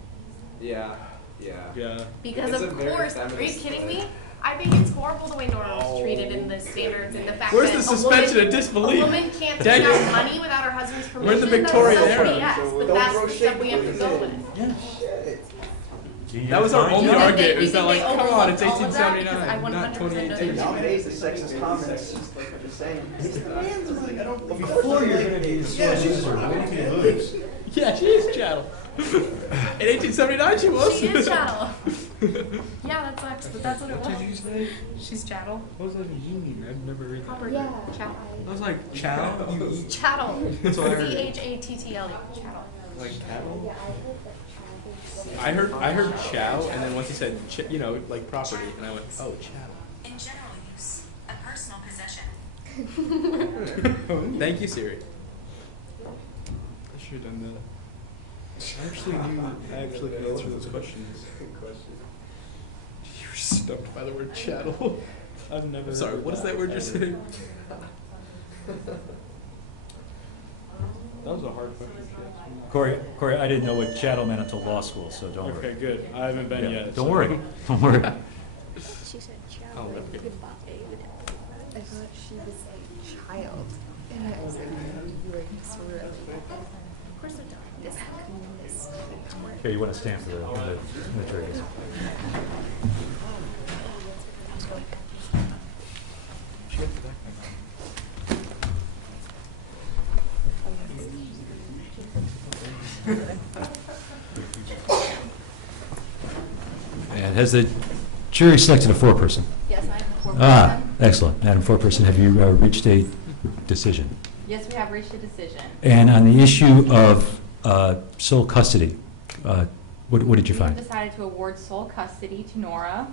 Yeah. Yeah. Because It's a of very course, are you feminist kidding play. me? I think it's horrible the way Nora was treated in the standards and the fact Where's that the suspension of disbelief? a woman can't Dang take it. out money without her husband's permission. Where's the Victorian That's so era? BS, but that's the stuff we have to go with. Yeah. That was our only You think argument. they- It was you that think like, they come on, it's overlooked all of that? Because 1879, I not 100% know they 2018. Nowadays, the sexist comments, like what you're saying, it's the man's like, I don't. Before you're going to be the sore loser, what do you lose? Yeah, she is chattel. In 1879, she was. She is chattel. Yeah, that sucks, but that's what it was. She's chattel. What does that mean? I've never read that. Proper chattel. I was like, chow? You eat Chattel. That's what I heard. CHATTLE. Chattel. like cattle? I heard chow, and then once he said, like property, and I went, oh, chow. In general use, a personal possession. Thank you, Siri. I should have done that. I actually could answer those questions. You were stumped by the word chattel. I've never. I'm sorry, heard what is that word you're saying? That was a hard question. Corey, I didn't know what chattel meant until law school, so don't worry. Okay, good. I haven't been Yeah, yet. Don't so- worry. Don't worry. She said Oh, chow. okay. Goodbye. I thought she was a child. And I was like, you were just really. Of course I don't. This Here, you want to stand for the juries. And has the jury selected a foreperson? Yes, I am the foreperson. Ah, excellent. Madam Foreperson, have you reached a decision? Yes, we have reached a decision. And on the issue of sole custody, what did you We find? have decided to award sole custody to Nora.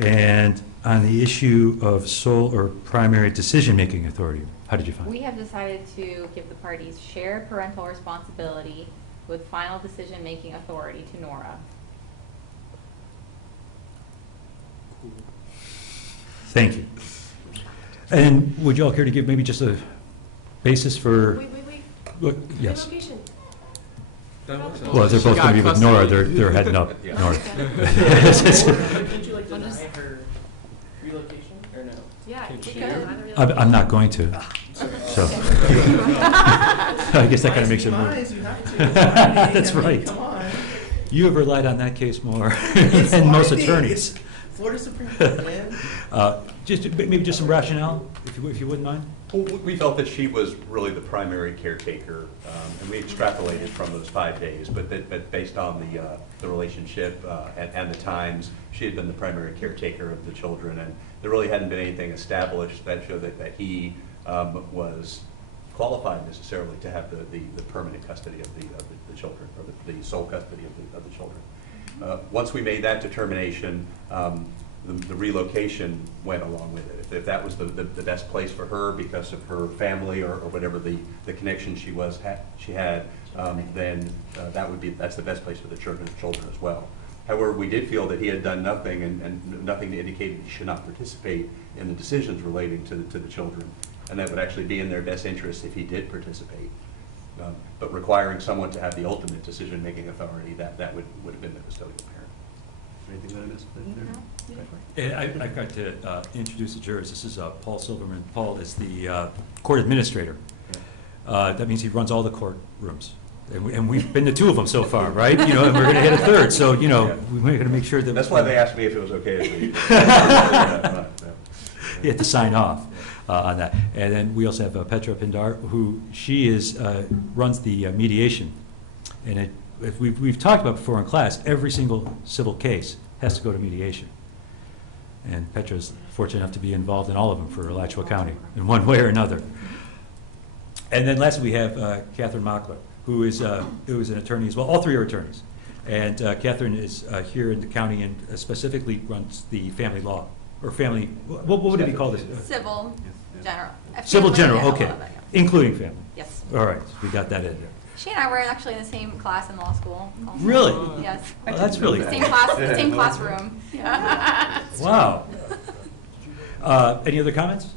And on the issue of sole or primary decision-making authority, how did you find? We have decided to give the parties shared parental responsibility with final decision-making authority to Nora. Thank you. And would you all care to give maybe just a basis for? Wait. Look, yes. Relocation. Well, if they're both going to be with Nora, they're heading up Yeah. north. Would you like to deny her relocation or no? Yeah, Can you she? could. I'm not going to, so. I guess that kind of makes it moot. Lies, you have to. That's I mean, right. come on. You have relied on that case more than most binding. attorneys. Florida Supreme Court, man. Maybe just some rationale, if you wouldn't mind. Well, we felt that she was really the primary caretaker, and we extrapolated from those 5 days, but based on the relationship and the times, she had been the primary caretaker of the children, and there really hadn't been anything established that showed that he was qualified necessarily to have the permanent custody of the children, or the sole custody of the children. Once we made that determination, the relocation went along with it. If that was the best place for her because of her family or whatever the connection she had, then that's the best place for the children as well. However, we did feel that he had done nothing and nothing to indicate he should not participate in the decisions relating to the children, and that would actually be in their best interest if he did participate. But requiring someone to have the ultimate decision-making authority, that would have been the custodial parent. Anything that I missed there? And I've got to introduce the jurors. This is Paul Silverman. Paul is the court administrator. That means he runs all the courtrooms. And we've been to 2 of them so far, right? And we're going to hit a 3rd. So, we're going to make sure that... That's why they asked me if it was okay to leave. You have to sign off on that. And then we also have Petra Pindar, who runs the mediation. And if we've talked about before in class, every single civil case has to go to mediation. And Petra's fortunate enough to be involved in all of them for Alachua County in one way or another. And then lastly, we have Catherine Mockler, who is an attorney as well. All 3 are attorneys. And Catherine is here in the county and specifically runs the family law, or family, what would it be called? Civil general. Civil general, Family, okay. all of it, yeah. Including family. Yes. All right, we got that in there. She and I were actually in the same class in law school. Also. Really? Yes. Oh, that's really Same cool. class, the same classroom. Yeah. Wow. Any other comments?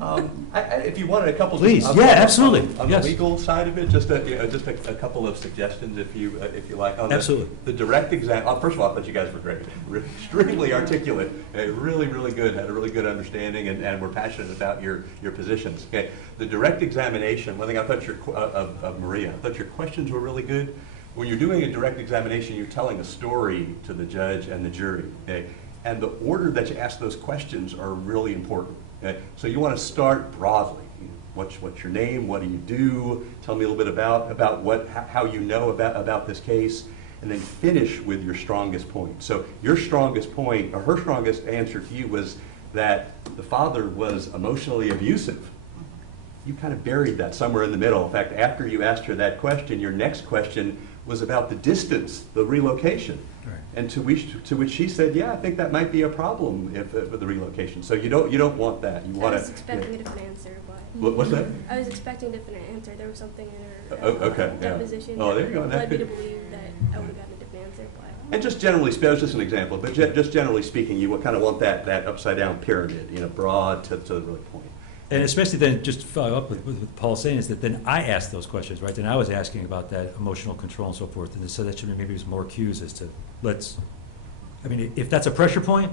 If you wanted a couple, please, on absolutely. On the legal side of it, just a couple of suggestions, if you like. On Absolutely. The direct exam. First of all, I thought you guys were great, extremely articulate, really good, had a really good understanding, and were passionate about your positions. Okay, the direct examination. One thing I thought of Maria, I thought your questions were really good. When you're doing a direct examination, you're telling a story to the judge and the jury. Okay, and the order that you ask those questions are really important. Okay? So you want to start broadly. What's your name? What do you do? Tell me a little bit about how you know about this case, and then finish with your strongest point. So your strongest point, or her strongest answer to you, was that the father was emotionally abusive. You kind of buried that somewhere in the middle. In fact, after you asked her that question, your next question was about the distance, the relocation. Right. And to which she said, yeah, I think that might be a problem with the relocation. So you don't want that. You want to. I was expecting a different answer, but. What's that? I was expecting a different answer. There was something in her deposition that led me to believe that I would have gotten a different answer. But. And just generally, that was just an example, but just generally speaking, you would kind of want that upside down pyramid, broad to the really point. And especially then, just to follow up with what Paul's saying, is that then I asked those questions, right? Then I was asking about that emotional control and so forth, and so that should maybe was more cues as to if that's a pressure point,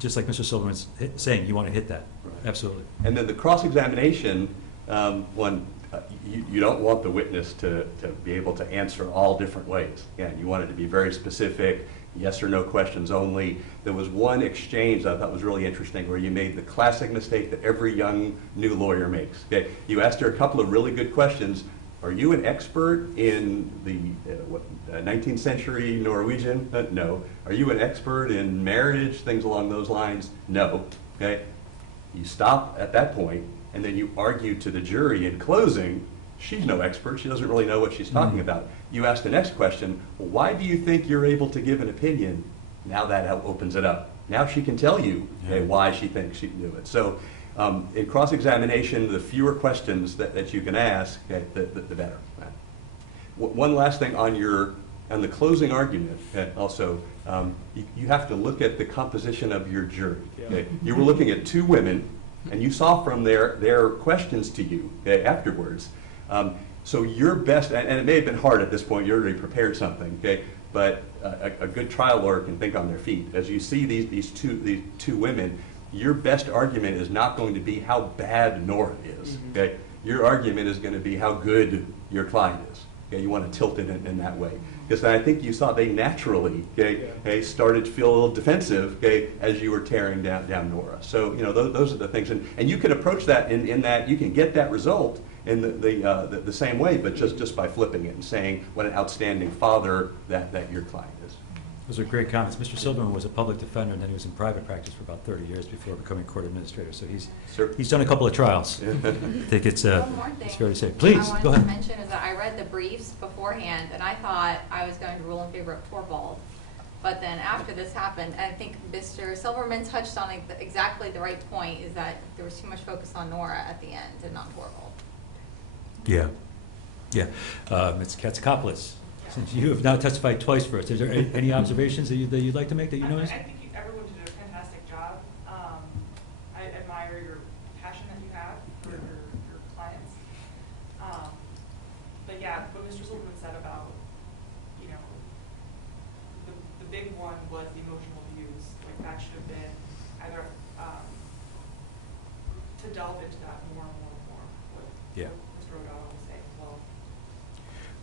just like Mr. Silverman's saying, you want to hit that. Right. Absolutely. And then the cross-examination, you don't want the witness to be able to answer all different ways. Again, you want it to be very specific, yes or no questions only. There was one exchange I thought was really interesting where you made the classic mistake that every young new lawyer makes. Okay, you asked her a couple of really good questions. Are you an expert in the 19th century Norwegian? No. Are you an expert in marriage? Things along those lines? No. Okay. You stop at that point, and then you argue to the jury in closing. She's no expert. She doesn't really know what she's talking about. You ask the next question, well, why do you think you're able to give an opinion? Now that opens it up. Now she can tell you why she thinks she can do it. So in cross-examination, the fewer questions that you can ask, the better. Right? One last thing on the closing argument, also, you have to look at the composition of your jury. Okay? You were looking at 2 women, and you saw from their questions to you afterwards. So your best, and it may have been hard at this point, you already prepared something, okay? But a good trial lawyer can think on their feet. As you see these two women, your best argument is not going to be how bad Nora is, okay? Your argument is going to be how good your client is. Okay? You want to tilt it in that way. Because I think you saw they naturally, started to feel a little defensive, as you were tearing down Nora. So, those are the things. And you can approach that in that you can get that result in the same way, but just by flipping it and saying what an outstanding father that your client is. Those are great comments. Mr. Silverman was a public defender, and then he was in private practice for about 30 years before becoming court administrator. So he's done a couple of trials. I think it's fair to say. Please, I go wanted ahead. to mention is that I read the briefs beforehand, and I thought I was going to rule in favor of Torvald. But then after this happened, I think Mr. Silverman touched on exactly the right point, is that there was too much focus on Nora at the end and not Torvald. Yeah. Ms. Katsakopoulos, since you have now testified twice for us, is there any observations that you'd like to make that you noticed? I think everyone did a fantastic job. I admire your passion that you have for your clients. But yeah, what Mr. Silverman said about, the big one was the emotional abuse. Like that should have been either to delve into that more and more. What Mr. O'Donnell was saying as well.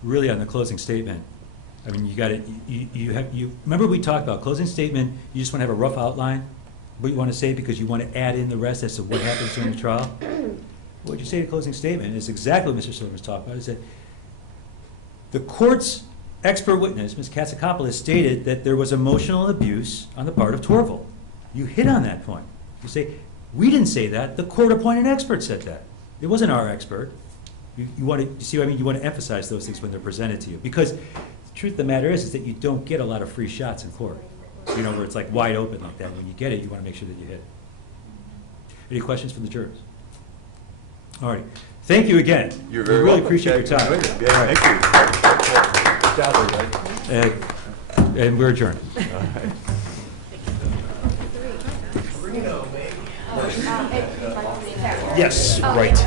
Really, on the closing statement, I mean, you got it. You remember we talked about closing statement. You just want to have a rough outline, what you want to say, because you want to add in the rest as to what happens during the trial. What you say in closing statement is exactly what Mr. Silverman was talking about. Is that the court's expert witness, Ms. Katsakopoulos, stated that there was emotional abuse on the part of Torvald. You hit on that point. You say, we didn't say that. The court-appointed expert said that. It wasn't our expert. You see what I mean? You want to emphasize those things when they're presented to you. Because the truth of the matter is that you don't get a lot of free shots in court, where it's like wide open like that. When you get it, you want to make sure that you hit it. Any questions from the jurors? All right. Thank you again. You're very we really welcome. appreciate your time. Yeah, All right. Thank you. Good job, everybody. And we're adjourned. Yes, right.